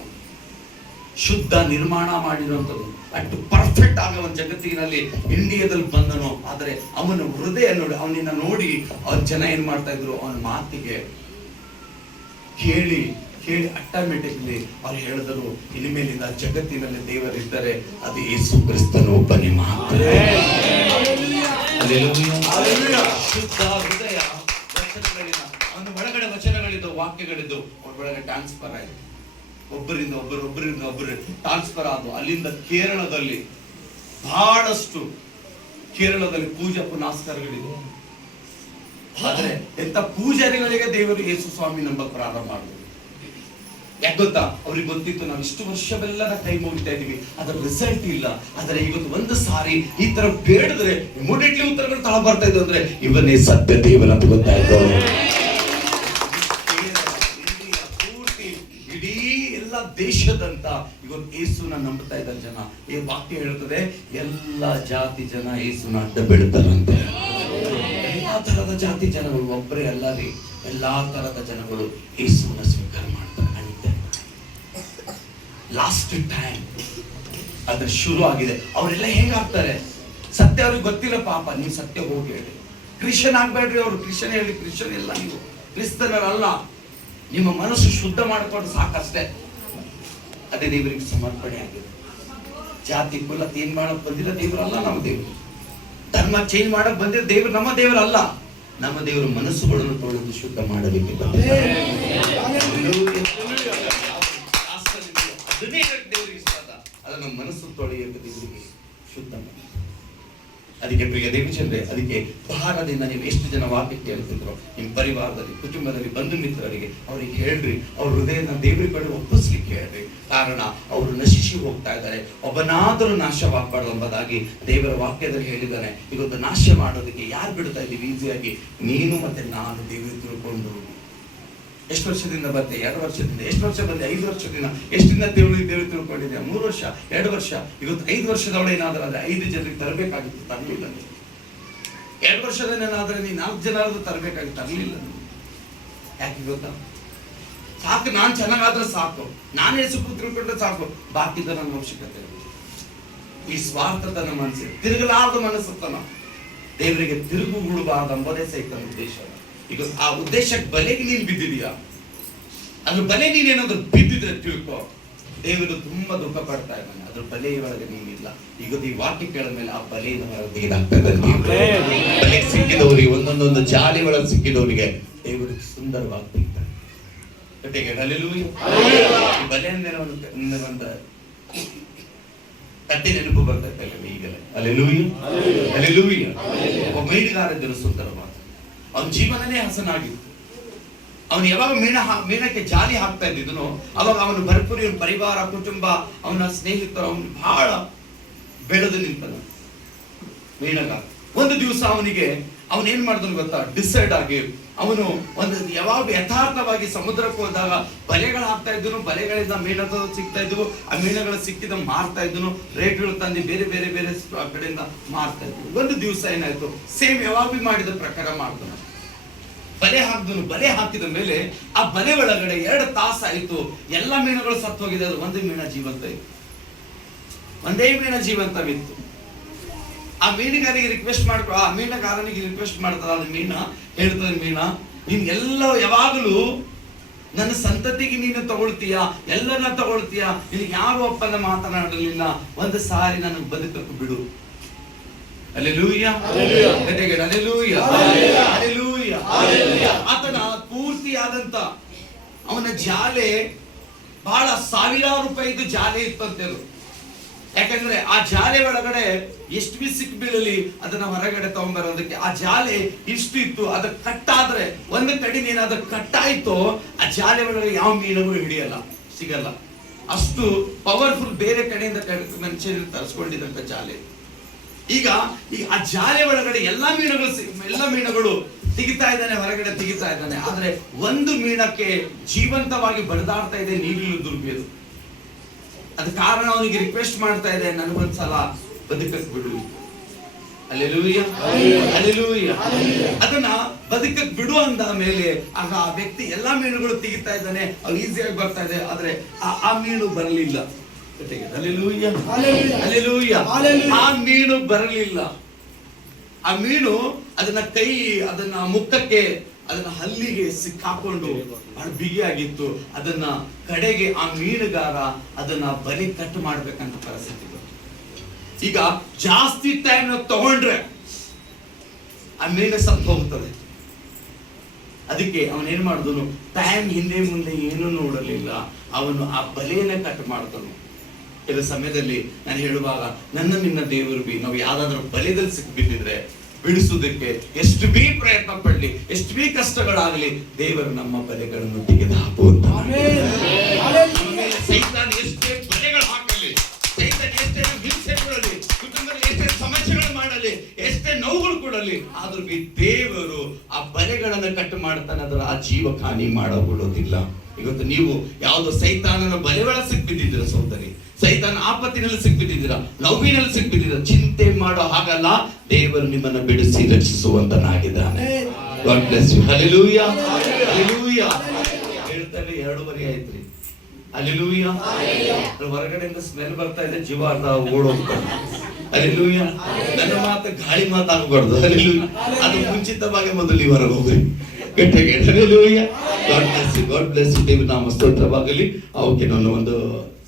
ಶುದ್ಧ ನಿರ್ಮಾಣ ಮಾಡಿರುವಂಥದ್ದು ಅಷ್ಟು ಪರ್ಫೆಕ್ಟ್ ಆಗಿ ಅವನ ಜಗತ್ತಿನಲ್ಲಿ ಇಂಡಿಯಾದಲ್ಲಿ ಬಂದನು. ಆದರೆ ಅವನ ಹೃದಯ ನೋಡಿ, ಅವನಿನ್ನ ನೋಡಿ ಅವ್ರ ಜನ ಏನ್ ಮಾಡ್ತಾ ಇದ್ರು, ಅವನ ಮಾತಿಗೆ ಕೇಳಿ ಆಟೋಮೆಟಿಕ್ಲಿ ಅವ್ರು ಹೇಳಿದರು, ಇನ್ಮೇಲಿಂದ ಜಗತ್ತಿನಲ್ಲಿ ದೇವರಿದ್ದರೆ ಅದು ಯೇಸು ಕ್ರಿಸ್ತನು ಒಬ್ಬನೇ ಮಾತ್ರ. ಶುದ್ಧ ಹೃದಯ, ವಚನಗಳಿಂದ ಅವನ ಒಳಗಡೆ ವಚನಗಳಿದ್ದು, ವಾಕ್ಯಗಳಿದ್ದು ಅವ್ರ ಒಳಗಡೆ ಟ್ರಾನ್ಸ್ಫರ್ ಆಯ್ತು. ಒಬ್ಬರಿಂದ ಒಬ್ಬರು ಟ್ರಾನ್ಸ್ಫರ್ ಆದ. ಅಲ್ಲಿಂದ ಕೇರಳದಲ್ಲಿ ಬಹಳಷ್ಟು ಪೂಜಾ ಪುನಸ್ಕಾರಗಳಿದೆ. ಆದ್ರೆ ಎಂತ ಪೂಜಾರಿಗಳಿಗೆ ದೇವರು ಯೇಸು ಸ್ವಾಮಿ ನಂಬಕ್ ಪ್ರಾರಂಭ ಮಾಡಿದ್ರು. ಯಾಕೆ ಗೊತ್ತಾ? ಅವ್ರಿಗೆ ಗೊತ್ತಿತ್ತು, ನಾವು ಇಷ್ಟು ವರ್ಷವೆಲ್ಲರ ಕೈ ಮುಗಿತಾ ಇದೀವಿ, ಅದರ ರಿಸಲ್ಟ್ ಇಲ್ಲ. ಆದ್ರೆ ಇವತ್ತು ಒಂದು ಸಾರಿ ಈ ತರ ಬೇಡಿದ್ರೆ ಇಮಿಡಿಯೇಟ್ಲಿ ಉತ್ತರಗಳು ತಳ ಬರ್ತಾ ಇದ್ದು ಅಂದ್ರೆ ಇವನೇ ಸತ್ಯ ದೇವರಂತ ಗೊತ್ತಾಯ್ತು. ದೇಶದಂತ ಇವತ್ತು ಯೇಸುನ ನಂಬುತ್ತಾ ಇದ್ದ ಜನ, ಈ ವಾಕ್ಯ ಹೇಳ್ತದೆ, ಎಲ್ಲ ಜಾತಿ ಜನ ಯೇಸುನ ಅಡ್ಡ ಬೀಳ್ತಾರಂತೆ. ಎಲ್ಲಾ ತರದ ಜಾತಿ ಜನಗಳು, ಒಬ್ಬರೇ ಅಲ್ಲ ರೀ, ಎಲ್ಲಾ ತರದ ಜನಗಳು ಯೇಸುನ ಸ್ವೀಕಾರ ಮಾಡ್ತಾರೆ. ಲಾಸ್ಟ್ ಟೈಮ್ ಅದ್ರ ಶುರು ಆಗಿದೆ. ಅವರೆಲ್ಲ ಹೆಂಗಾಗ್ತಾರೆ? ಸತ್ಯ ಅವ್ರಿಗೆ ಗೊತ್ತಿಲ್ಲ ಪಾಪ. ನೀವು ಸತ್ಯ ಹೋಗಿ ಹೇಳಿ, ಕ್ರಿಶ್ಚಿಯನ್ ಆಗ್ಬೇಡ್ರಿ. ಅವರು ಕ್ರಿಶ್ಚಿಯನ್ ಹೇಳಿ, ಕ್ರಿಶ್ಚಿಯನ್ ಎಲ್ಲ, ನೀವು ಕ್ರಿಸ್ತನರಲ್ಲ. ನಿಮ್ಮ ಮನಸ್ಸು ಶುದ್ಧ ಮಾಡ್ಕೊಂಡು ಸಾಕಷ್ಟೇ, ಅದೇ ದೇವರಿಗೆ ಸಮರ್ಪಣೆ ಆಗಿದೆ. ಜಾತಿ ಕುಲ ಏನ್ ಮಾಡಕ್ ಬಂದಿಲ್ಲ ದೇವರಲ್ಲ ನಮ್ಮ ದೇವರು. ಧರ್ಮ ಚೇಂಜ್ ಮಾಡಕ್ ಬಂದಿರೋ ದೇವರು ನಮ್ಮ ದೇವರಲ್ಲ. ನಮ್ಮ ದೇವರು ಮನಸ್ಸುಗಳನ್ನು ತೊಳೆದು ಶುದ್ಧ ಮಾಡಲಿಕ್ಕೆ ಬಂದಿದ್ದಾರೆ. ತನ್ನ ಮನಸ್ಸು ತೊಳೆಯುವುದು ದೇವರಿಗೆ ಶುದ್ಧ ಮನಸ್ಸು. ಅದಕ್ಕೆ ಪ್ರಿಯ ದೇವಚಂದ್ರೆ, ಅದಕ್ಕೆ ಭಾರದಿಂದ ನೀವು ಎಷ್ಟು ಜನ ವಾಕ್ಯ ಕೇಳ್ತಿದ್ರು, ನಿಮ್ಮ ಪರಿವಾರದಲ್ಲಿ, ಕುಟುಂಬದಲ್ಲಿ, ಬಂಧು ಮಿತ್ರರಿಗೆ ಅವ್ರಿಗೆ ಹೇಳ್ರಿ, ಅವ್ರ ಹೃದಯನ ದೇವರ ಕಡೆ ಒಪ್ಪಿಸ್ಲಿಕ್ಕೆ ಹೇಳ್ರಿ. ಕಾರಣ ಅವರು ನಶಿಸಿ ಹೋಗ್ತಾ ಇದ್ದಾರೆ, ಒಬ್ಬನಾದರೂ ನಾಶವಾಗಬಾರ್ದು ಎಂಬುದಾಗಿ ದೇವರ ವಾಕ್ಯದಲ್ಲಿ ಹೇಳಿದ್ದಾನೆ. ಇವತ್ತು ನಾಶ ಮಾಡೋದಕ್ಕೆ ಯಾರು ಬಿಡ್ತಾ ಇದ್ದೀವಿ ಈಸಿಯಾಗಿ? ನೀನು ಮತ್ತೆ ನಾನು ದೇವರು ತಿಳ್ಕೊಂಡು ಎಷ್ಟು ವರ್ಷದಿಂದ ಬಂದೆ? 2 ವರ್ಷದಿಂದ. ಎಷ್ಟು ವರ್ಷ ಬಂದೆ? 5 ವರ್ಷದಿಂದ. ಎಷ್ಟಿಂದ ದೇವರು ತಿಳ್ಕೊಂಡಿದ್ದೆ? 3 ವರ್ಷ, 2 ವರ್ಷ. ಇವತ್ತು 5 ವರ್ಷದವಳೇನಾದ್ರೂ ಆದ್ರೆ 5 ಜನರಿಗೆ ತರಬೇಕಾಗಿತ್ತು, ತರಲಿಲ್ಲ. 2 ವರ್ಷದನೇನಾದ್ರೆ ನೀನು 4 ಜನ ತರಬೇಕಾಗಿತ್ತು, ತರಲಿಲ್ಲ. ಯಾಕೆ ಗೊತ್ತಾ? ಸಾಕು, ನಾನ್ ಚೆನ್ನಾಗಾದ್ರೆ ಸಾಕು, ನಾನೇ ಸುಖ ತಿಳ್ಕೊಂಡ್ರೆ ಸಾಕು, ಬಾಕಿದ ನನ್ನ ಅವಶ್ಯಕತೆ ಇಲ್ಲ. ಈ ಸ್ವಾರ್ಥತನ ಮನಸ್ಸು, ತಿರುಗಲಾರದ ಮನಸ್ಸುತನ, ದೇವರಿಗೆ ತಿರುಗುಬಾರದು ಎಂಬುದೇ ಸೈತನ ಉದ್ದೇಶ. ಈಗ ಆ ಉದ್ದೇಶಕ್ಕೆ ಬಲೆಗೆ ನೀನು ಬಿದ್ದಿದೀಯಾ? ಅದ್ರ ಬಲೆ ನೀನೇನಾದ್ರೂ ಬಿದ್ದಿದ್ರೆ ತಿಳ್ಕೊ, ದೇವರು ತುಂಬಾ ದುಃಖ ಪಡ್ತಾ ಇದ್ದಾನೆ. ಅದ್ರ ಬಲೆಯ ಒಳಗೆ ನೀನಿಲ್ಲ. ಈಗ ಈ ವಾಕ್ಯ ಕೇಳಿದ ಮೇಲೆ ಆ ಬಲೆಯಿಂದ ಹೊರಗೆ ಏನಾಗ್ತಾ ಇದೆ? ಬಲೆ ಸಿಕ್ಕಿದವರಿಗೆ, ಒಂದೊಂದೊಂದು ಜಾಲಿ ಒಳಗೆ ಸಿಕ್ಕಿದವರಿಗೆ ದೇವರು ಸುಂದರವಾಗಿ ತೆಗಿತಾರೆ. ಜೊತೆಗೆ ಈ ಬಲೆ ಅಂದ್ರೆ ಒಂದು ಕಟ್ಟೆ ನೆನಪು ಬರ್ತೈತೆ ಈಗಲೇ. ಅಲ್ಲೆಲೂಯ್ಯ. ಒಬ್ಬ ಮೀನುಗಾರ ಇದ್ದರು, ಸುಂದರವಾದ, ಅವನ ಜೀವನನೇ ಹಸನಾಗಿತ್ತು. ಅವನು ಯಾವಾಗ ಮೀನಕ್ಕೆ ಜಾಲಿ ಹಾಕ್ತಾ ಇದ್ದಿದ್ದನು, ಅವಾಗ ಅವನು ಭರ್ಪೂರಿ ಪರಿವಾರ, ಕುಟುಂಬ, ಅವನ ಸ್ನೇಹಿತರು, ಅವನು ಬಹಳ ಬೆಳೆದು ನಿಂತನು ಮೀನಗಾರ. ಒಂದು ದಿವಸ ಅವನೇನ್ ಮಾಡಿದನು ಗೊತ್ತಾ? ಡಿಸೈಡ್ ಆಗಿ ಅವನು ಒಂದು ಯಾವಾಗ ಯಥಾರ್ಥವಾಗಿ ಸಮುದ್ರಕ್ಕೆ ಹೋದಾಗ ಬಲೆಗಳು ಹಾಕ್ತಾ ಇದ್ದನು, ಬಲೆಗಳಿಂದ ಮೀನು ಸಿಗ್ತಾ ಇದ್ವು, ಆ ಮೀನುಗಳು ಸಿಕ್ಕಿದ ಮಾರ್ತಾ ಇದ್ದನು, ರೇಟ್ಗಳು ತಂದು ಬೇರೆ ಬೇರೆ ಬೇರೆ ಕಡೆಯಿಂದ ಮಾರ್ತಾ ಇದ್ವು. ಒಂದು ದಿವಸ ಏನಾಯ್ತು, ಸೇಮ್ ಯಾವಾಗ ಮಾಡಿದ ಪ್ರಕಾರ ಮಾಡ್ದನು, ಬಲೆ ಹಾಕಿದನು. ಬಲೆ ಹಾಕಿದ ಮೇಲೆ ಆ ಬಲೆ ಒಳಗಡೆ 2 ತಾಸು ಆಯ್ತು, ಎಲ್ಲ ಮೀನುಗಳು ಸತ್ತು ಹೋಗಿದೆ, ಅದು ಒಂದೇ ಮೀನ ಜೀವಂತ ಇತ್ತು, ಒಂದೇ ಮೀನ ಜೀವಂತವಿತ್ತು. ಆ ಮೀನುಗಾರನಿಗೆ ರಿಕ್ವೆಸ್ಟ್ ಮಾಡ್ತದ, ಅದು ಮೀನ ಹೇಳ್ತದೆ, ಮೀನ ನೀನ್ ಎಲ್ಲ ಯಾವಾಗಲೂ ನನ್ನ ಸಂತತಿಗೆ ನೀನು ತಗೊಳ್ತೀಯ, ಎಲ್ಲರನ್ನ ತಗೊಳ್ತೀಯ, ನಿನಗೆ ಯಾರು ಒಪ್ಪಂದ ಮಾತನಾಡಲಿಲ್ಲ, ಒಂದು ಸಾರಿ ನನಗೆ ಬದುಕಕ್ಕೆ ಬಿಡು. ಅಲ್ಲೆಲೂಯ್ಯ. ಆತನ ಪೂರ್ತಿಯಾದಂತ ಅವನ ಜಾಲೆ ಬಹಳ ಸಾವಿರಾರು ರೂಪಾಯಿದು ಜಾಲೆ ಇತ್ತಂತೆ. ಯಾಕಂದ್ರೆ ಆ ಜಾಲೆ ಒಳಗಡೆ ಎಷ್ಟು ಬಿ ಸಿಕ್ ಬೀಳಲಿ ಅದನ್ನ ಹೊರಗಡೆ ತಗೊಂಡ್ಬರೋದಕ್ಕೆ ಆ ಜಾಲೆ ಇಷ್ಟು ಇತ್ತು. ಅದ ಕಟ್ಟಾದ್ರೆ ಒಂದು ಕಡೆ ಏನಾದ್ರೂ ಕಟ್ಟಾಯ್ತೋ ಆ ಜಾಲೆ ಒಳಗಡೆ ಯಾವ ಮೀನುಗಳು ಹಿಡಿಯಲ್ಲ, ಸಿಗಲ್ಲ. ಅಷ್ಟು ಪವರ್ಫುಲ್ ಬೇರೆ ಕಡೆಯಿಂದ ಮನುಷ್ಯರು ತರಿಸ್ಕೊಂಡಿದ್ದಂತ ಜಾಲೆ. ಈಗ ಆ ಜಾಲೆ ಒಳಗಡೆ ಎಲ್ಲಾ ಮೀನುಗಳು ತೆಗಿತಾ ಇದ್ದಾನೆ, ಹೊರಗಡೆ ತೆಗಿತಾ ಇದ್ದಾನೆ. ಆದ್ರೆ ಒಂದು ಮೀನಕ್ಕೆ ಜೀವಂತವಾಗಿ ಬಡದಾಡ್ತಾ ಇದೆ, ನೀರಿಲು ದುರ್ಬಿಯದು. ಅದ ಕಾರಣ ಅವನಿಗೆ ರಿಕ್ವೆಸ್ಟ್ ಮಾಡ್ತಾ ಇದೆ, ನನಗೊಂದ್ಸಲ ಬದುಕಕ್ಕೆ ಬಿಡು. ಅಲ್ಲೆಲೂಯ್ಯ. ಅದನ್ನ ಬದುಕಕ್ಕೆ ಬಿಡು ಅಂದ ಮೇಲೆ ಆಗ ಆ ವ್ಯಕ್ತಿ ಎಲ್ಲಾ ಮೀನುಗಳು ತೆಗಿತಾ ಇದ್ದಾನೆ, ಅವು ಈಸಿಯಾಗಿ ಬರ್ತಾ ಇದೆ, ಆದ್ರೆ ಆ ಮೀನು ಬರಲಿಲ್ಲ. ಆ ಮೀನು ಬರಲಿಲ್ಲ. ಆ ಮೀನು ಅದನ್ನ ಮುಖಕ್ಕೆ, ಅದನ್ನ ಹಲ್ಲಿಗೆ ಸಿಕ್ಕಾಕೊಂಡು ಬಹಳ ಬಿಗಿಯಾಗಿತ್ತು. ಅದನ್ನ ಕಡೆಗೆ ಆ ಮೀನುಗಾರ ಅದನ್ನ ಬಲಿ ಕಟ್ ಮಾಡ್ಬೇಕಂತ ಪರಿಸ್ಥಿತಿ ಬಂತು. ಈಗ ಜಾಸ್ತಿ ಟೈಮ್ ತಗೊಂಡ್ರೆ ಆ ಮೀನು ಸತ್ತು ಹೋಗ್ತದೆ. ಅದಕ್ಕೆ ಅವನೇನ್ ಮಾಡಿದನು, ಟೈಮ್ ಹಿಂದೆ ಮುಂದೆ ಏನು ನೋಡಲಿಲ್ಲ, ಅವನು ಆ ಬಲೆಯನ್ನ ಕಟ್ ಮಾಡ್ದನು. ಕೆಲವು ಸಮಯದಲ್ಲಿ ನಾನು ಹೇಳುವಾಗ ನಿನ್ನ ದೇವರು ನಾವು ಯಾವ್ದಾದ್ರು ಬಲೆದಲ್ಲಿ ಸಿಕ್ಬಿದ್ದಿದ್ರೆ ಬಿಡಿಸುವುದಕ್ಕೆ ಎಷ್ಟು ಬಿ ಪ್ರಯತ್ನ ಪಡ್ಲಿ, ಎಷ್ಟು ಬಿ ಕಷ್ಟಗಳಾಗಲಿ, ದೇವರು ನಮ್ಮ ಬಲೆಗಳನ್ನು ತೆಗೆದು ಹಾಕುವಂತ. ಸೈತಾನ ಎಷ್ಟೇ ಬಲೆಗಳು ಹಾಕಲಿ, ಸೈತಾನ ಎಷ್ಟೇ ಹಿಂಸೆ ಕೊಡಲಿ, ಕುಟುಂಬದಲ್ಲಿ ಎಷ್ಟೇ ಸಮಸ್ಯೆಗಳು ಮಾಡಲಿ, ಎಷ್ಟೇ ನೋವುಗಳು ಕೊಡಲಿ, ಆದ್ರೂ ಬಿ ದೇವರು ಆ ಬಲೆಗಳನ್ನು ಕಟ್ಟು ಮಾಡ್ತಾನೆ. ಅದರ ಆ ಜೀವಕ್ಕೆ ಹಾನಿ ಮಾಡಬಿಡೋದಿಲ್ಲ. ಇವತ್ತು ನೀವು ಯಾವ್ದೋ ಸೈತಾನನ ಬಲೆಗಳ ಸಿಕ್ಬಿದ್ದಿದ್ದೀರ ಸಹೋದರಿ, ಸೈತಾನ ಆಪತ್ತಿನಲ್ಲಿ ಸಿಕ್ಬಿದ್ದಿದ್ದೀರಾ, ನೋವಿನಲ್ಲಿ ಸಿಕ್ಬಿದ್ದಿದ್ದೀರಾ, ಚಿಂತೆ ಮಾಡೋ ಹಾಗಲ್ಲ. ದೇವರು ನಿಮ್ಮನ್ನ ಬಿಡಿಸಿ ರಕ್ಷಿಸುವಂತನಾಗಿದ್ದಾನೆ. God bless you. ಹಲ್ಲೆಲೂಯ. ಹೇಳ್ತಾನೆ 2:30 ಆಯ್ತ್ರಿ. ಹಲ್ಲೆಲೂಯ. ಹೊರಗಡೆಯಿಂದ ಸ್ಮೆಲ್ ಬರ್ತಾ ಇದೆ, ಜೀವ ಓಡೋಗ್ತಾನೆ. ಹಲ್ಲೆಲೂಯ. ನನ್ನ ಮಾತು ಗಾಳಿ ಮಾತಾಗಬಾರ್ದು. ಹಲ್ಲೆಲೂಯ. ಅದು ಮುಂಚಿತವಾಗಿ ಮೊದಲು ಹೊರಗೆ ಹೋಗ್ರಿ. God bless you. ದೇವರ ನಾಮ ಸ್ತೋತ್ರವಾಗಲಿ. ಅವಕ್ಕೆ ನಾನು ಒಂದು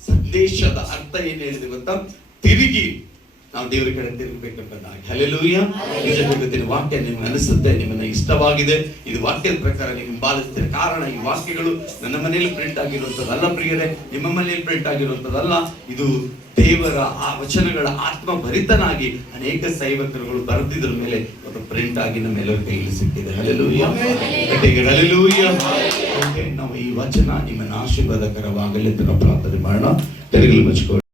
ಸಂದೇಶದ ಅರ್ಥ ಏನ್ ಹೇಳಿದೆ ಗೊತ್ತಾ? ತಿರುಗಿ ನಾವು ದೇವರ ಕಡೆ ತಿರುಗಬೇಕೆಂಬುದಾಗಿ. ಹಲ್ಲೆಲೂಯಾ. ನಿಜ ವಾಕ್ಯ ನಿಮ್ಗೆ ಅನಿಸುತ್ತೆ, ನಿಮ್ಮನ್ನ ಇಷ್ಟವಾಗಿದೆ, ಇದು ವಾಕ್ಯದ ಪ್ರಕಾರ ನೀವು ಹಿಂಬಾಲಿಸ್ತೀರ. ಕಾರಣ ಈ ವಾಕ್ಯಗಳು ನನ್ನ ಮನೆಯಲ್ಲಿ ಪ್ರಿಂಟ್ ಆಗಿರುವಂಥದ್ದಲ್ಲ ಪ್ರಿಯರೇ, ನಿಮ್ಮ ಮನೆಯಲ್ಲಿ ಪ್ರಿಂಟ್ ಆಗಿರುವಂಥದ್ದಲ್ಲ. ಇದು ದೇವರ ಆ ವಚನಗಳ ಆತ್ಮ ಭರಿತನಾಗಿ ಅನೇಕ ಸೇವಕರುಗಳು ಬರೆದಿದ್ರ ಮೇಲೆ ಒಂದು ಪ್ರಿಂಟ್ ಆಗಿ ನಮ್ಮೆಲ್ಲರ ಕೈಯಲ್ಲಿ ಸಿಕ್ಕಿದೆ. ಹಲ್ಲೆಲೂಯಾ. ಹಲ್ಲೆಲೂಯಾ. ನಾವು ಈ ವಚನ ನಿಮ್ಮನ್ನ ಆಶೀರ್ವಾದಕರವಾಗಲಿ ಅಂತ ನಾವು ಪ್ರಾರ್ಥನೆ ಮಾಡೋಣ. ತೆರೆಗಳು ಮುಚ್ಚಿಕೊಳ್ಳಿ.